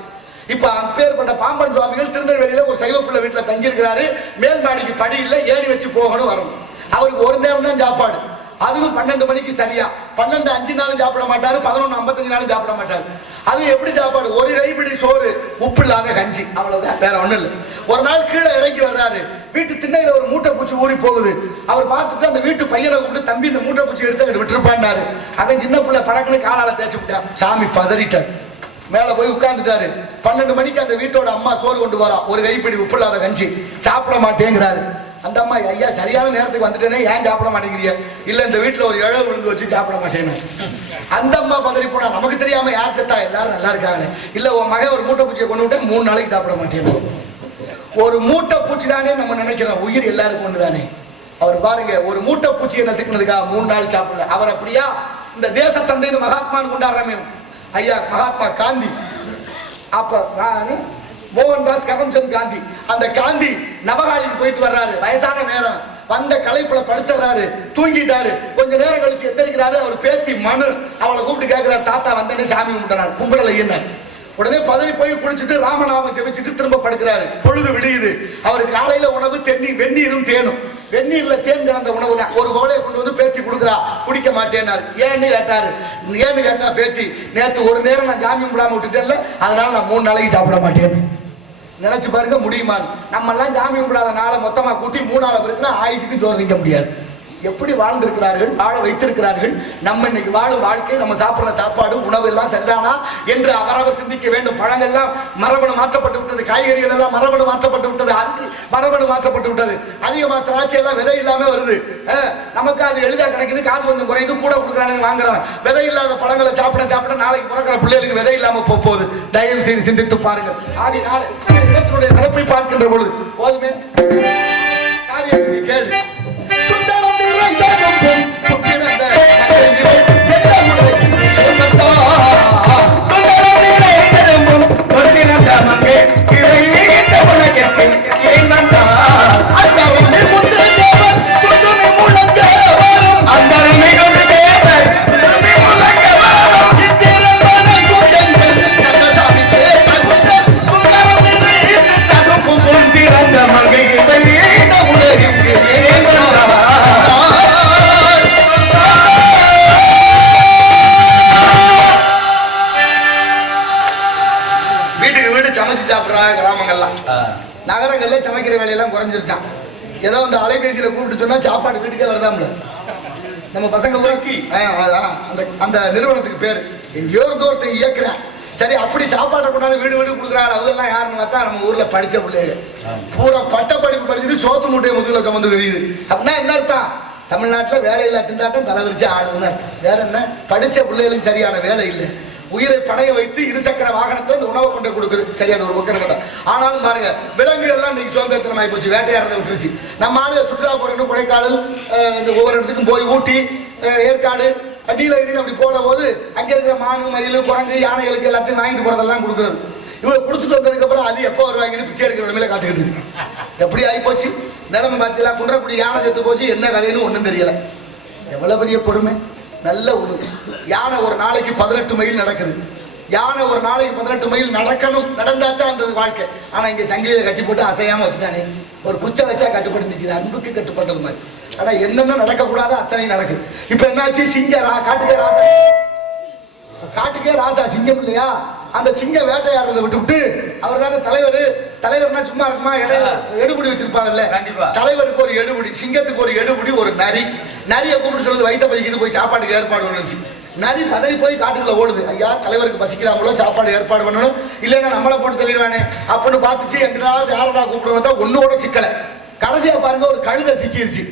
இப்ப அப்பேற்பட்ட பாம்பன் சுவாமிகள் திருநெல்வேலியில ஒரு சைவ பிள்ளை வீட்டுல தங்கி இருக்கிறாரு. மேல் மாடிக்கு படி இல்ல, ஏறி வச்சு போகணும் வரணும். அவருக்கு ஒரு நேரம் தான் சாப்பாடு. அதுவும் 12 மணிக்கு சரியா. 12:05 நாளும் சாப்பிட மாட்டாரு, 11:55 நாளும் சாப்பிட மாட்டாரு. அது எப்படி சாப்பாடு? ஒரு கைப்பிடி சோறு, உப்பு இல்லாத கஞ்சி, அவ்வளவுதான், வேற ஒண்ணும் இல்லை. ஒரு நாள் கீழே இறங்கி வர்றாரு. வீட்டு திண்ணையில ஒரு மூட்டை பூச்சி ஊறி போகுது. அவர் பார்த்துட்டு அந்த வீட்டு பையனை கூப்பிட்டு, தம்பி இந்த மூட்டை பூச்சி எடுத்து அங்க விட்டுருப்பான்னாரு. அவன் சின்ன பிள்ளை படக்குன்னு காலால தேய்ச்சி விட்டான். சாமி பதறிட்டார். மேல போய் உட்கார்ந்துட்டாரு. 12 மணிக்கு அந்த வீட்டோட அம்மா சோறு கொண்டு வரா. ஒரு கைப்பிடி உப்பு இல்லாத கஞ்சி. சாப்பிட மாட்டேங்கிறாரு. அந்த அம்மா, ஐயா சரியான நேரத்துக்கு வந்துட்டேனே, ஏன் சாப்பிட மாட்டேங்கிறீங்க? இல்ல இந்த வீட்டுல ஒரு இழவு விழுந்து வச்சு சாப்பிட மாட்டேன்னு. அந்த அம்மா பதறி போனா, நமக்கு தெரியாம யார் செத்தா? எல்லாரும் நல்லா இருக்காங்க. இல்ல உன் மகன் ஒரு மூட்டை பூச்சியை கொண்டு விட்டா 3 நாளைக்கு சாப்பிட மாட்டேன்னு. ஒரு மூட்டை பூச்சி தானே நம்ம நினைக்கிறோம், உயிர் எல்லாருக்கும் ஒண்ணு தானே. அவர் பாருங்க, ஒரு மூட்டை பூச்சியை நசுக்கிறதுக்காக 3 நாள் சாப்பிடல. அவர் அப்படியா? இந்த தேச தந்தைன்னு மகாத்மான்னு கொண்டாடுறாமே ஐயா மகாத்மா காந்தி. அப்ப மோகன்தாஸ் கரம்சந்த் காந்தி. அந்த காந்தி நவகாலிக்கு போயிட்டு வர்றாரு. வயசான நேரம், வந்த களைப்புல படுத்துறாரு, தூங்கிட்டாரு. கொஞ்ச நேரம் கழிச்சு எந்திரிக்கிறாரு. அவர் பேத்தி மனு அவளை கூப்பிட்டு கேட்கிறாரு, தாத்தா வந்தேன்னு சாமி கும்பிட்டாரு, கும்பிடல என்ன? உடனே பதறி போய் குளிச்சுட்டு ராமநாமம் ஜெபிச்சுட்டு திரும்ப படுக்கிறாரு. பொழுது விடியுது. அவருக்கு காலையில உணவு வெந்நீரும் தேனும். வெந்நீர்ல தேன் அந்த உணவு தான். ஒரு கோலையை கொண்டு வந்து பேத்தி கொடுக்குறா. குடிக்க மாட்டேன்னாரு. ஏன்னு கேட்டாரு. ஏன்னு கேட்டா பேத்தி, நேத்து ஒரு நேரம் நான் ஜாமி கும்பிடாம விட்டுட்டேன்ல, அதனால நான் 3 நாளைக்கு சாப்பிட மாட்டேன்னு. நினைச்சு பாருங்க முடியுமான்னு. நம்ம எல்லாம் ஜாமி கும்பிடாத நாளை மொத்தமா கூட்டி 3 நாள் பிறகுனா ஆயுசுக்கு ஜோறு திங்க முடியாது. எப்படி வாழ்ந்திருக்கிறார்கள், வாழ வைத்திருக்கிறார்கள். நம்ம இன்னைக்கு வாழும் வாழ்க்கை, நம்ம சாப்பிட்ற சாப்பாடு உணவு எல்லாம் சரிதானா என்று அவரவர் சிந்திக்க வேண்டும். பழங்கள்லாம் மரபணு மாற்றப்பட்டு விட்டது. காய்கறிகள் எல்லாம் மரபணு மாற்றப்பட்டு விட்டது. அரிசி மரபணு மாற்றப்பட்டு விட்டது. அதிகமா திராட்சை எல்லாம் விதை இல்லாம வருது. நமக்கு அது எளிதா கிடைக்குது. காசு கொஞ்சம் குறையுது, கூட கொடுக்குறாங்க வாங்குறோம். விதை இல்லாத பழங்களை சாப்பிட நாளைக்கு பிறக்கிற பிள்ளைகளுக்கு விதை இல்லாம போகுது. தயவு செய்து சிந்தித்து பாருங்கள். ஆகினால இடத்தினுடைய சிறப்பை பார்க்கின்ற பொழுது போதுமே காரியத்தை கேளு. நகரங்கள்ல சமைக்கிற வேலையெல்லாம் குறைஞ்சிருச்சான். ஏதோ இந்த அலைபேசியில கூப்பிட்டு சொன்னா சாப்பாடு வீட்டுக்கே வருதாம்ல. நம்ம பசங்க உறக்கி அந்த நிறுவனத்துக்கு பேர் எங்கேயோ ஒருத்தர் இயக்குறேன். சரி, அப்படி சாப்பாட்டை கொண்டாந்து வீடு கொடுக்குறாங்க. அவங்க எல்லாம் யாருன்னு பார்த்தா நம்ம ஊர்ல படிச்ச பிள்ளைங்க. பூரா பட்ட படிப்பு படிச்சுட்டு சோத்து மூட்டையை முதுகுல சுமந்து தெரியுது. அப்படின்னா என்ன அர்த்தம்? தமிழ்நாட்டுல வேலையில்லா திண்டாட்டம் தலைவிரிச்சு ஆடுதுன்னு அர்த்தம். வேற என்ன? படிச்ச பிள்ளைகளுக்கு சரியான வேலை இல்லை. உயிரை பணைய வைத்து இருசக்கர வாகனத்தை இந்த உணவை கொண்டு கொடுக்குது. சரி, அது ஒரு பக்கம் இருக்கட்டும். ஆனாலும் பாருங்க, விலங்குகள் எல்லாம் இன்னைக்கு சோம்பேறித்தனம் ஆகி போச்சு. வேட்டையாடுறதை விட்டுருச்சு. நம்ம ஆளு சுற்றுலா போறோம்னு கொடைக்கானல் இந்த ஒவ்வொரு இடத்துக்கும் போய் ஊட்டி ஏற்காடு நீலகிரி அப்படி போன போது அங்க இருக்கிற மானு மயில் குரங்கு யானைகளுக்கு எல்லாத்தையும் வாங்கிட்டு போறதெல்லாம் கொடுக்குறது. இவங்க கொடுத்துட்டு வந்ததுக்கு அப்புறம் அது எப்போ வருவாங்கன்னு பிச்சை எடுக்கிற நிலைமையில காத்துக்கிட்டு இருக்கு. எப்படி ஆகி போச்சு நிலைமை பார்த்தீங்களா? குன்றக்குடி யானை செத்து போச்சு. என்ன கதைன்னு ஒன்றும் தெரியல. எவ்வளவு பெரிய பொறுமை. நல்ல ஒரு யானை ஒரு நாளைக்கு 18 மைல் நடக்குது. யானை ஒரு நாளைக்கு 18 மைல் நடக்கணும். நடந்தாத்தான் அந்த வாழ்க்கை. ஆனா இங்க சங்கிலியை கட்டி போட்டு அசையாம வச்சுட்டானே. ஒரு குச்சை வச்சா கட்டுப்பட்டு நிற்குது. அன்புக்கு கட்டுப்பட்டது மாதிரி. ஆனா என்னென்ன நடக்கக்கூடாதோ அத்தனை நடக்குது. இப்ப என்னாச்சு? காட்டுக்கே ராசா சிங்கம் இல்லையா? அந்த சிங்கம் வேட்டையாடுறதை விட்டு அவர் தானே தலைவர்னா சும்மா இருக்குமா? எடுபடி வச்சிருப்பாங்கல்ல. கண்டிப்பா. தலைவருக்கு ஒரு எடுபடி, சிங்கத்துக்கு ஒரு எடுபடி, ஒரு நரியை கூப்பிட்டு சொல்லுது வயிற்ற பசிக்குது போய் சாப்பாட்டுக்கு ஏற்பாடு பண்ணுச்சு. நரி பதறி போய் காட்டுக்குள்ள ஓடுது. ஐயா தலைவருக்கு பசிக்கிறாங்களோ சாப்பாடு ஏற்பாடு பண்ணணும், இல்லைன்னா நம்மளை போட்டு தெளிவானே அப்படின்னு பார்த்துச்சு. எங்கேயாவது யாரடா கூப்பிட்டு வந்தா ஒன்னோட சிக்கலை. கடைசியா பாருங்க ஒரு கழுதை சிக்கிருச்சு.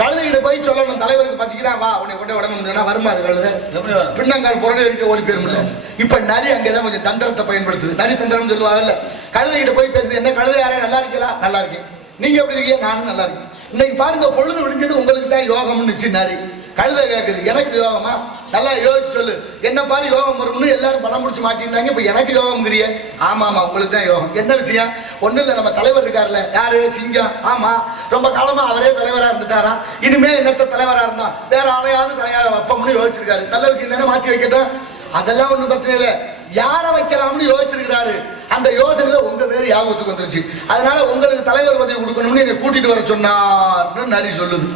கழுதைகிட்ட போய் சொல்லணும் தலைவருக்கு பசிக்குதான் வா உன்னை கொண்டு உடம்பு வருமா? அது கழுதை பின்னங்கால் புறணை அடிக்க ஓடி போயிருமில்ல. இப்ப நரி அங்கேதான் கொஞ்சம் தந்திரத்தை பயன்படுத்துது. நரி தந்திரம் சொல்லுவாங்கல்ல. கழுதைகிட்ட போய் பேசுது, என்ன கழுதை யாரே நல்லா இருக்கீங்களா? நல்லா இருக்கேன். நீங்க எப்படி இருக்கீங்க? நானும் நல்லா இருக்கேன். இன்னைக்கு பாருங்க பொழுது விடிஞ்சது உங்களுக்கு தான் யோகம்னுச்சு நரி. கழுதை கேட்குது எனக்கு யோகமா? நல்லா யோசிச்சு சொல்லு. என்ன பாரு யோகம் வரும்னு எல்லாரும் படம் பிடிச்சி மாட்டிருந்தாங்க. இப்ப எனக்கு யோகம்ங்கிறிய? ஆமா உங்களுக்கு தான் யோகம். என்ன விஷயம்? ஒன்றும் இல்லை, நம்ம தலைவர் இருக்காருல்ல, யாரு? சிங்கம். ஆமா, ரொம்ப காலமா அவரே தலைவரா இருந்துட்டாரா, இனிமே என்னத்த தலைவரா இருந்தா வேற ஆளையாவது தலையாக வைப்போம்னு யோசிச்சிருக்காரு. நல்ல விஷயம் தானே, மாற்றி வைக்கட்டும். அதெல்லாம் ஒன்றும் பிரச்சனை இல்லை. யாரை வைக்கலாம்னு யோசிச்சிருக்கிறாரு. அந்த யோசனையில உங்க பேரு யாபத்துக்கு வந்துருச்சு. அதனால உங்களுக்கு தலைவர் பதவி கொடுக்கணும்னு என்னை கூட்டிட்டு வர சொன்னார்னு நரி சொல்லுது.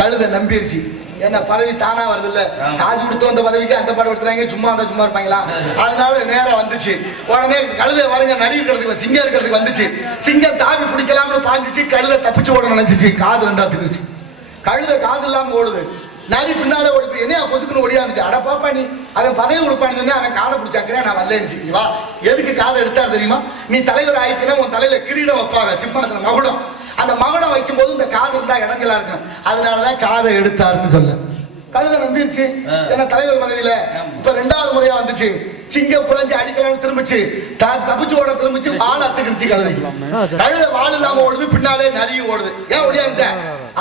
கழுதை நம்பிருச்சு. என்ன பதவி தானா வருது இல்ல, காசு கொடுத்து வந்த பதவிக்கு அந்த பாடு கொடுத்துறாங்க, சும்மா வந்தா சும்மா இருப்பாங்களா? அதனால நேரம் வந்துச்சு. உடனே கழுதை வருங்க நடி இருக்கிறதுக்கு சிங்கம் இருக்கிறதுக்கு வந்துச்சு. சிங்கம் தாவி பிடிக்கலாம்னு பாஞ்சிச்சு. கழுதை தப்பிச்சு ஓட நினைச்சிச்சு. காது ரெண்டா திரிச்சு. கழுதை காது இல்லாம ஓடுது. நரி பின்னாலே ஓடி போய் என்னையா பொசுக்குன்னு ஓடியாந்துட்டு, அட பாப்பா நீ அவன் பதவி கொடுப்பான்னு அவன் காதை பிடிச்சாக்கிறேன் நான் வரலன்னு. வா எதுக்கு காதை எடுத்தாரு தெரியுமா? நீ தலைவர் ஆயிடுச்சுன்னா உன் தலையில கிரீடம் வைப்பாங்க, சிம்மாசன மகுடம். அந்த மகுடம் வைக்கும் போது இந்த காது இருந்தா இடங்களா இருக்கும். அதனாலதான் காதை எடுத்தாருன்னு சொல்ல கழுதை நம்பிருச்சு. ஏன்னா தலைவர் பதவியில இப்ப 2வது முறையா வந்துச்சு. சிங்கம் புலஞ்சு அடிக்கலாம்னு திரும்பிச்சு. தப்பிச்சு ஓட திரும்பிச்சு. வாழை அத்துக்கிடுச்சு கழுதைக்கு. கழுதை வாழ் இல்லாம ஓடுது. பின்னாலே நரி ஓடுது. ஏன் ஓடியாந்த?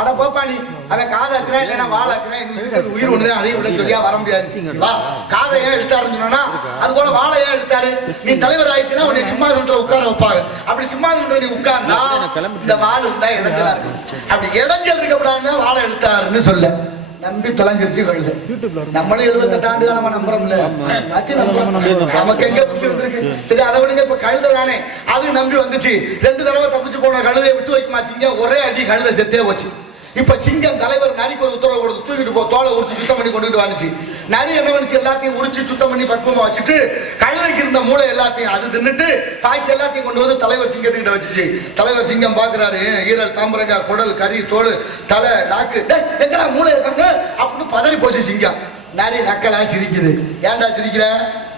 அட போப்பா நீ அவன் காதை அக்குறேன் இல்லைன்னா வாழ அக்குறேன், உயிர் ஒண்ணுதான், அதையும் விட சொல்லியா வர முடியாது. வா காதை ஏன் எடுத்தாருன்னு சொன்னா, அது போல வாழை ஏன் எடுத்தாரு? நீ தலைவர் ஆயிடுச்சுன்னா உன்னை சிம்மாசனத்துல உட்கார வைப்பாங்க. அப்படி சிம்மாசனத்துல நீ உட்கார்ந்தா இந்த வாழை இருந்தா இடைஞ்சலா இருக்கு. அப்படி இடைஞ்சல் இருக்கக்கூடாதுன்னா வாழை எடுத்தாருன்னு சொல்ல நம்பி தொலைஞ்சிருச்சு கழுது. நம்மளும் 78 ஆண்டு நம்ம நம்புறோம்ல, நமக்கு எங்க புத்தி வந்திருக்கு? சரி அதை விடுங்க. இப்ப கழுதை தானே, அது நம்பி வந்துச்சு. 2 தடவை தப்பிச்சு போன கழுதையை விட்டு வைக்குமா சிங்கம்? ஒரே அடி கழுதை செத்தே போச்சு. இப்ப சிங்கம் தலைவர் நரிக்கு ஒரு உத்தரவு கொடுத்து தூக்கிட்டு போ, தோலை உரிச்சு சுத்தம் பண்ணி கொண்டுட்டு வந்துச்சு. நரி என்ன பண்ணிச்சு? எல்லாத்தையும் உரிச்சு சுத்தம் பண்ணி பக்குவமா வச்சுட்டு கழுதைக்கு இருந்த மூளை எல்லாத்தையும் அது தின்னுட்டு பாக்கி எல்லாத்தையும் கொண்டு வந்து தலைவர் சிங்கத்துக்கிட்ட வச்சுச்சு. தலைவர் சிங்கம் பாக்குறாரு, ஈரல், தாம்பரங்க, குடல், கறி, தோல், தலை, நாக்கு, எங்கடா மூளை இருக்காங்க அப்படின்னு பதறி போச்சு சிங்கம். நரி நக்கலா சிரிக்குது. ஏன்டா சிரிக்கிற?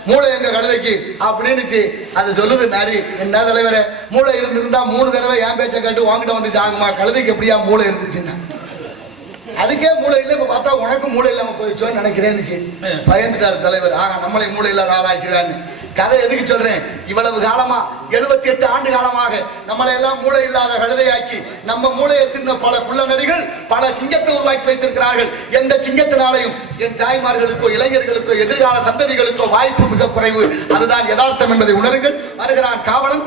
மூளை எங்க கழுதைக்கு அப்படின்னுச்சு. அது சொல்லுது நரி, என்ன தலைவரே மூளை இருந்திருந்தா 3 தடவை என் பேச்சை கேட்டு வாங்கிட்ட வந்து ஆகுமா? கழுதைக்கு எப்படியா மூளை இருந்துச்சுன்னா? அதுக்கே மூளை இல்லை. இப்ப பார்த்தா உனக்கு மூளை இல்லாம போயிடுச்சோன்னு நினைக்கிறேன்னு பயந்துட்டாரு தலைவர். நம்மளை மூளை இல்லாத ஆளாக்கிறான்னு. கதை எதுக்கு சொல்றேன்? இவ்வளவு காலமா 78 ஆண்டு காலமாக நம்மளை எல்லாம் மூளை இல்லாத கழுதையாக்கி நம்ம மூளையை தின்ன பல குள்ள நரிகள் பல சிங்கத்தை உருவாக்கி வைத்திருக்கிறார்கள். எந்த சிங்கத்தினாலையும் என் தாய்மார்களுக்கோ இளைஞர்களுக்கோ எதிர்கால சந்ததிகளுக்கோ வாய்ப்பு மிக குறைவு. அதுதான் யதார்த்தம் என்பதை உணருங்கள். வருகிறான் காவலன்.